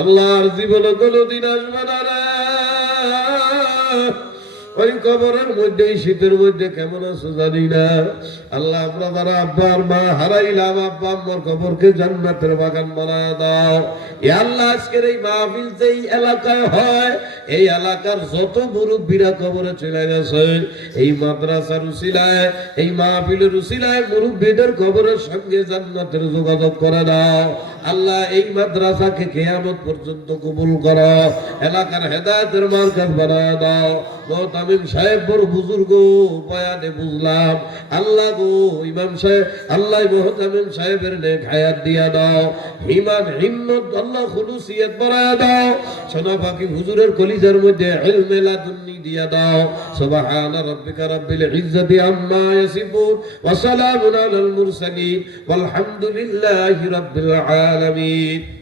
আল্লাহর জীবনে কোনোদিন আসবে না রে। ওই কবরের মধ্যে শীতের মধ্যে কেমন আছে জানি না আল্লাহ। আমরা যারা আব্বা আর মা হারাইলাম আব্বা আম্মার কবরকে জান্নাতের বাগান বানায় দাও। ইয়া আল্লাহ আজকের এই মাহফিল যেই এলাকায় হয় এই এলাকার যত মুরব্বীরা কবরে চলে গেছে এই মাদ্রাসার উসিলায় এই মাহফিলের উসিলায় মুরব্বীদের কবরের সঙ্গে জান্নাতের যোগাযোগ করে দাও আল্লাহ। এই মাদ্রাসাকে কিয়ামত পর্যন্ত কবুল করো। এলাকার হেদায়েতের মার্কাজ বানায় দাও। মোহতামিম সাহেব বড় বুজুর্গ বয়ানে বুঝলাম আল্লাহ গো ইমাম সাহেব আল্লাহ মোহতামিম সাহেবের নেক হায়াত দিয়া দাও। ঈমান হিম্মত আল্লাহ খুলুসিয়ত বাড়ায়া দাও। সোনা পাখি হুজুরের কলিজার মধ্যে ইলমে লাদুন্নি দিয়া দাও। সুবহানা রাব্বিকা রাব্বিল ইজ্জাতি আম্মা ইয়াসিফুন ওয়া সালামুন আলাল মুরসালিন ওয়াল হামদুলিল্লাহি রাব্বিল আলামিন।